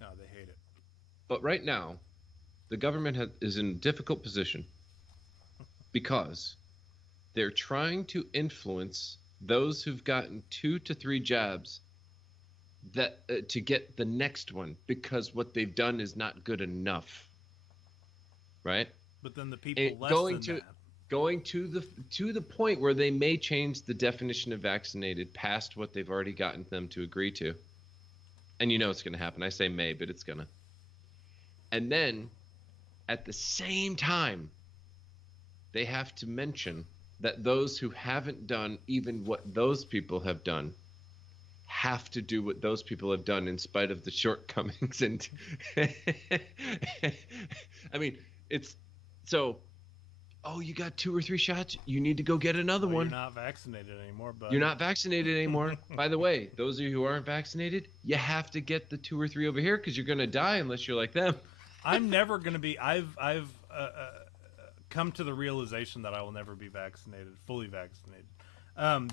No, they hate it. But right now, the government is in a difficult position because they're trying to influence those who've gotten 2 to 3 jabs that to get the next one, because what they've done is not good enough, right? But then the people going to the point where they may change the definition of vaccinated past what they've already gotten them to agree to. And you know it's going to happen. I say may, but it's going to. And then at the same time, they have to mention that those who haven't done even what those people have done have to do what those people have done in spite of the shortcomings. And I mean, it's so, oh, you got 2 or 3 shots, you need to go get another one. You're not vaccinated anymore, bud. You're not vaccinated anymore. By the way, those of you who aren't vaccinated, you have to get the 2 or 3 over here, because you're going to die unless you're like them. I'm never going to be. I've come to the realization that I will never be vaccinated, fully vaccinated,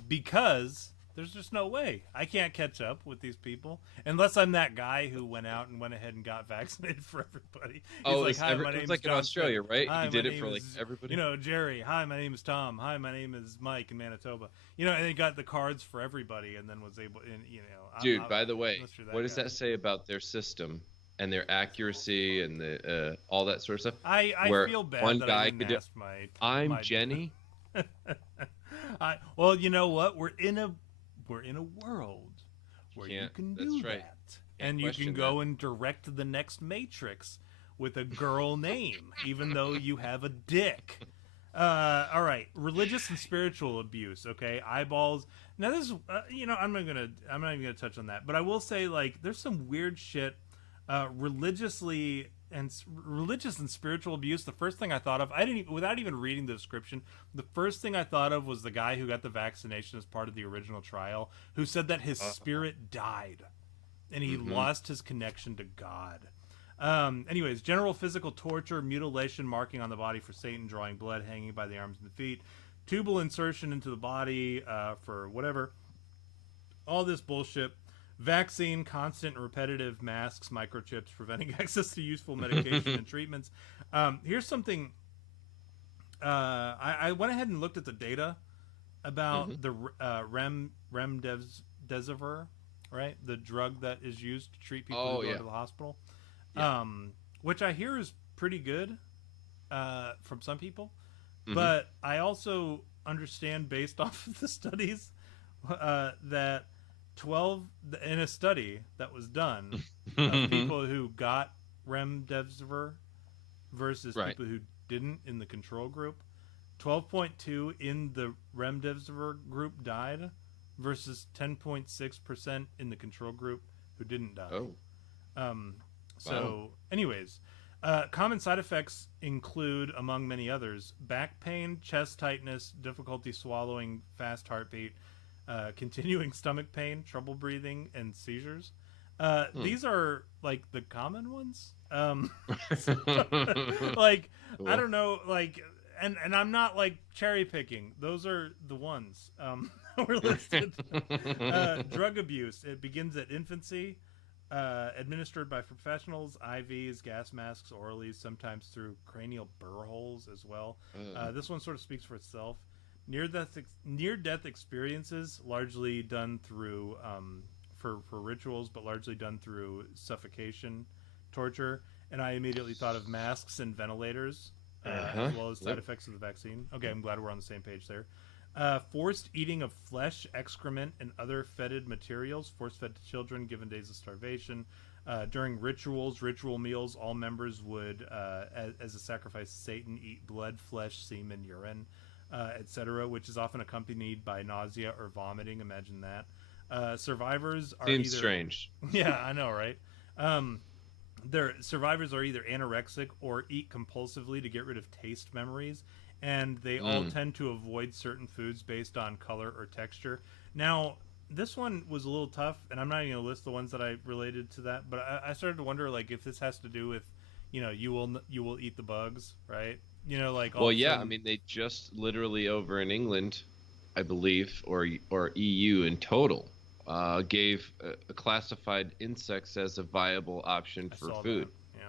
because there's just no way. I can't catch up with these people unless I'm that guy who went out and went ahead and got vaccinated for everybody. He's it's like in Australia, right? Hi, he did it for like everybody. You know, Jerry. Hi, my name is Tom. Hi, my name is Mike in Manitoba. You know, and he got the cards for everybody, and then was able. And you know, dude. By the way, what does that say about their system and their accuracy and the all that sort of stuff? I feel bad one that guy I didn't could ask I'm Jenny. Well, you know what? We're in a world where you can do right. that, and you can go and direct the next Matrix with a girl name, even though you have a dick. All right, religious and spiritual abuse. Okay, eyeballs. Now this, you know, I'm not even gonna touch on that, but I will say, like, there's some weird shit, religious and spiritual abuse. The first thing I thought of, without even reading the description, the first thing I thought of was the guy who got the vaccination as part of the original trial, who said that his spirit died and he lost his connection to God. Anyways, general physical torture, mutilation, marking on the body for Satan, drawing blood, hanging by the arms and the feet, tubal insertion into the body for whatever, all this bullshit. Vaccine, constant and repetitive masks, microchips, preventing access to useful medication and treatments. Here's something. I went ahead and looked at the data about the remdesivir, right? The drug that is used to treat people who go to the hospital, which I hear is pretty good from some people. But I also understand, based off of the studies, that 12 in a study that was done of people who got remdesivir versus people who didn't in the control group, 12.2 in the remdesivir group died versus 10.6% in the control group who didn't die. Anyways, common side effects include, among many others, back pain, chest tightness, difficulty swallowing, fast heartbeat, continuing stomach pain, trouble breathing, and seizures. These are like the common ones. Like, cool. I don't know, like, and I'm not like cherry picking. Those are the ones were listed. Drug abuse. It begins at infancy, administered by professionals, IVs, gas masks, orally, sometimes through cranial burr holes as well. This one sort of speaks for itself. Near-death experiences, largely done through for rituals, but largely done through suffocation, torture. And I immediately thought of masks and ventilators, as well as side effects of the vaccine. Okay, I'm glad we're on the same page there. Forced eating of flesh, excrement, and other fetid materials, force-fed to children given days of starvation. During ritual meals, all members would, as a sacrifice to Satan, eat blood, flesh, semen, urine, etc., which is often accompanied by nausea or vomiting. Imagine that. Survivors are Seems strange. Yeah, I know, right? Their survivors are either anorexic or eat compulsively to get rid of taste memories, and they all tend to avoid certain foods based on color or texture. Now, this one was a little tough, and I'm not even gonna list the ones that I related to that, but I started to wonder like if this has to do with, you will eat the bugs, right? Like all Well, of a yeah, I sudden, mean, they just literally over in England, I believe, or EU in total, gave classified insects as a viable option I for saw that. food. Yeah,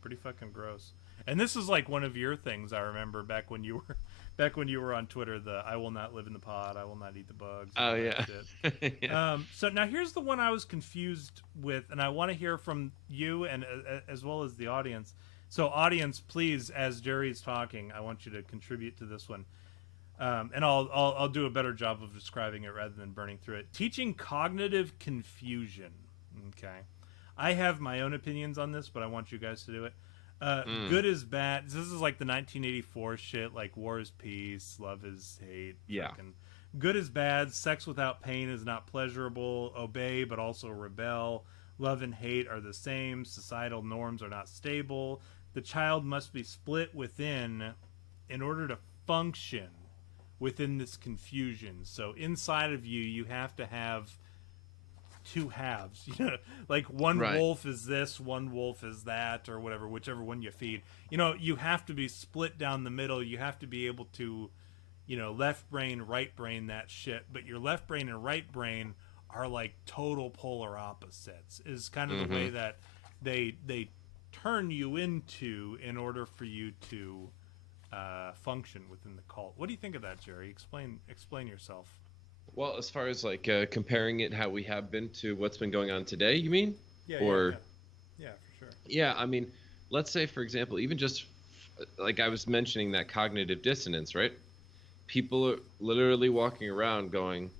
pretty fucking gross. And this is like one of your things I remember back when you were back when you were on Twitter. The I will not live in the pod. I will not eat the bugs. And Oh all that yeah, shit. yeah. So now here's the one I was confused with, and I want to hear from you and as well as the audience. So, audience, please, as Jerry's talking, I want you to contribute to this one, and I'll do a better job of describing it rather than burning through it. Teaching cognitive confusion. Okay, I have my own opinions on this, but I want you guys to do it. Good is bad. This is like the 1984 shit, like war is peace, love is hate. Yeah. Fucking good is bad. Sex without pain is not pleasurable. Obey, but also rebel. Love and hate are the same. Societal norms are not stable. The child must be split within in order to function within this confusion. So inside of you, you have to have two halves. Like one Right. wolf is this, one wolf is that, or whatever, whichever one you feed. You have to be split down the middle. You have to be able to, left brain, right brain that shit. But your left brain and right brain are like total polar opposites. Is kind of the way that they turn you into in order for you to function within the cult. What do you think of that, Jerry? Explain yourself. Well, as far as like comparing it how we have been to what's been going on today, you mean? Yeah, Or yeah, for sure. yeah, I mean, let's say for example, even just like I was mentioning that cognitive dissonance, right? People are literally walking around going,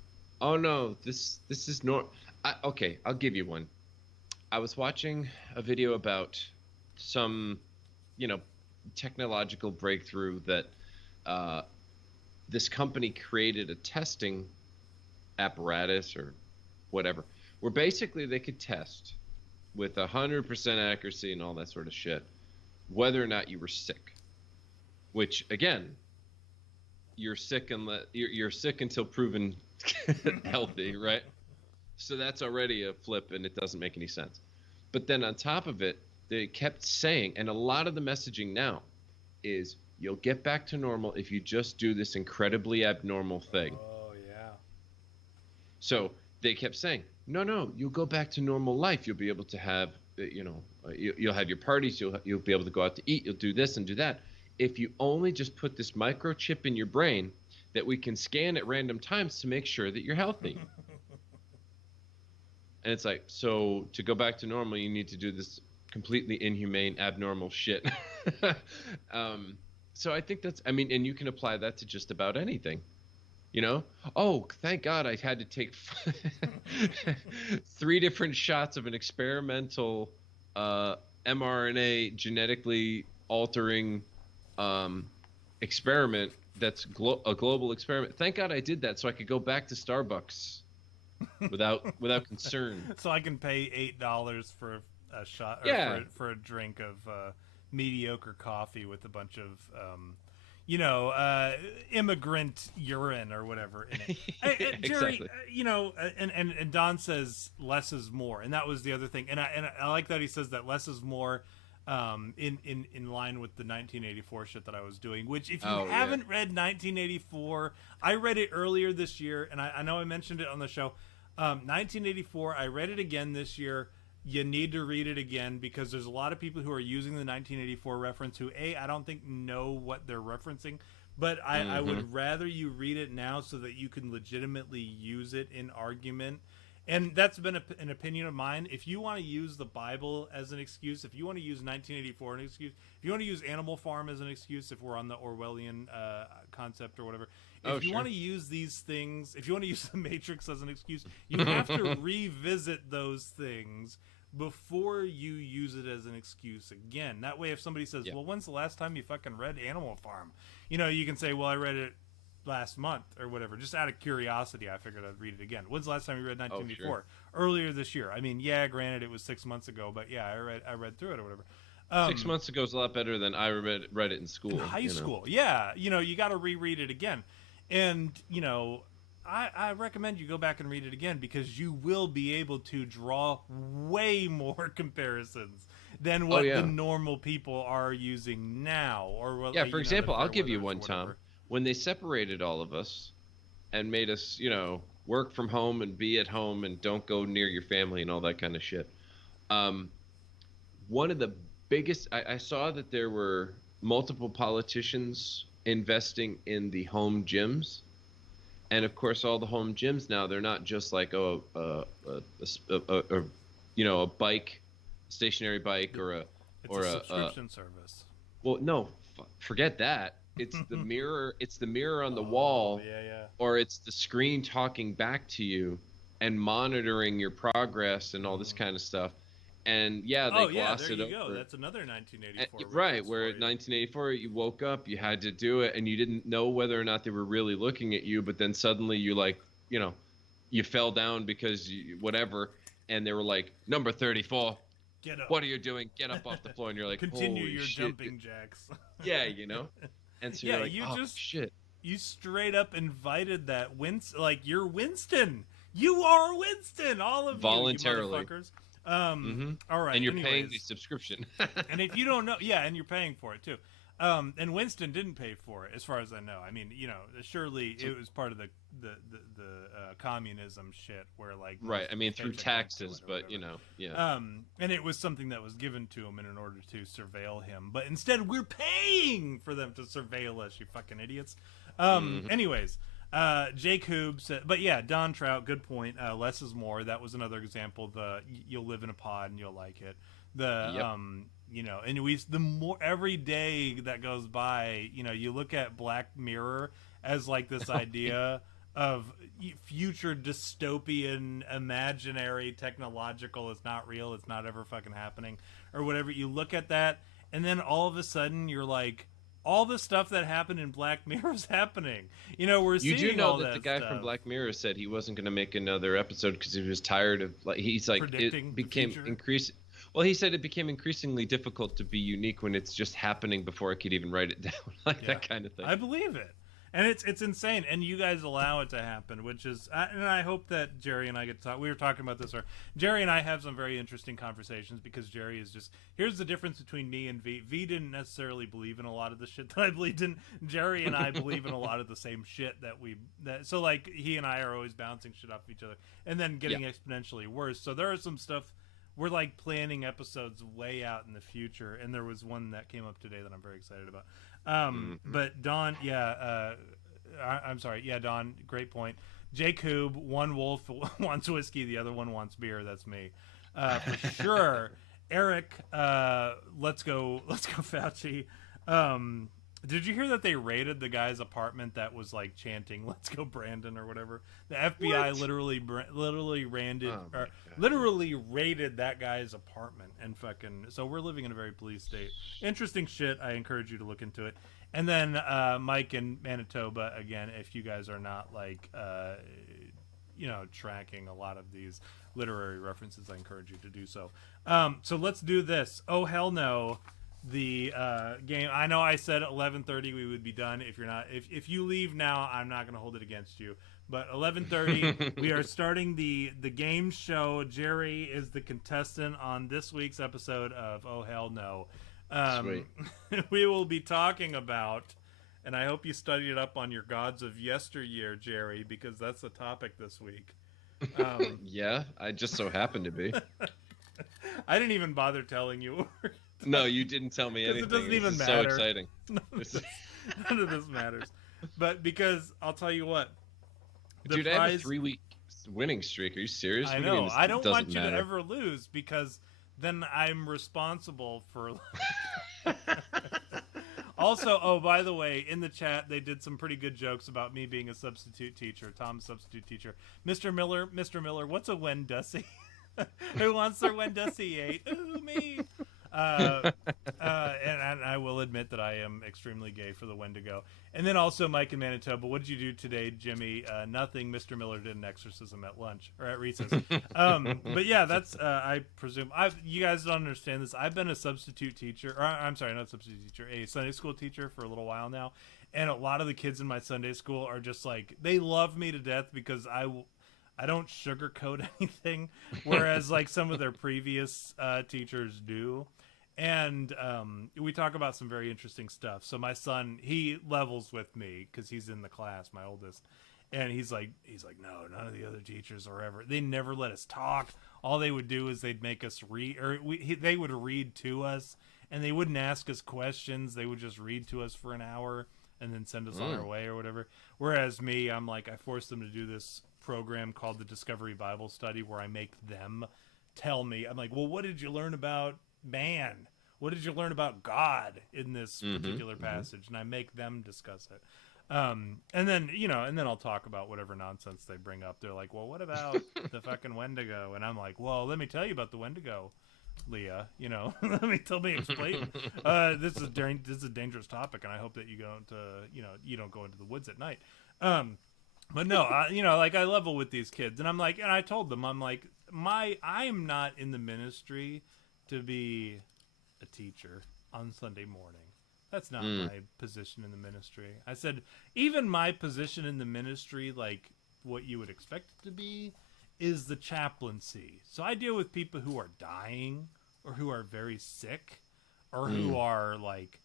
"Oh no, this is okay, I'll give you one. I was watching a video about some, technological breakthrough that this company created a testing apparatus or whatever, where basically they could test with 100% accuracy and all that sort of shit whether or not you were sick. Which again, you're sick you're sick until proven healthy, right? So that's already a flip, and it doesn't make any sense. But then on top of it, they kept saying, and a lot of the messaging now is, you'll get back to normal if you just do this incredibly abnormal thing. Oh yeah. So they kept saying, no, you'll go back to normal life. You'll be able to have, you'll have your parties. You'll be able to go out to eat. You'll do this and do that. If you only just put this microchip in your brain that we can scan at random times to make sure that you're healthy. And it's like, so to go back to normal, you need to do this completely inhumane, abnormal shit. So I think and you can apply that to just about anything. Oh, thank God I had to take 3 different shots of an experimental mRNA genetically altering experiment that's a global experiment. Thank God I did that so I could go back to Starbucks without concern. So I can pay $8 for a shot, or Yeah. for a drink of mediocre coffee with a bunch of immigrant urine or whatever in it. Jerry, Exactly. And Don says less is more, and that was the other thing. And I like that he says that less is more, in line with the 1984 shit that I was doing. Which, if you haven't read 1984, I read it earlier this year, and I know I mentioned it on the show. 1984, I read it again this year. You need to read it again, because there's a lot of people who are using the 1984 reference who, I don't think know what they're referencing, but I would rather you read it now so that you can legitimately use it in argument. And that's been an opinion of mine. If you want to use the Bible as an excuse, if you want to use 1984 as an excuse, if you want to use Animal Farm as an excuse, if we're on the Orwellian concept or whatever, if you want to use these things, if you want to use the Matrix as an excuse, you have to revisit those things before you use it as an excuse again. That way, if somebody says, well, when's the last time you fucking read Animal Farm? You can say, well, I read it last month or whatever. Just out of curiosity, I figured I'd read it again. When's the last time you read 1984? Sure. Earlier this year. I mean, granted, it was 6 months ago, but I read through it or whatever. 6 months ago is a lot better than I read it in school. In high school, yeah. You got to reread it again. And, I recommend you go back and read it again, because you will be able to draw way more comparisons than what the normal people are using now. Or what, yeah, for example, I'll give you one, Tom. When they separated all of us and made us, work from home and be at home and don't go near your family and all that kind of shit. One of the biggest, I saw that there were multiple politicians investing in the home gyms. And of course, all the home gyms now, they're not just like a bike, stationary bike, or a subscription service. Well, no, forget that. It's the mirror. It's the mirror on the wall, or it's the screen talking back to you and monitoring your progress and all this kind of stuff. And they glossed it over. Go. That's another 1984. Right, where in 1984 you woke up, you had to do it, and you didn't know whether or not they were really looking at you. But then suddenly you fell down because whatever, and they were like, number 34. Get up. What are you doing? Get up off the floor. And you're like, continue holy your shit. jumping jacks. Yeah, And so you're like, shit. You straight up invited that you're Winston. You are Winston. All of voluntarily. You motherfuckers. All right. And you're paying the subscription. And if you don't know, and you're paying for it too. And Winston didn't pay for it, as far as I know. I mean, surely it was part of the communism shit, where like right. I mean, through taxes, but yeah. And it was something that was given to him in order to surveil him. But instead, we're paying for them to surveil us. You fucking idiots. Anyways. Jake Hoobs said, but yeah, Don Trout, good point. Less is more. That was another example. You'll live in a pod and you'll like it. The more every day that goes by, you look at Black Mirror as like this idea of future dystopian, imaginary, technological. It's not real. It's not ever fucking happening, or whatever. You look at that, and then all of a sudden you're like, all the stuff that happened in Black Mirror is happening. We're seeing all that. You do know that the guy from Black Mirror said he wasn't going to make another episode because he was tired of predicting it became increasing. Well, he said it became increasingly difficult to be unique when it's just happening before I could even write it down, that kind of thing. I believe it. And it's insane, and you guys allow it to happen, which is, and I hope that Jerry and I get to talk. We were talking about this, or Jerry and I have some very interesting conversations, because Jerry is just, here's the difference between me and V. V didn't necessarily believe in a lot of the shit that I believed in. Jerry and I believe in a lot of the same shit so like he and I are always bouncing shit off each other, and then getting exponentially worse. So there are some stuff, we're like planning episodes way out in the future, and there was one that came up today that I'm very excited about. But Don, I'm sorry. Yeah, Don, great point. Jake Hoob, one wolf wants whiskey, the other one wants beer. That's me. For sure. Eric, let's go Fauci. Did you hear that they raided the guy's apartment that was like chanting "Let's go Brandon" or whatever? The FBI literally raided that guy's apartment, and fucking. So we're living in a very police state. Interesting shit. I encourage you to look into it. And then Mike in Manitoba, again, if you guys are not like tracking a lot of these literary references, I encourage you to do so. So let's do this. Oh hell no. The game, I know I said 11:30 we would be done. If you leave now, I'm not going to hold it against you, but 11:30 we are starting the game show. Jerry is the contestant on this week's episode of Oh Hell No. Sweet. We will be talking about, and I hope you studied it up on your gods of yesteryear, Jerry, because that's the topic this week. Yeah, I just so happened to be. I didn't even bother telling you. No, you didn't tell me anything. It doesn't even matter. So exciting. None of this matters. But because I'll tell you what. Dude, I have a 3-week winning streak. Are you serious? I know. I don't want you to ever lose, because then I'm responsible for. Also, oh, by the way, in the chat, they did some pretty good jokes about me being a substitute teacher. Tom's substitute teacher. Mr. Miller, what's a Wendussy? Who wants their Wendussy ate? Ooh, me. And I will admit that I am extremely gay for the Wendigo. And then also Mike in Manitoba. What did you do today, Jimmy? Nothing. Mr. Miller did an exorcism at lunch or at recess. But yeah, that's I presume you guys don't understand this. I've been a substitute teacher, or I'm sorry, not a substitute teacher, a Sunday school teacher for a little while now. And a lot of the kids in my Sunday school are just like, they love me to death because I don't sugarcoat anything, whereas like some of their previous teachers do. And we talk about some very interesting stuff. So my son, he levels with me because he's in the class, my oldest. And he's like, no, none of the other teachers are ever. They never let us talk. All they would do is they'd make us read, or they would read to us, and they wouldn't ask us questions. They would just read to us for an hour and then send us on our way or whatever. Whereas me, I'm like, I force them to do this program called the Discovery Bible Study where I make them tell me. I'm like, well, what did you learn about man? What did you learn about God in this particular passage? And I make them discuss it. And then I'll talk about whatever nonsense they bring up. They're like, well, what about the fucking Wendigo? And I'm like, well, let me tell you about the Wendigo, Leah. Let me explain. This is a dangerous topic, and I hope that you don't go into the woods at night. But no, I level with these kids, and I'm like, and I told them, I'm like, I'm not in the ministry to be a teacher on Sunday morning. That's not my position in the ministry. I said, even my position in the ministry, like what you would expect it to be, is the chaplaincy. So I deal with people who are dying or who are very sick or who are like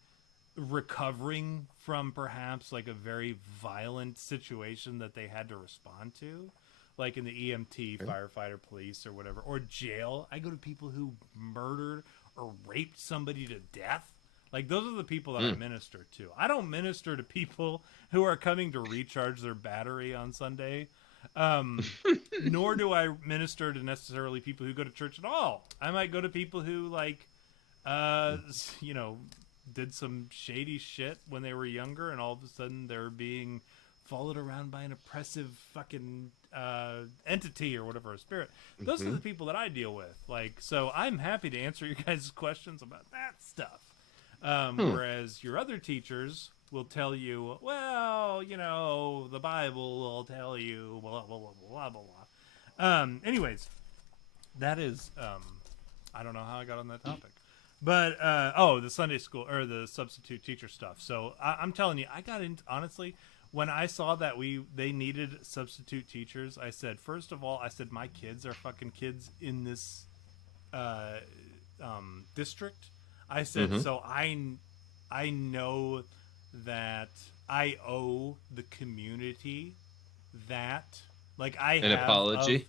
recovering from perhaps like a very violent situation that they had to respond to, like in the EMT, firefighter, police, or whatever, or jail. I go to people who murdered or raped somebody to death. Like, those are the people that I minister to. I don't minister to people who are coming to recharge their battery on Sunday. Nor do I minister to necessarily people who go to church at all. I might go to people who, like, did some shady shit when they were younger, and all of a sudden they're being followed around by an oppressive fucking entity or whatever, a spirit. Those are the people that I deal with. Like, so I'm happy to answer your guys' questions about that stuff. Whereas your other teachers will tell you, well, the Bible will tell you, blah, blah, blah, blah, blah, blah. Anyways, that is, I don't know how I got on that topic. But, the Sunday school, or the substitute teacher stuff. So, I'm telling you, I got into, honestly, when I saw that they needed substitute teachers, I said, first of all, my kids are fucking kids in this district. I said, so I know that I owe the community that, like, an apology.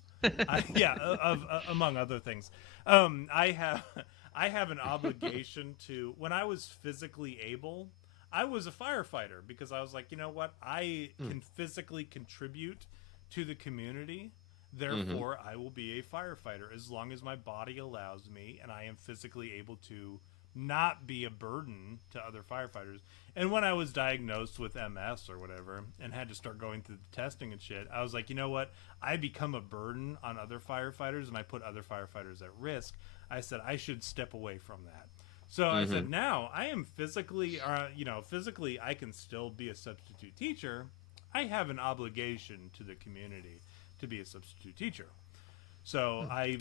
Among other things. I have an obligation to, when I was physically able, I was a firefighter because I was like, you know what? I can physically contribute to the community. Therefore, I will be a firefighter as long as my body allows me and I am physically able to not be a burden to other firefighters. And when I was diagnosed with MS or whatever and had to start going through the testing and shit, I was like, you know what? I become a burden on other firefighters and I put other firefighters at risk. I said I should step away from that. So I said, now I am physically I can still be a substitute teacher. I have an obligation to the community to be a substitute teacher. So I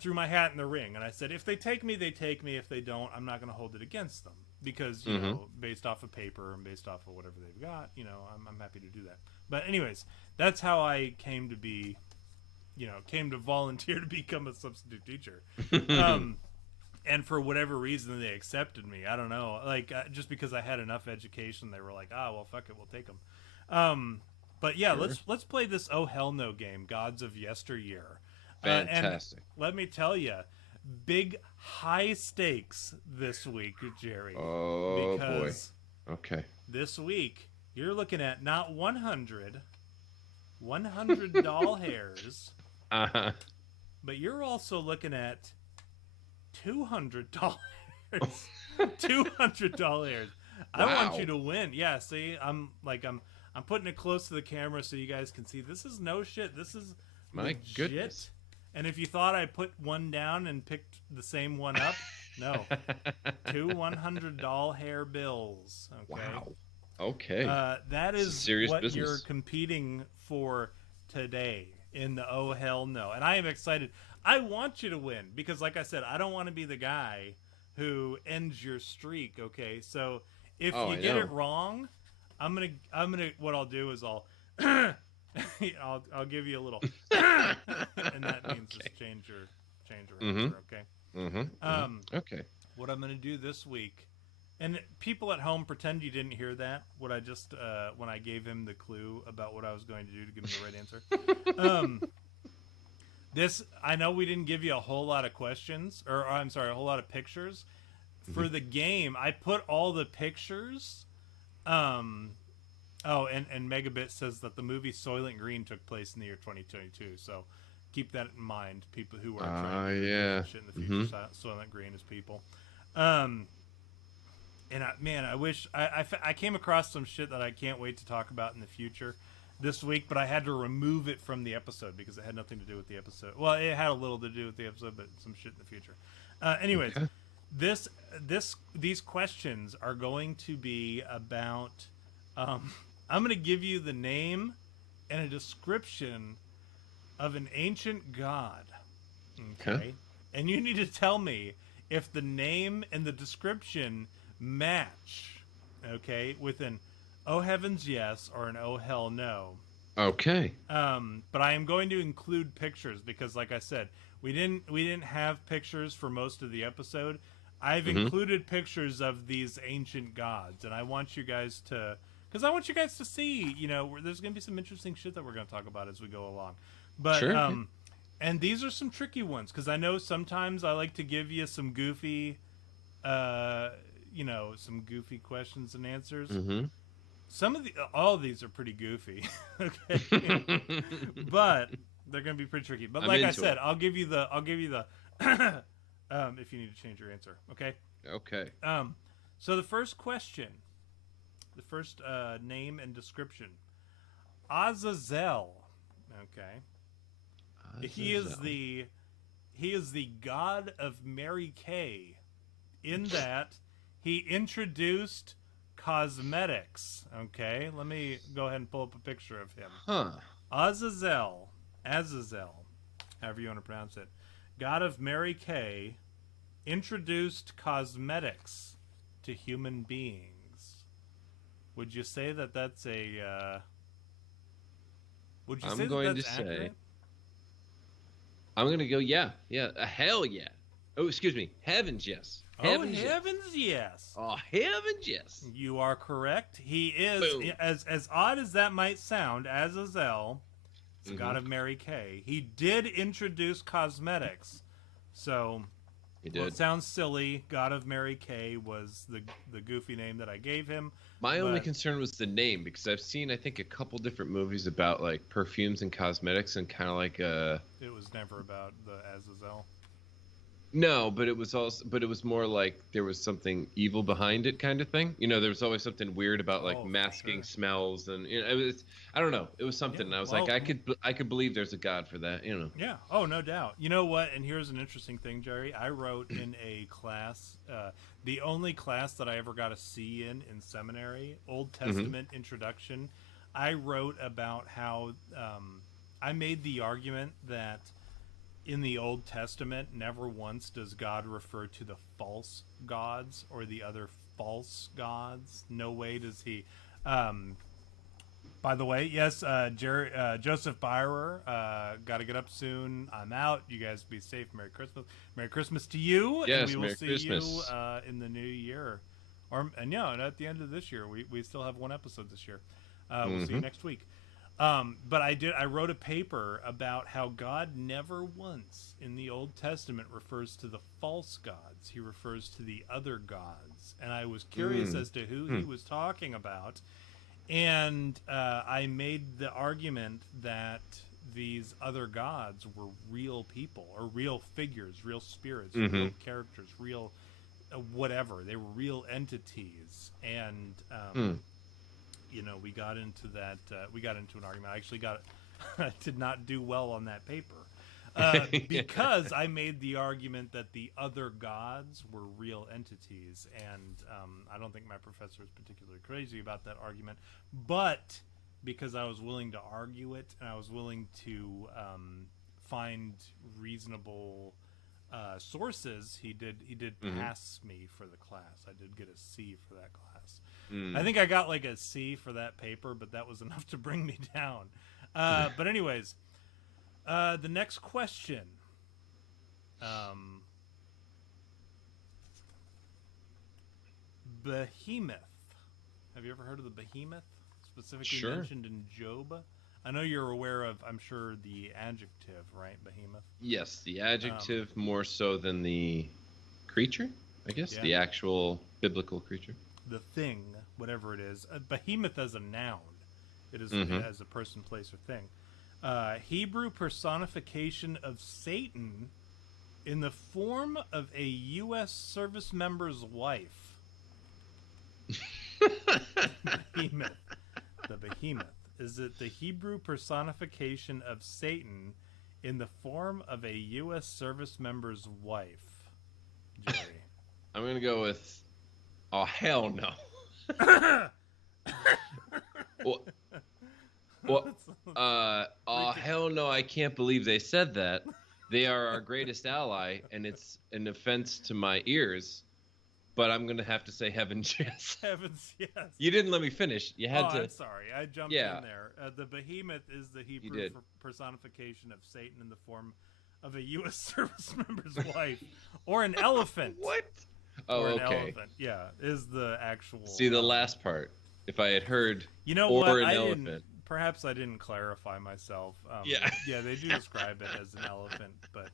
threw my hat in the ring and I said, if they take me, they take me. If they don't, I'm not going to hold it against them because, based off of paper and based off of whatever they've got, I'm happy to do that. But anyways, that's how I came to volunteer to become a substitute teacher. And for whatever reason, they accepted me. I don't know. Like, just because I had enough education, they were like, well, fuck it, we'll take them. But yeah, let's play this Oh Hell No game, Gods of Yesteryear. Fantastic. And let me tell you, big high stakes this week, Jerry. Oh, because boy. Okay. This week, you're looking at not 100 doll hairs, but you're also looking at 200 doll hairs. 200 doll hairs. Wow. I want you to win. Yeah, see, I'm putting it close to the camera so you guys can see. This is no shit. This is my legit. Goodness. And if you thought I put one down and picked the same one up, no. 2 100 doll hair bills. Okay. Wow. Okay. That is serious what business. You're competing for today in the Oh Hell No. And I am excited. I want you to win because, like I said, I don't want to be the guy who ends your streak. Okay. So if you get it wrong, What I'll do is I'll give you a little, and that means just change your answer. Okay. Okay. What I'm gonna do this week, and people at home, pretend you didn't hear that. What I just when I gave him the clue about what I was going to do to give me the right answer. I know we didn't give you a whole lot of questions, or I'm sorry, a whole lot of pictures. For the game, I put all the pictures. And Megabit says that the movie Soylent Green took place in the year 2022. So keep that in mind, people who are trying to do shit in the future. Soylent Green is people. And I wish I came across some shit that I can't wait to talk about in the future this week, but I had to remove it from the episode because it had nothing to do with the episode. Well, it had a little to do with the episode, but some shit in the future. Anyways, these questions are going to be about. I'm going to give you the name and a description of an ancient god. Okay. And you need to tell me if the name and the description match. Okay, with an "Oh heavens yes" or an "Oh hell no." Okay. But I am going to include pictures because, like I said, we didn't have pictures for most of the episode. I've included pictures of these ancient gods, and I want you guys to, because I want you guys to see, there's going to be some interesting shit that we're going to talk about as we go along. But sure. And these are some tricky ones because I know sometimes I like to give you some goofy, some goofy questions and answers. All of these are pretty goofy, okay, but they're going to be pretty tricky. But like I said, I'll give you the if you need to change your answer, okay? Okay. So the first question, the first name and description, Azazel. Okay. Azazel. He is the god of Mary Kay, in that he introduced cosmetics. Okay, let me go ahead and pull up a picture of him. Azazel, however you want to pronounce it, god of Mary Kay, introduced cosmetics to human beings. Would you say that that's a? Would you say that that's accurate? I'm going to go, yeah. Hell yeah. Oh, excuse me. Heavens, yes. Heavens, yes. Oh, heavens, yes. You are correct. He is, as odd as that might sound, Azazel, the god of Mary Kay. He did introduce cosmetics. So, he did. Well, it sounds silly. God of Mary Kay was the goofy name that I gave him. My only concern was the name, because I've seen, I think, a couple different movies about like perfumes and cosmetics, and kind of like It was never about the Azazel. No, but it was more like there was something evil behind it, kind of thing. There was always something weird about like masking smells, and I don't know. It was something. And I was like, I could believe there's a god for that. Yeah. Oh, no doubt. You know what? And here's an interesting thing, Jerry. I wrote in a class, the only class that I ever got a C in seminary, Old Testament introduction. I wrote about how I made the argument that in the Old Testament, never once does God refer to the false gods or the other false gods. No way does he. By the way, yes, Joseph Byrer, got to get up soon. I'm out. You guys be safe. Merry Christmas. Merry Christmas to you. Yes, and we will Merry see Christmas. you in the new year. And at the end of this year, we still have one episode this year. We'll see you next week. But I wrote a paper about how God never once in the Old Testament refers to the false gods. He refers to the other gods. And I was curious as to who he was talking about. And I made the argument that these other gods were real people or real figures, real spirits, real characters, real whatever. They were real entities. And we got into that. We got into an argument. I actually I did not do well on that paper because I made the argument that the other gods were real entities, and I don't think my professor is particularly crazy about that argument. But because I was willing to argue it, and I was willing to find reasonable sources, he did pass me for the class. I did get a C for that class. I think I got like a C for that paper, but that was enough to bring me down. But anyways, the next question. Behemoth. Have you ever heard of the behemoth? Specifically mentioned in Job. I know you're aware of, I'm sure, the adjective, right? Behemoth. Yes, the adjective more so than the creature, I guess. Yeah. The actual biblical creature. The thing, whatever it is. Behemoth as a noun. It is as a person, place, or thing. Hebrew personification of Satan in the form of a U.S. service member's wife. Behemoth. The behemoth. Is it the Hebrew personification of Satan in the form of a U.S. service member's wife? Jerry. I'm going to go with, oh, hell no. Oh, hell no, I can't believe they said that. They are our greatest ally, and it's an offense to my ears. But I'm going to have to say heavens, yes. Heavens, yes. You didn't let me finish. You had to. I'm sorry. I jumped in there. The behemoth is the Hebrew personification of Satan in the form of a U.S. service member's wife. Or an elephant. What? Oh, or an okay. Elephant. Yeah, is the actual... See, the last part. If I had heard you know or what? an elephant. Perhaps I didn't clarify myself. Yeah, they do describe it as an elephant, but...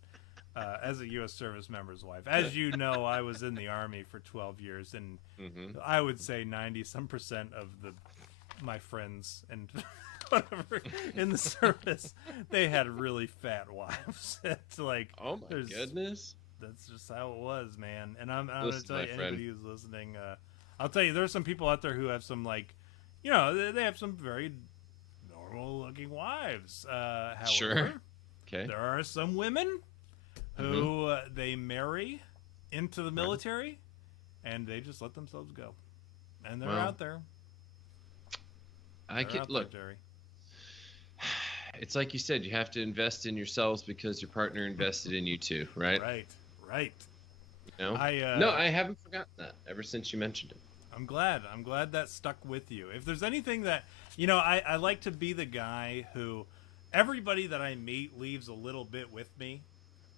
as a U.S. service member's wife. As you know, I was in the Army for 12 years, and I would say 90% of my friends and whatever in the service, they had really fat wives. It's like, oh my goodness. That's just how it was, man. And I'm going to tell you, friend. anybody who's listening, I'll tell you, there's some people out there who have some, like, you know, they have some very normal-looking wives. However, sure. Okay. There are some women who they marry into the military, and they just let themselves go, and they're out there. Look. Jerry. It's like you said, you have to invest in yourselves because your partner invested in you too, right? Right. You know? I haven't forgotten that ever since you mentioned it. I'm glad that stuck with you. If there's anything that, you know, I like to be the guy who everybody that I meet leaves a little bit with me.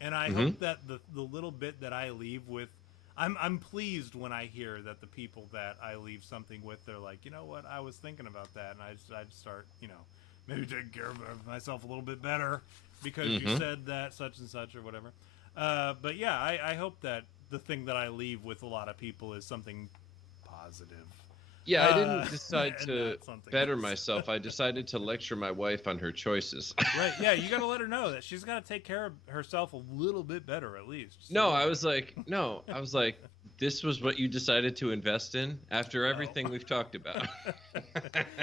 And I hope that the little bit that I leave with, I'm pleased when I hear that the people that I leave something with, they're like, you know what, I was thinking about that, and I'd start, you know, maybe taking care of myself a little bit better because you said that such and such or whatever. But yeah, I hope that the thing that I leave with a lot of people is something positive. Yeah, I didn't decide to better myself. I decided to lecture my wife on her choices. Right, yeah, you got to let her know that she's got to take care of herself a little bit better, at least. So I was like, this was what you decided to invest in after everything we've talked about.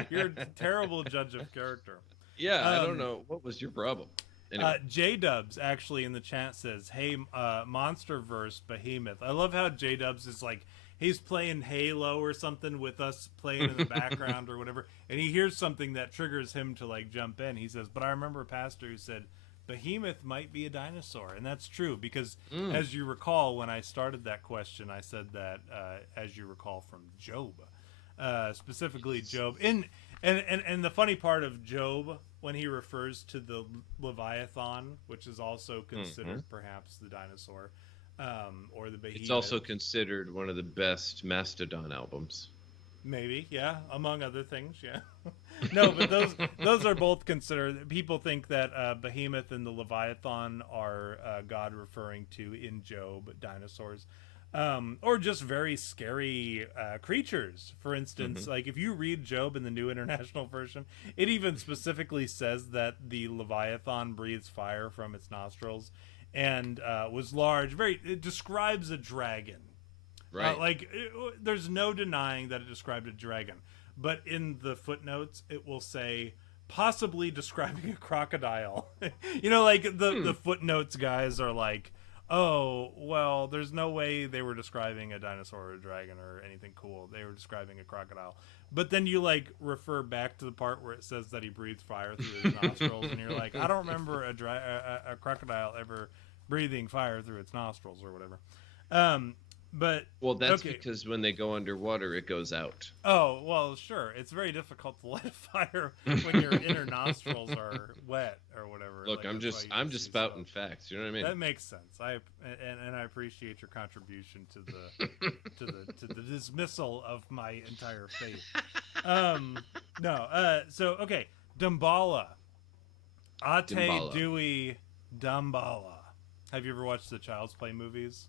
You're a terrible judge of character. Yeah, I don't know. What was your problem? Anyway. J-Dubs actually in the chat says, hey, Monsterverse Behemoth. I love how J-Dubs is like, he's playing Halo or something with us playing in the background or whatever, and he hears something that triggers him to like jump in. He says, but I remember a pastor who said behemoth might be a dinosaur, and that's true because as you recall, when I started that question, I said that as you recall from Job, specifically Job. And the funny part of Job, when he refers to the Leviathan, which is also considered perhaps the dinosaur, or the behemoth. It's also considered one of the best Mastodon albums. Maybe, yeah, among other things, yeah. No, but those are both considered. People think that Behemoth and the Leviathan are God referring to in Job dinosaurs, or just very scary creatures. For instance, like if you read Job in the New International Version, it even specifically says that the Leviathan breathes fire from its nostrils and was large. It describes a dragon. Right. There's no denying that it described a dragon. But in the footnotes, it will say, possibly describing a crocodile. You know, like the footnotes guys are like, oh, well, there's no way they were describing a dinosaur or a dragon or anything cool. They were describing a crocodile. But then you, like, refer back to the part where it says that he breathes fire through his nostrils, and you're like, I don't remember a crocodile ever breathing fire through its nostrils or whatever. But Well, that's okay. because when they go underwater, it goes out. Oh, well, sure. It's very difficult to light a fire when your inner nostrils are wet or whatever. Look, Like, that's why you I'm just just see spouting smoke. facts. You know what I mean? That makes sense. And I appreciate your contribution to the dismissal of my entire faith. No. So okay, Damballa, Ate Dimbala. Dewey Damballa. Have you ever watched the Child's Play movies?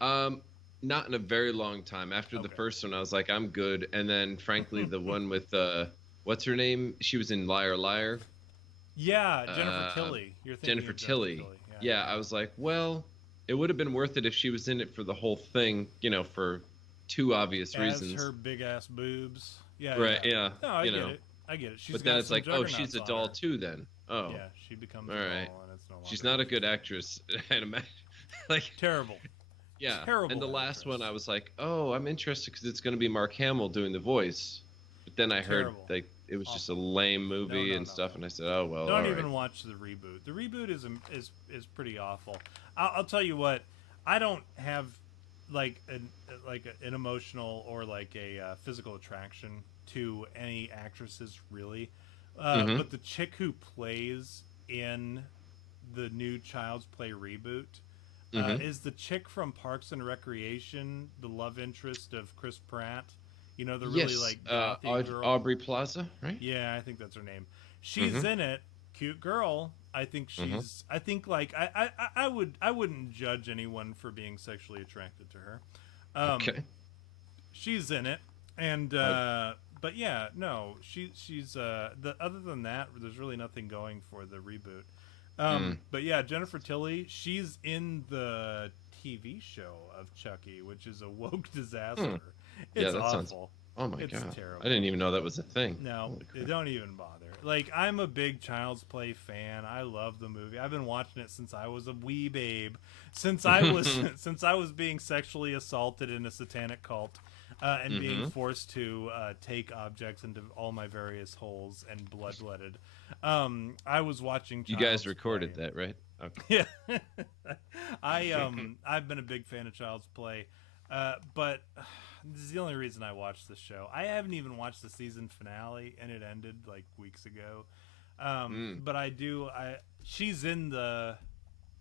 Um, Not in a very long time. After the Okay. first one, I was like, I'm good. And then, frankly, the one with what's her name? She was in Liar Liar. Yeah, Jennifer Uh, Tilly. You're thinking Jennifer of Jennifer Tilly. Tilly. Yeah, Yeah, yeah, I yeah. was like, well, it would have been worth it if she was in it for the whole thing, for two obvious As reasons. her big ass boobs. Yeah, Right? yeah. Yeah. No, I get it. I get it. She's But then got it's some like, oh, she's juggernauts a on doll her. too. Then, oh, Yeah, she becomes all a right. doll, and it's no She's longer not a good interesting. actress. I'd imagine. Like, Terrible, yeah. And the terrible last one, actress. I was like, oh, I'm interested because it's going to be Mark Hamill doing the voice. But then I heard Terrible. like it was just a Awful. lame No, movie no, and no, stuff, no. and I said, oh well, Don't all right. even watch the reboot. The reboot is pretty awful. I'll tell you what. I don't have an emotional or like a physical attraction to any actresses really. Mm-hmm. But the chick who plays in the new Child's Play reboot Mm-hmm. is the chick from Parks and Recreation, the love interest of Chris Pratt. You know, the really Yes. like gothy girl. Aubrey Plaza, right? Yeah, I think that's her name. She's Mm-hmm. in it. Cute girl. I think Mm-hmm. she's. I think like I wouldn't judge anyone for being sexually attracted to her. Okay. She's in it, and I, but yeah, no, she's the other than that, there's really nothing going for the reboot. mm. But yeah, Jennifer Tilly, she's in the TV show of Chucky, which is a woke disaster. Yeah, It's that sounds. awful. Oh my It's god. terrible. I didn't even know that was a thing. No, Holy crap. don't even bother. Like, I'm a big Child's Play fan. I love the movie. I've been watching it since I was a wee babe. Since I was since I was being sexually assaulted in a satanic cult, and being forced to take objects into all my various holes and bloodletted. I was watching You Child's guys recorded Play. that, right? Okay. Yeah. I've been a big fan of Child's Play. But this is the only reason I watched the show. I haven't even watched the season finale, and it ended like weeks ago. But I do. She's in the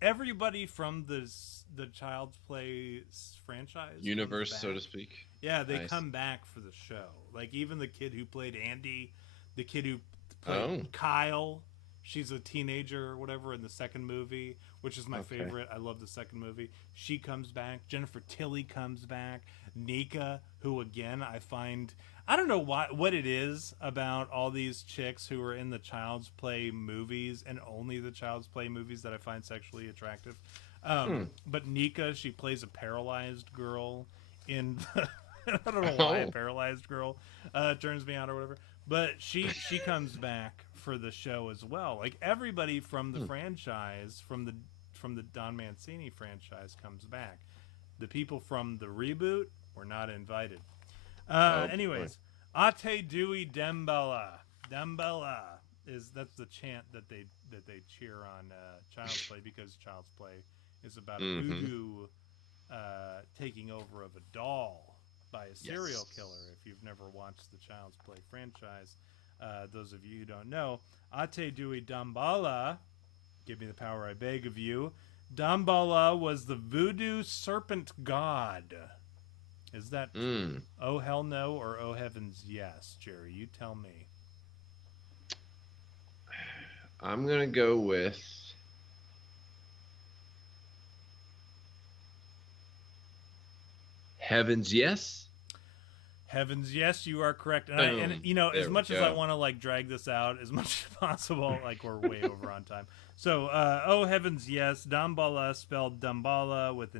everybody from the Child's Play franchise Universe, comes so back. to speak. Yeah, they Nice. come back for the show. Like even the kid who played Andy, the kid who played Oh. Kyle. She's a teenager or whatever in the second movie, which is my Okay. favorite. I love the second movie. She comes back. Jennifer Tilly comes back. Nika, who again I find I don't know what it is about all these chicks who are in the Child's Play movies and only the Child's Play movies that I find sexually attractive. But Nika, she plays a paralyzed girl in the, I don't know why a Oh. paralyzed girl turns me on or whatever. But she comes back for the show as well. Like everybody from the franchise, from the Don Mancini franchise, comes back. The people from the reboot were not invited. Oh, Anyways, Ate Dewey Dembella. Dembella that's the chant that they cheer on Child's Play because Child's Play is about a voodoo taking over of a doll by a serial Yes. killer. If you've never watched the Child's Play franchise, those of you who don't know, Ate Dewey Damballa, give me the power I beg of you. Damballa was the voodoo serpent god. Is that oh hell no or oh heavens yes, Jerry? You tell me. I'm gonna go with Heavens Yes. Heavens, yes, you are correct. And, Boom. and you know, There as we much as I go. want to like drag this out as much as possible, like we're way over on time. So, oh heavens, yes, Damballa spelled Damballa with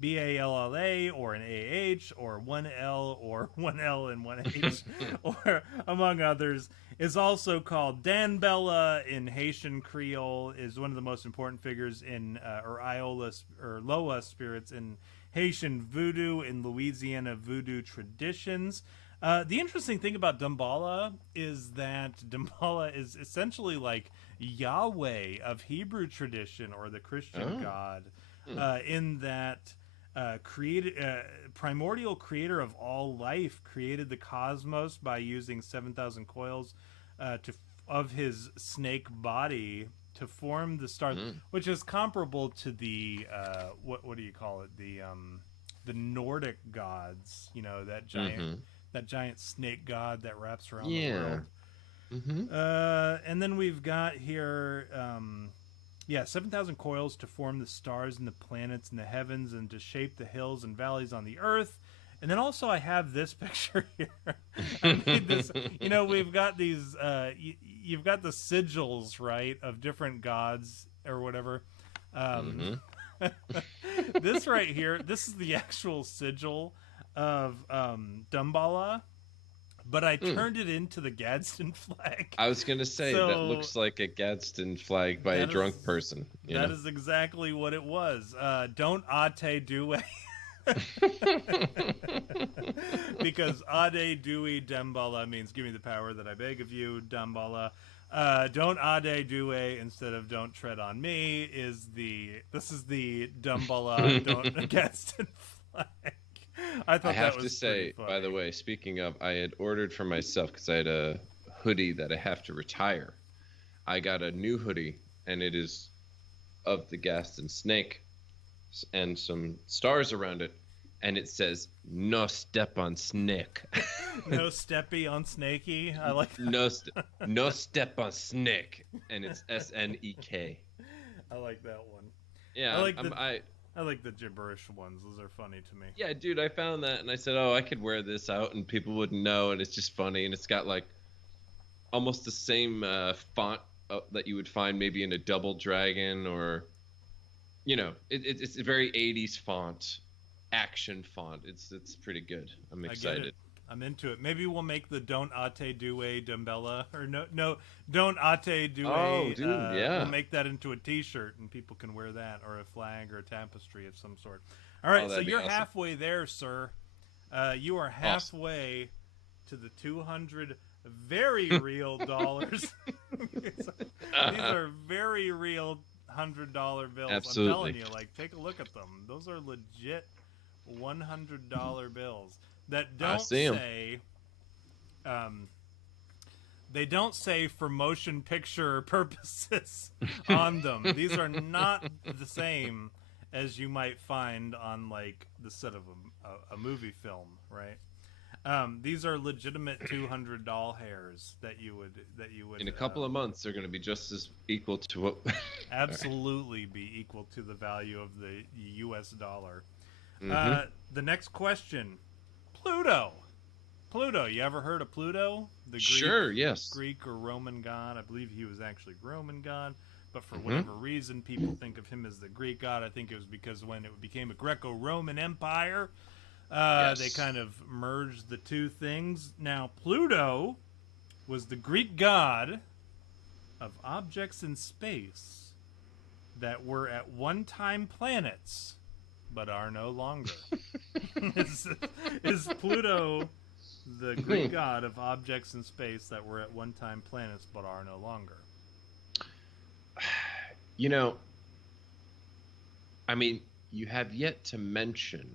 D-A-M-B-L-A or an A-H or one L or one L and one H or among others is also called Danbella in Haitian Creole, is one of the most important figures in or Iola or Loa spirits in Haitian voodoo in Louisiana voodoo traditions. The interesting thing about Damballa is that Damballa is essentially like Yahweh of Hebrew tradition or the Christian God. in that primordial creator of all life created the cosmos by using 7,000 coils of his snake body to form the stars, which is comparable to the what do you call it, the Nordic gods, that giant snake god that wraps around the world. And then we've got here 7,000 coils to form the stars and the planets in the heavens and to shape the hills and valleys on the earth. And then also I have this picture here. I made this, we've got these, you've got the sigils, right, of different gods or whatever. This right here, this is the actual sigil of Dumbala, but I turned it into the Gadsden flag. I was going to say, that looks like a Gadsden flag by a drunk person. That is exactly what it was. Don't ate due. Because ade dui Dambala means give me the power that I beg of you, Dambala. Don't ade due instead of don't tread on me this is the Dambala don't Gadsden flag. I have to say, by the way, speaking of, I had ordered for myself because I had a hoodie that I have to retire. I got a new hoodie, and it is of the Gadsden snake and some stars around it, and it says "No step on snake." No steppy on snaky. I like that. No step on snake, and it's SNEK. I like that one. Yeah, I like the gibberish ones. Those are funny to me. Yeah, dude, I found that, and I said, I could wear this out, and people wouldn't know, and it's just funny, and it's got, like, almost the same font that you would find maybe in a Double Dragon, or, it's a very 80s font, action font. It's pretty good. I'm excited. I'm into it. Maybe we'll make the don't ate due Dumbella, or no, don't ate due. Oh, dude, yeah. We'll make that into a T-shirt, and people can wear that, or a flag, or a tapestry of some sort. All right, so you're halfway there, sir. You are halfway to the 200 very real dollars. These are very real $100 bills. Absolutely. I'm telling you, take a look at them. Those are legit $100 bills. That don't say, they don't say for motion picture purposes on them. These are not the same as you might find on the set of a movie film, right? These are legitimate $200 hairs that you would. In a couple of months, they're going to be just as equal to what. Absolutely, be equal to the value of the U.S. dollar. The next question. Pluto. You ever heard of Pluto? Greek or Roman god. I believe he was actually Roman god, but for whatever reason, people think of him as the Greek god. I think it was because when it became a Greco-Roman Empire, they kind of merged the two things. Now, Pluto was the Greek god of objects in space that were at one time planets, but are no longer. Is Pluto the Greek god of objects in space that were at one time planets but are no longer? You have yet to mention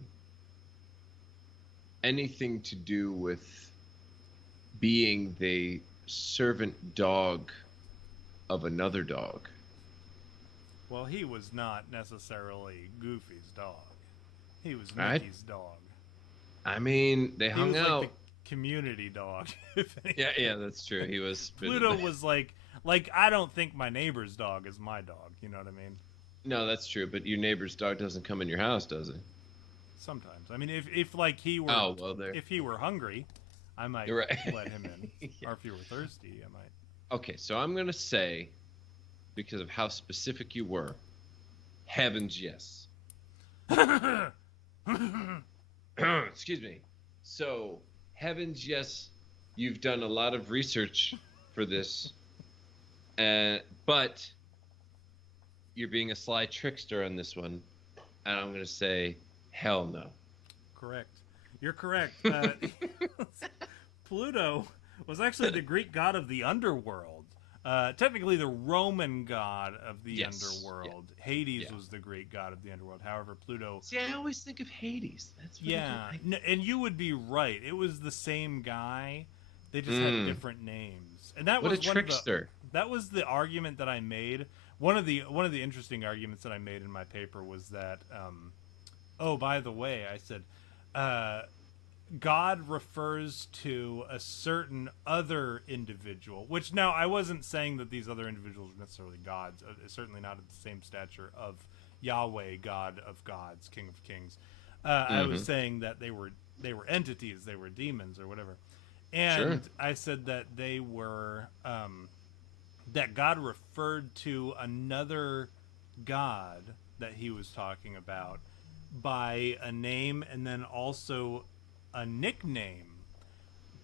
anything to do with being the servant dog of another dog. Well, he was not necessarily Goofy's dog. He was Mickey's dog. They hung out. Like the community dog. Yeah, that's true. He was. Pluto was like I don't think my neighbor's dog is my dog. You know what I mean? No, that's true. But your neighbor's dog doesn't come in your house, does it? Sometimes. If he were if he were hungry, I might let him in. Yeah. Or if he were thirsty, I might. Okay, so I'm gonna say, because of how specific you were, heavens yes. Excuse me. So, heavens yes, you've done a lot of research for this, but you're being a sly trickster on this one, and I'm going to say, hell no. Correct. You're correct. Pluto was actually the Greek god of the underworld. technically the Roman god of the Yes. underworld. Yeah. Hades Yeah. was the Greek god of the underworld. However, Pluto. See, I always think of Hades. That's what And you would be right. It was the same guy. They just had different names. And that What was a trickster. that was the argument that I made. One of the interesting arguments that I made in my paper was that oh, by the way, I said God refers to a certain other individual, which now I wasn't saying that these other individuals were necessarily gods, certainly not at the same stature of Yahweh, God of gods, King of kings. I was saying that they were entities, they were demons or whatever. And I said that they were, that God referred to another God that he was talking about by a name and then also a nickname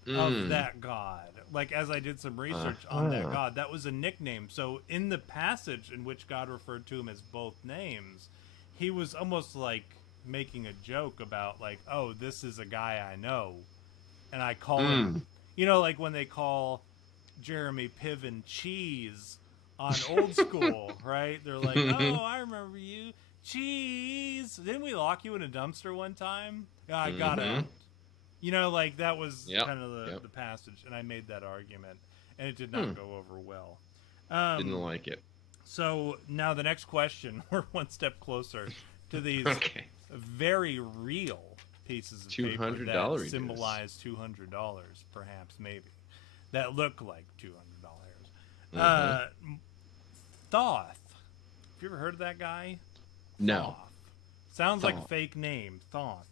of that god. Like, as I did some research on that god, that was a nickname. So in the passage in which God referred to him as both names, he was almost like making a joke about, like, oh, this is a guy I know, and I call him, you know, like when they call Jeremy Piven Cheese on Old School, right? They're like, oh, I remember you, Cheese. Didn't we lock you in a dumpster one time? I got out. You know, like that was kind of the passage, and I made that argument, and it did not go over well. Didn't like it. So now the next question, we're one step closer to these very real pieces of paper that symbolize $200, perhaps, maybe, that look like $200. Thoth. Have you ever heard of that guy? No. Thoth. Sounds like a fake name, Thoth.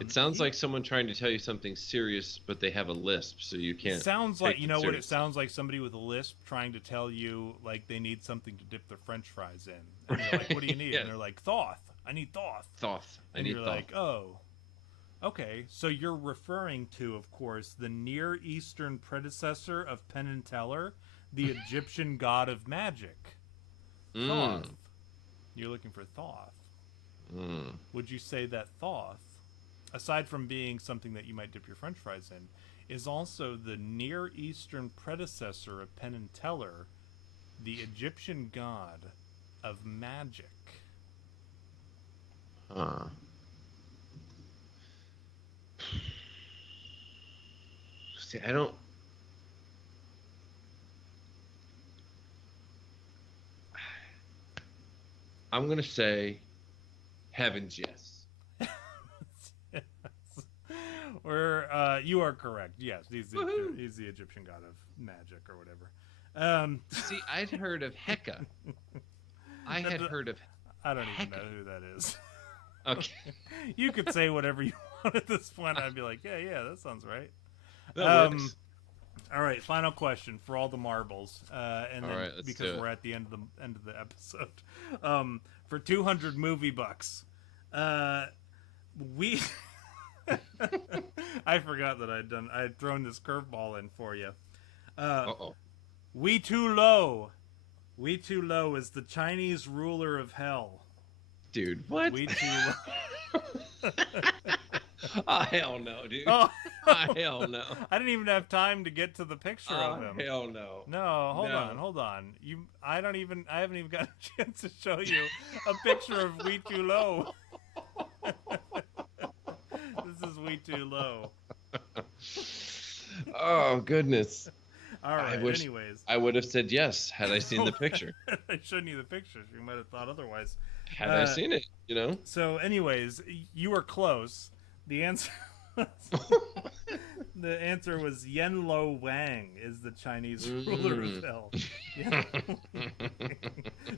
It sounds like someone trying to tell you something serious, but they have a lisp, so you can't. Sounds like, you know what it sounds like? Somebody with a lisp trying to tell you, like, they need something to dip their French fries in. And you're like, what do you need? And they're like, Thoth. I need Thoth. Thoth. And you're like, oh, okay. So you're referring to, of course, the Near Eastern predecessor of Penn and Teller, the Egyptian god of magic, Thoth. You're looking for Thoth. Would you say that Thoth, aside from being something that you might dip your French fries in, is also the Near Eastern predecessor of Penn and Teller, the Egyptian god of magic? See, I don't. I'm gonna say heavens, yes. You are correct. Yes, he's the Egyptian god of magic or whatever. See, I'd heard of Heka. I had heard of. I don't even know who that is. Okay. You could say whatever you want at this point. I'd be like, yeah, that sounds right. That works. All right, final question for all the marbles, and then because we're at the end of the episode, for 200 movie bucks, we. I forgot that I had thrown this curveball in for you. We Too Low. We Too Low is the Chinese ruler of hell. Dude, what? We Too Low. Oh, hell no, dude. Oh, hell no. I didn't even have time to get to the picture of him. Hell no. No, hold on. I haven't even got a chance to show you a picture of We Too Low. This is We Too Low. Oh, goodness. All right, anyways. I would have said yes had I seen the picture. I showed you the pictures. You might have thought otherwise. Had I seen it, you know? So, anyways, you were close. The answer was yen-lo-wang is the Chinese ruler of hell. Yeah.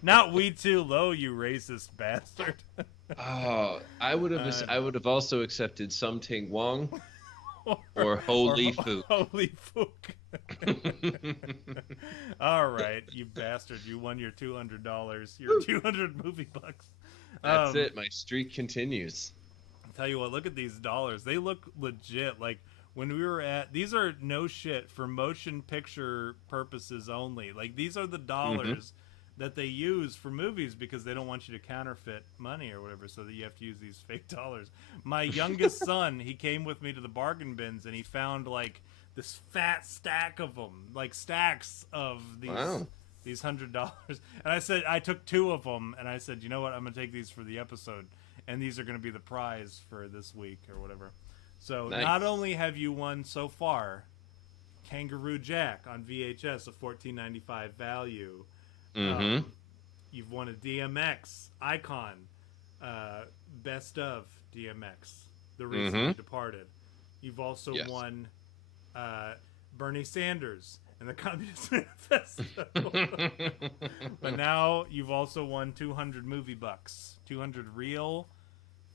Not We Too Low, you racist bastard. Oh, I would have also accepted Something Wong or Holy Fook. Holy Fook. All right, you bastard. You won your $200. Your 200 movie bucks. That's it. My streak continues. Tell you what, look at these dollars. They look legit. Like when we were these are no shit for motion picture purposes only. Like these are the dollars that they use for movies because they don't want you to counterfeit money or whatever, so that you have to use these fake dollars. My youngest son, he came with me to the bargain bins and he found like this fat stack of them, like stacks of these. Wow. These $100, and I said I took 2 of them, and I said, you know what, I'm gonna take these for the episode, and these are gonna be the prize for this week or whatever. So nice. Not only have you won so far, Kangaroo Jack on VHS, a $14.95 value. Mm-hmm. You've won a DMX icon, best of DMX, the recently departed. You've also won Bernie Sanders and the Communist Manifesto. But now you've also won 200 movie bucks, 200 real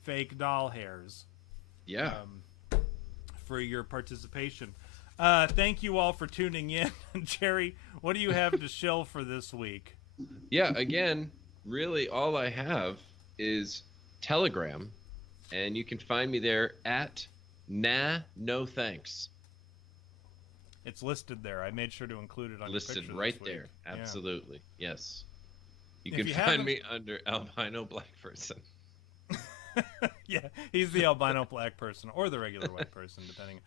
fake doll hairs. Yeah. For your participation. Thank you all for tuning in. Jerry, what do you have to shill for this week? Yeah, again, really all I have is Telegram, and you can find me there at no thanks. It's listed there. I made sure to include it on listed your right this week. there. Absolutely. Yeah. Yes. You If can you find haven't- me under albino black person. Yeah, he's the albino black person or the regular white person, depending.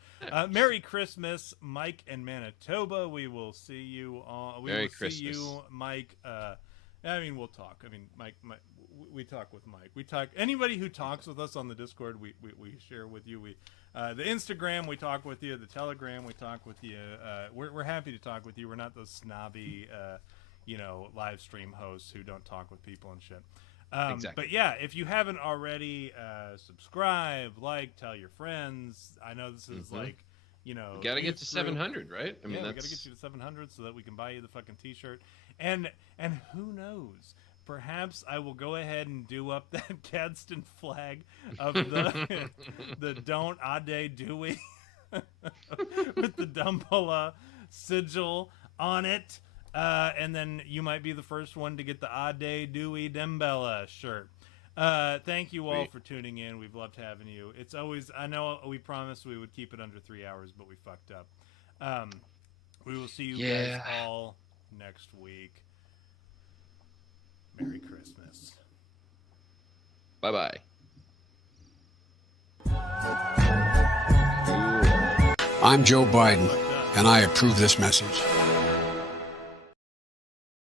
Merry Christmas, Mike in Manitoba. We will see you all. Merry See Christmas. you, Mike. I mean, we'll talk. I mean, Mike, we talk with Mike. We talk. Anybody who talks with us on the Discord, we share with you. The Instagram, we talk with you. The Telegram, we talk with you. We're happy to talk with you. We're not those snobby, live stream hosts who don't talk with people and shit. Exactly. But yeah, if you haven't already, subscribe, like, tell your friends. I know this is like, You got to get to 700, right? I mean, we that's... got to get you to 700 so that we can buy you the fucking t-shirt. And who knows? Perhaps I will go ahead and do up that Gadsden flag of the Don't Ade Dewey with the Dumbala sigil on it. And then you might be the first one to get the Ade Dewey Dembella shirt. Thank you all for tuning in. We've loved having you. It's always, I know we promised we would keep it under 3 hours, but we fucked up. We will see you guys all next week. Merry Christmas. Bye-bye. I'm Joe Biden, and I approve this message.